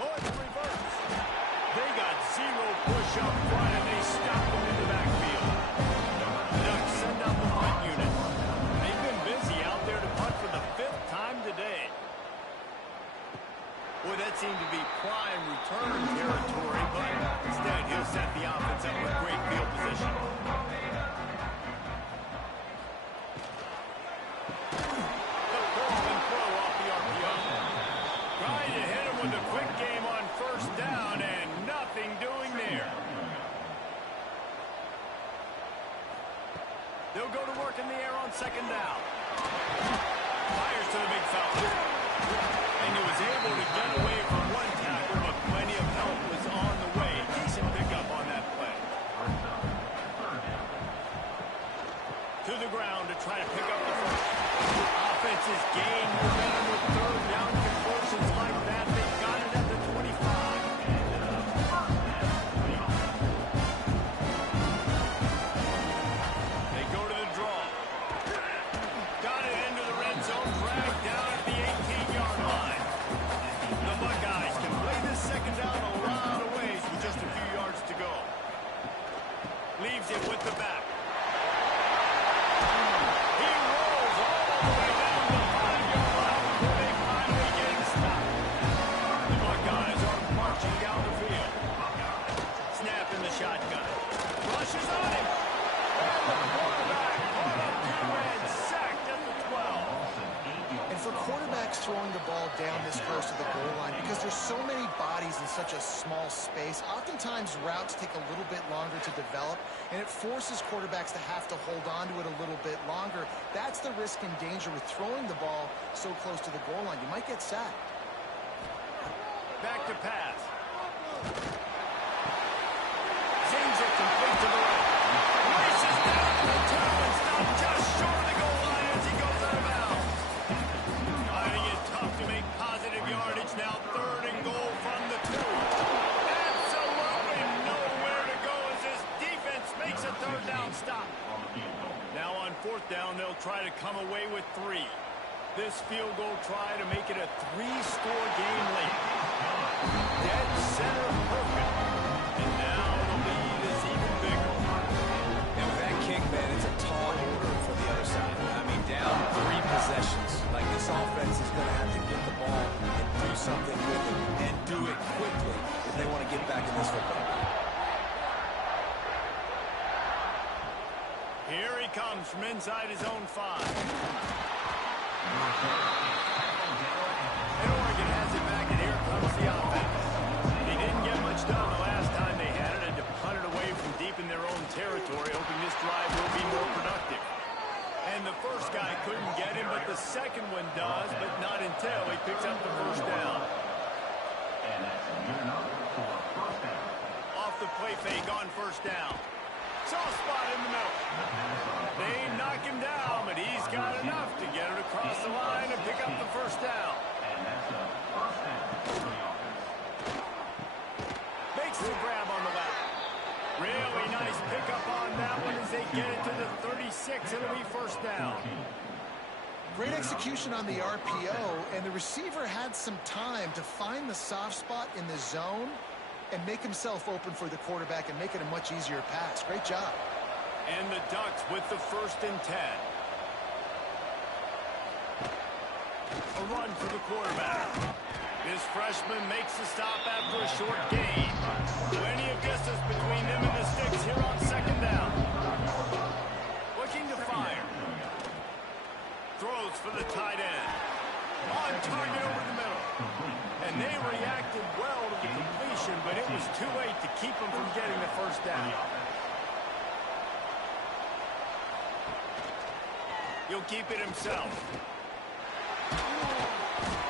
Oh, it's reverse. They got zero push up front, and they stopped them in the backfield. The Ducks send out the punt unit. They've been busy out there to punt for the 5th time today. Boy, that seemed to be prime return territory, but instead he'll set the offense up with great field position. The pull and throw off the RPO. Trying to hit him with a quick game on first down, and nothing doing there. They'll go to work in the air on second down. Fires to the big fella. And he was able to get away from one tackle, but plenty of help was on the way. Decent pickup on that play. To the ground to try to pick up the first. Offenses gain momentum with third down conversions like that. They got it at the 25. They go to the draw. Got it into the red zone, dragged down at the 18-yard line. The Buckeyes can play this second down a lot of ways with just a few yards to go. Leaves it with the back. He rolls all the way down the 5-yard line before they finally get him stopped. The Buckeyes are marching down the field. Snap in the shotgun. Rushes on him. And the quarterback caught up to and sacked at the 12. And for quarterbacks throwing the ball down this close to the goal line, because there's so many bodies in such a small space, oftentimes routes take a little bit longer to develop, and it forces quarterbacks to have to hold on to it a little bit longer. That's the risk and danger with throwing the ball so close to the goal line. You might get sacked. Back to pass. Zings it complete to the right. Races down to the 2 and stopped just short of the goal line as he goes out of bounds. Finding it tough to make positive yardage now. 3rd and goal from the 2. Absolutely nowhere to go as this defense makes a 3rd down stop. Now on 4th down, they'll try to come away with 3. This field goal try to make it a 3-score game late. Dead center perfect. And now the lead is even bigger. And with that kick, man, it's a tall order for the other side. I mean, down 3 possessions. Like, this offense is going to have to get the ball and do something with it, and do it quickly if they want to get back in this football. Here he comes from inside his own 5. And Oregon has it back, and here comes the offense. They didn't get much done the last time they had it, and to punt it away from deep in their own territory, hoping this drive will be more productive. And the first guy couldn't get him, but the second one does, but not until he picks up the first down. And that's good enough for a first down. Off the play fake on first down. Soft spot in the middle. They knock him down, but he's got enough to get it across the line and pick up the first down. And that's a first down for the offense. Makes the grab on the left. Really nice pickup on that one as they get it to the 36. It'll be first down. Great execution on the RPO, and the receiver had some time to find the soft spot in the zone and make himself open for the quarterback and make it a much easier pass. Great job. And the Ducks with the 1st and 10. A run for the quarterback. This freshman makes the stop after a short gain. Plenty of distance between them and the sticks here on second down. Looking to fire. Throws for the tight end. On target over the middle. And they reacted well to the completion, but it was too late to keep them from getting the first down. He'll keep it himself.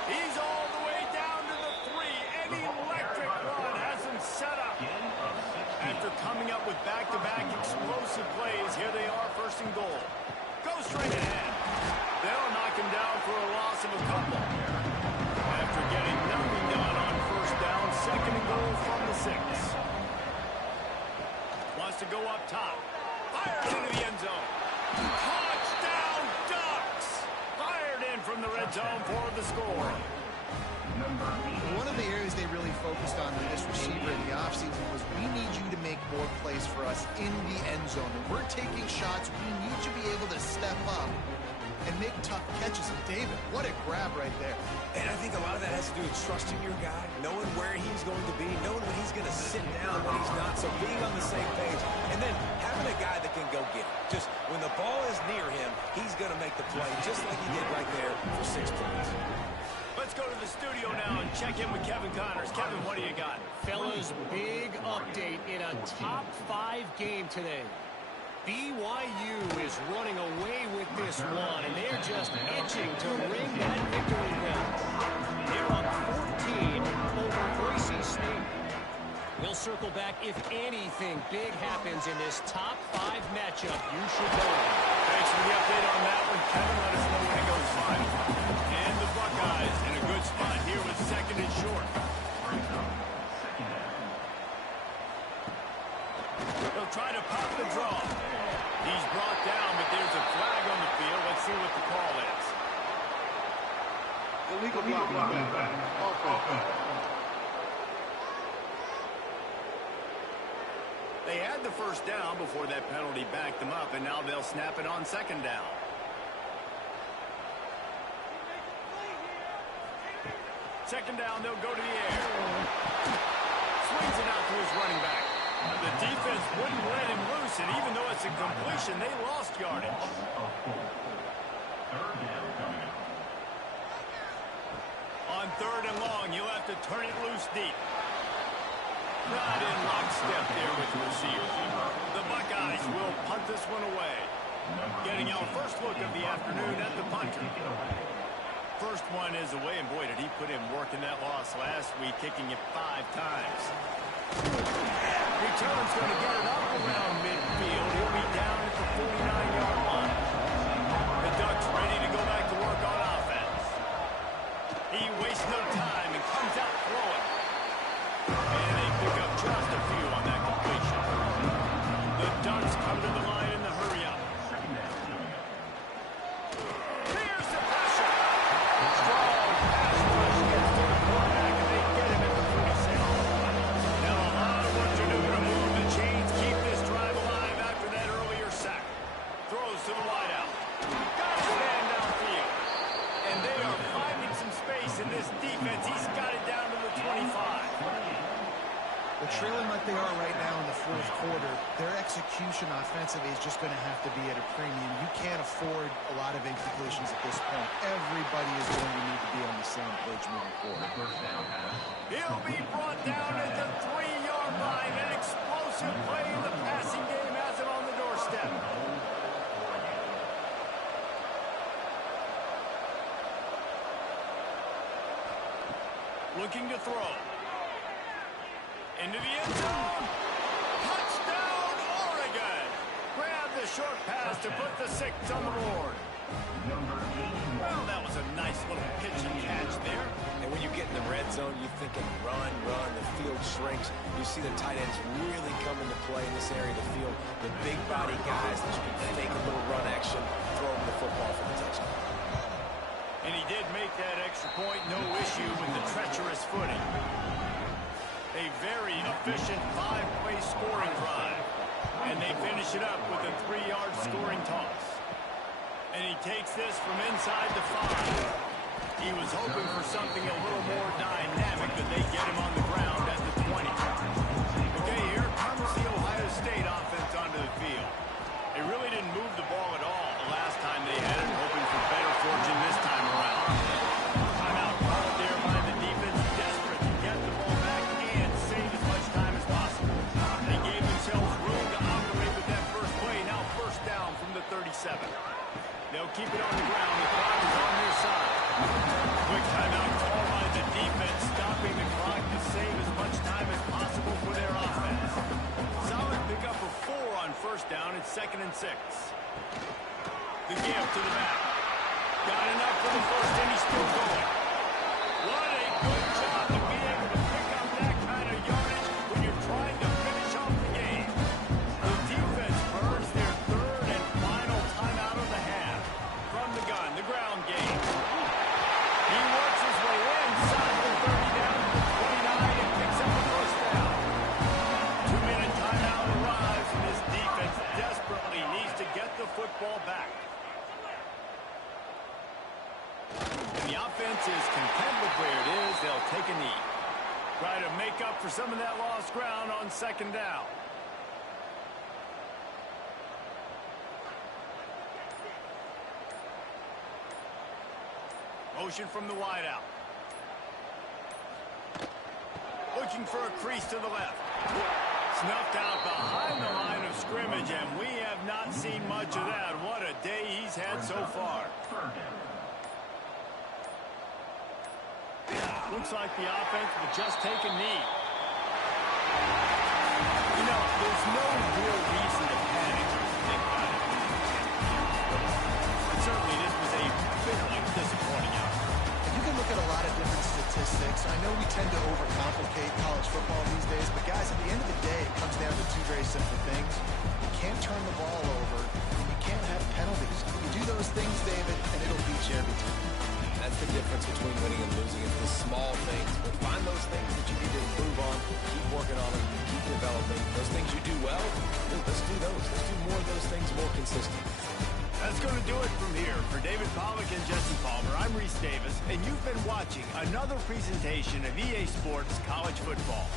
He's all the way down to the 3. An electric run has him set up. After coming up with back-to-back explosive plays, here they are, 1st and goal. Go straight ahead. They'll knock him down for a loss of a couple. After getting nothing done on first down, 2nd and goal from the 6. Wants to go up top. Fired into the end zone. Touchdown Ducks! Fired in from the red zone for the score. One of the areas they really focused on with this receiver in the offseason was we need you to make more plays for us in the end zone. And we're taking shots. We need you to be able to step up and make tough catches. And David, what a grab right there. And I think a lot of that has to do with trusting your guy, knowing where he's going to be, knowing when he's going to sit down, when he's not. So being on the same page, and then having a guy that can go get it. Just when the ball is near him, he's going to make the play, just like he did right there for 6 points. Let's go to the studio now and check in with Kevin Connors. Kevin, what do you got? Fellas, big update in a top 5 game today. BYU is running away with this one, and they're just itching to ring that victory bell. They're up 14 over Boise State. We'll circle back if anything big happens in this top 5 matchup. You should know it. Thanks for the update on that one, Kevin. Let us know when it goes final. And the Buckeyes in a good spot here with 2nd and short. They'll try to pop the draw. He's brought down, but there's a flag on the field. Let's see what the call is. Illegal blocking back. Offense. They had the first down before that penalty backed them up, and now they'll snap it on 2nd down. Second down, they'll go to the air. Swings it out to his running back. The defense wouldn't let him loose, and even though it's a completion, they lost yardage. On 3rd and long, you'll have to turn it loose deep. Not in lockstep there with the receiver. The Buckeyes will punt this one away. Getting our first look of the afternoon at the punter. First one is away, and boy, did he put in work in that loss last week, kicking it 5 times. Return's going to get it up around midfield. He'll be down at the 49-yard line. The Ducks ready to go back to work on offense. He wastes no time and comes out throwing. And they pick up just a few on that completion. The Ducks come to the line in the hurry-up. Here's the pressure. Strong pass rush gets to the quarterback, and they get him at the 46. Now a lot of work to do to move the chains, keep this drive alive after that earlier sack. Throws to the wideout. Got his man downfield. And they are finding some space in this defense. He's got it down to the 25. They're trailing like they are right now in the 4th quarter. Their execution offensively is just going to have to be at a premium. You can't afford a lot of incompletions at this point. Everybody is going to need to be on the same page moving forward. He'll be brought down at the 3-yard line. An explosive play in the passing game has it on the doorstep. Looking to throw. Into the end zone. Touchdown, Oregon. Grab the short pass to put the 6 on the board. Well, that was a nice little pitch and catch there. And when you get in the red zone, you're thinking run, the field shrinks. You see the tight ends really come into play in this area of the field. The big body guys that you can fake a little run action, throw them the football for the touchdown. And he did make that extra point, no issue with the treacherous footing. A very efficient 5-play scoring drive. And they finish it up with a 3-yard scoring toss. And he takes this from inside the 5. He was hoping for something a little more dynamic, but they get him on the ground at the 20. Okay, here comes the Ohio State offense onto the field. They really didn't move the ball at all the last time they had it, hoping for better fortune this time around. Timeout called there by the defense, desperate to get the ball back and save as much time as possible. They gave themselves room to operate with that first play. Now 1st down from the 37. They'll keep it on the ground. The clock is on their side. Quick timeout called by the defense, stopping the clock to save as much time as possible for their offense. Solid pickup of 4 on 1st down. It's 2nd and 6. The give to the back. Got enough for the 1st, and he's still going. What a good job to be able to pick up that kind of yardage when you're trying to finish off the game. The defense earns their Try to make up for some of that lost ground on second down. Motion from the wideout. Looking for a crease to the left. Snuffed out behind the line of scrimmage, and we have not seen much of that. What a day he's had so far. Looks like the offense will just take a knee. You know, there's no real reason to panic or think about it. But certainly this was a bitterly disappointing outcome. You can look at a lot of different statistics. I know we tend to overcomplicate college football these days, but guys, at the end of the day, it comes down to two very simple things. You can't turn the ball over, and you can't have penalties. You do those things, David, and it'll beat you every time. That's the difference between winning and losing. It's the small things. But find those things that you need to improve on. Keep working on them. Keep developing. Those things you do well, let's do those. Let's do more of those things more consistent. That's going to do it from here. For David Pollack and Jesse Palmer, I'm Reese Davis, and you've been watching another presentation of EA Sports College Football.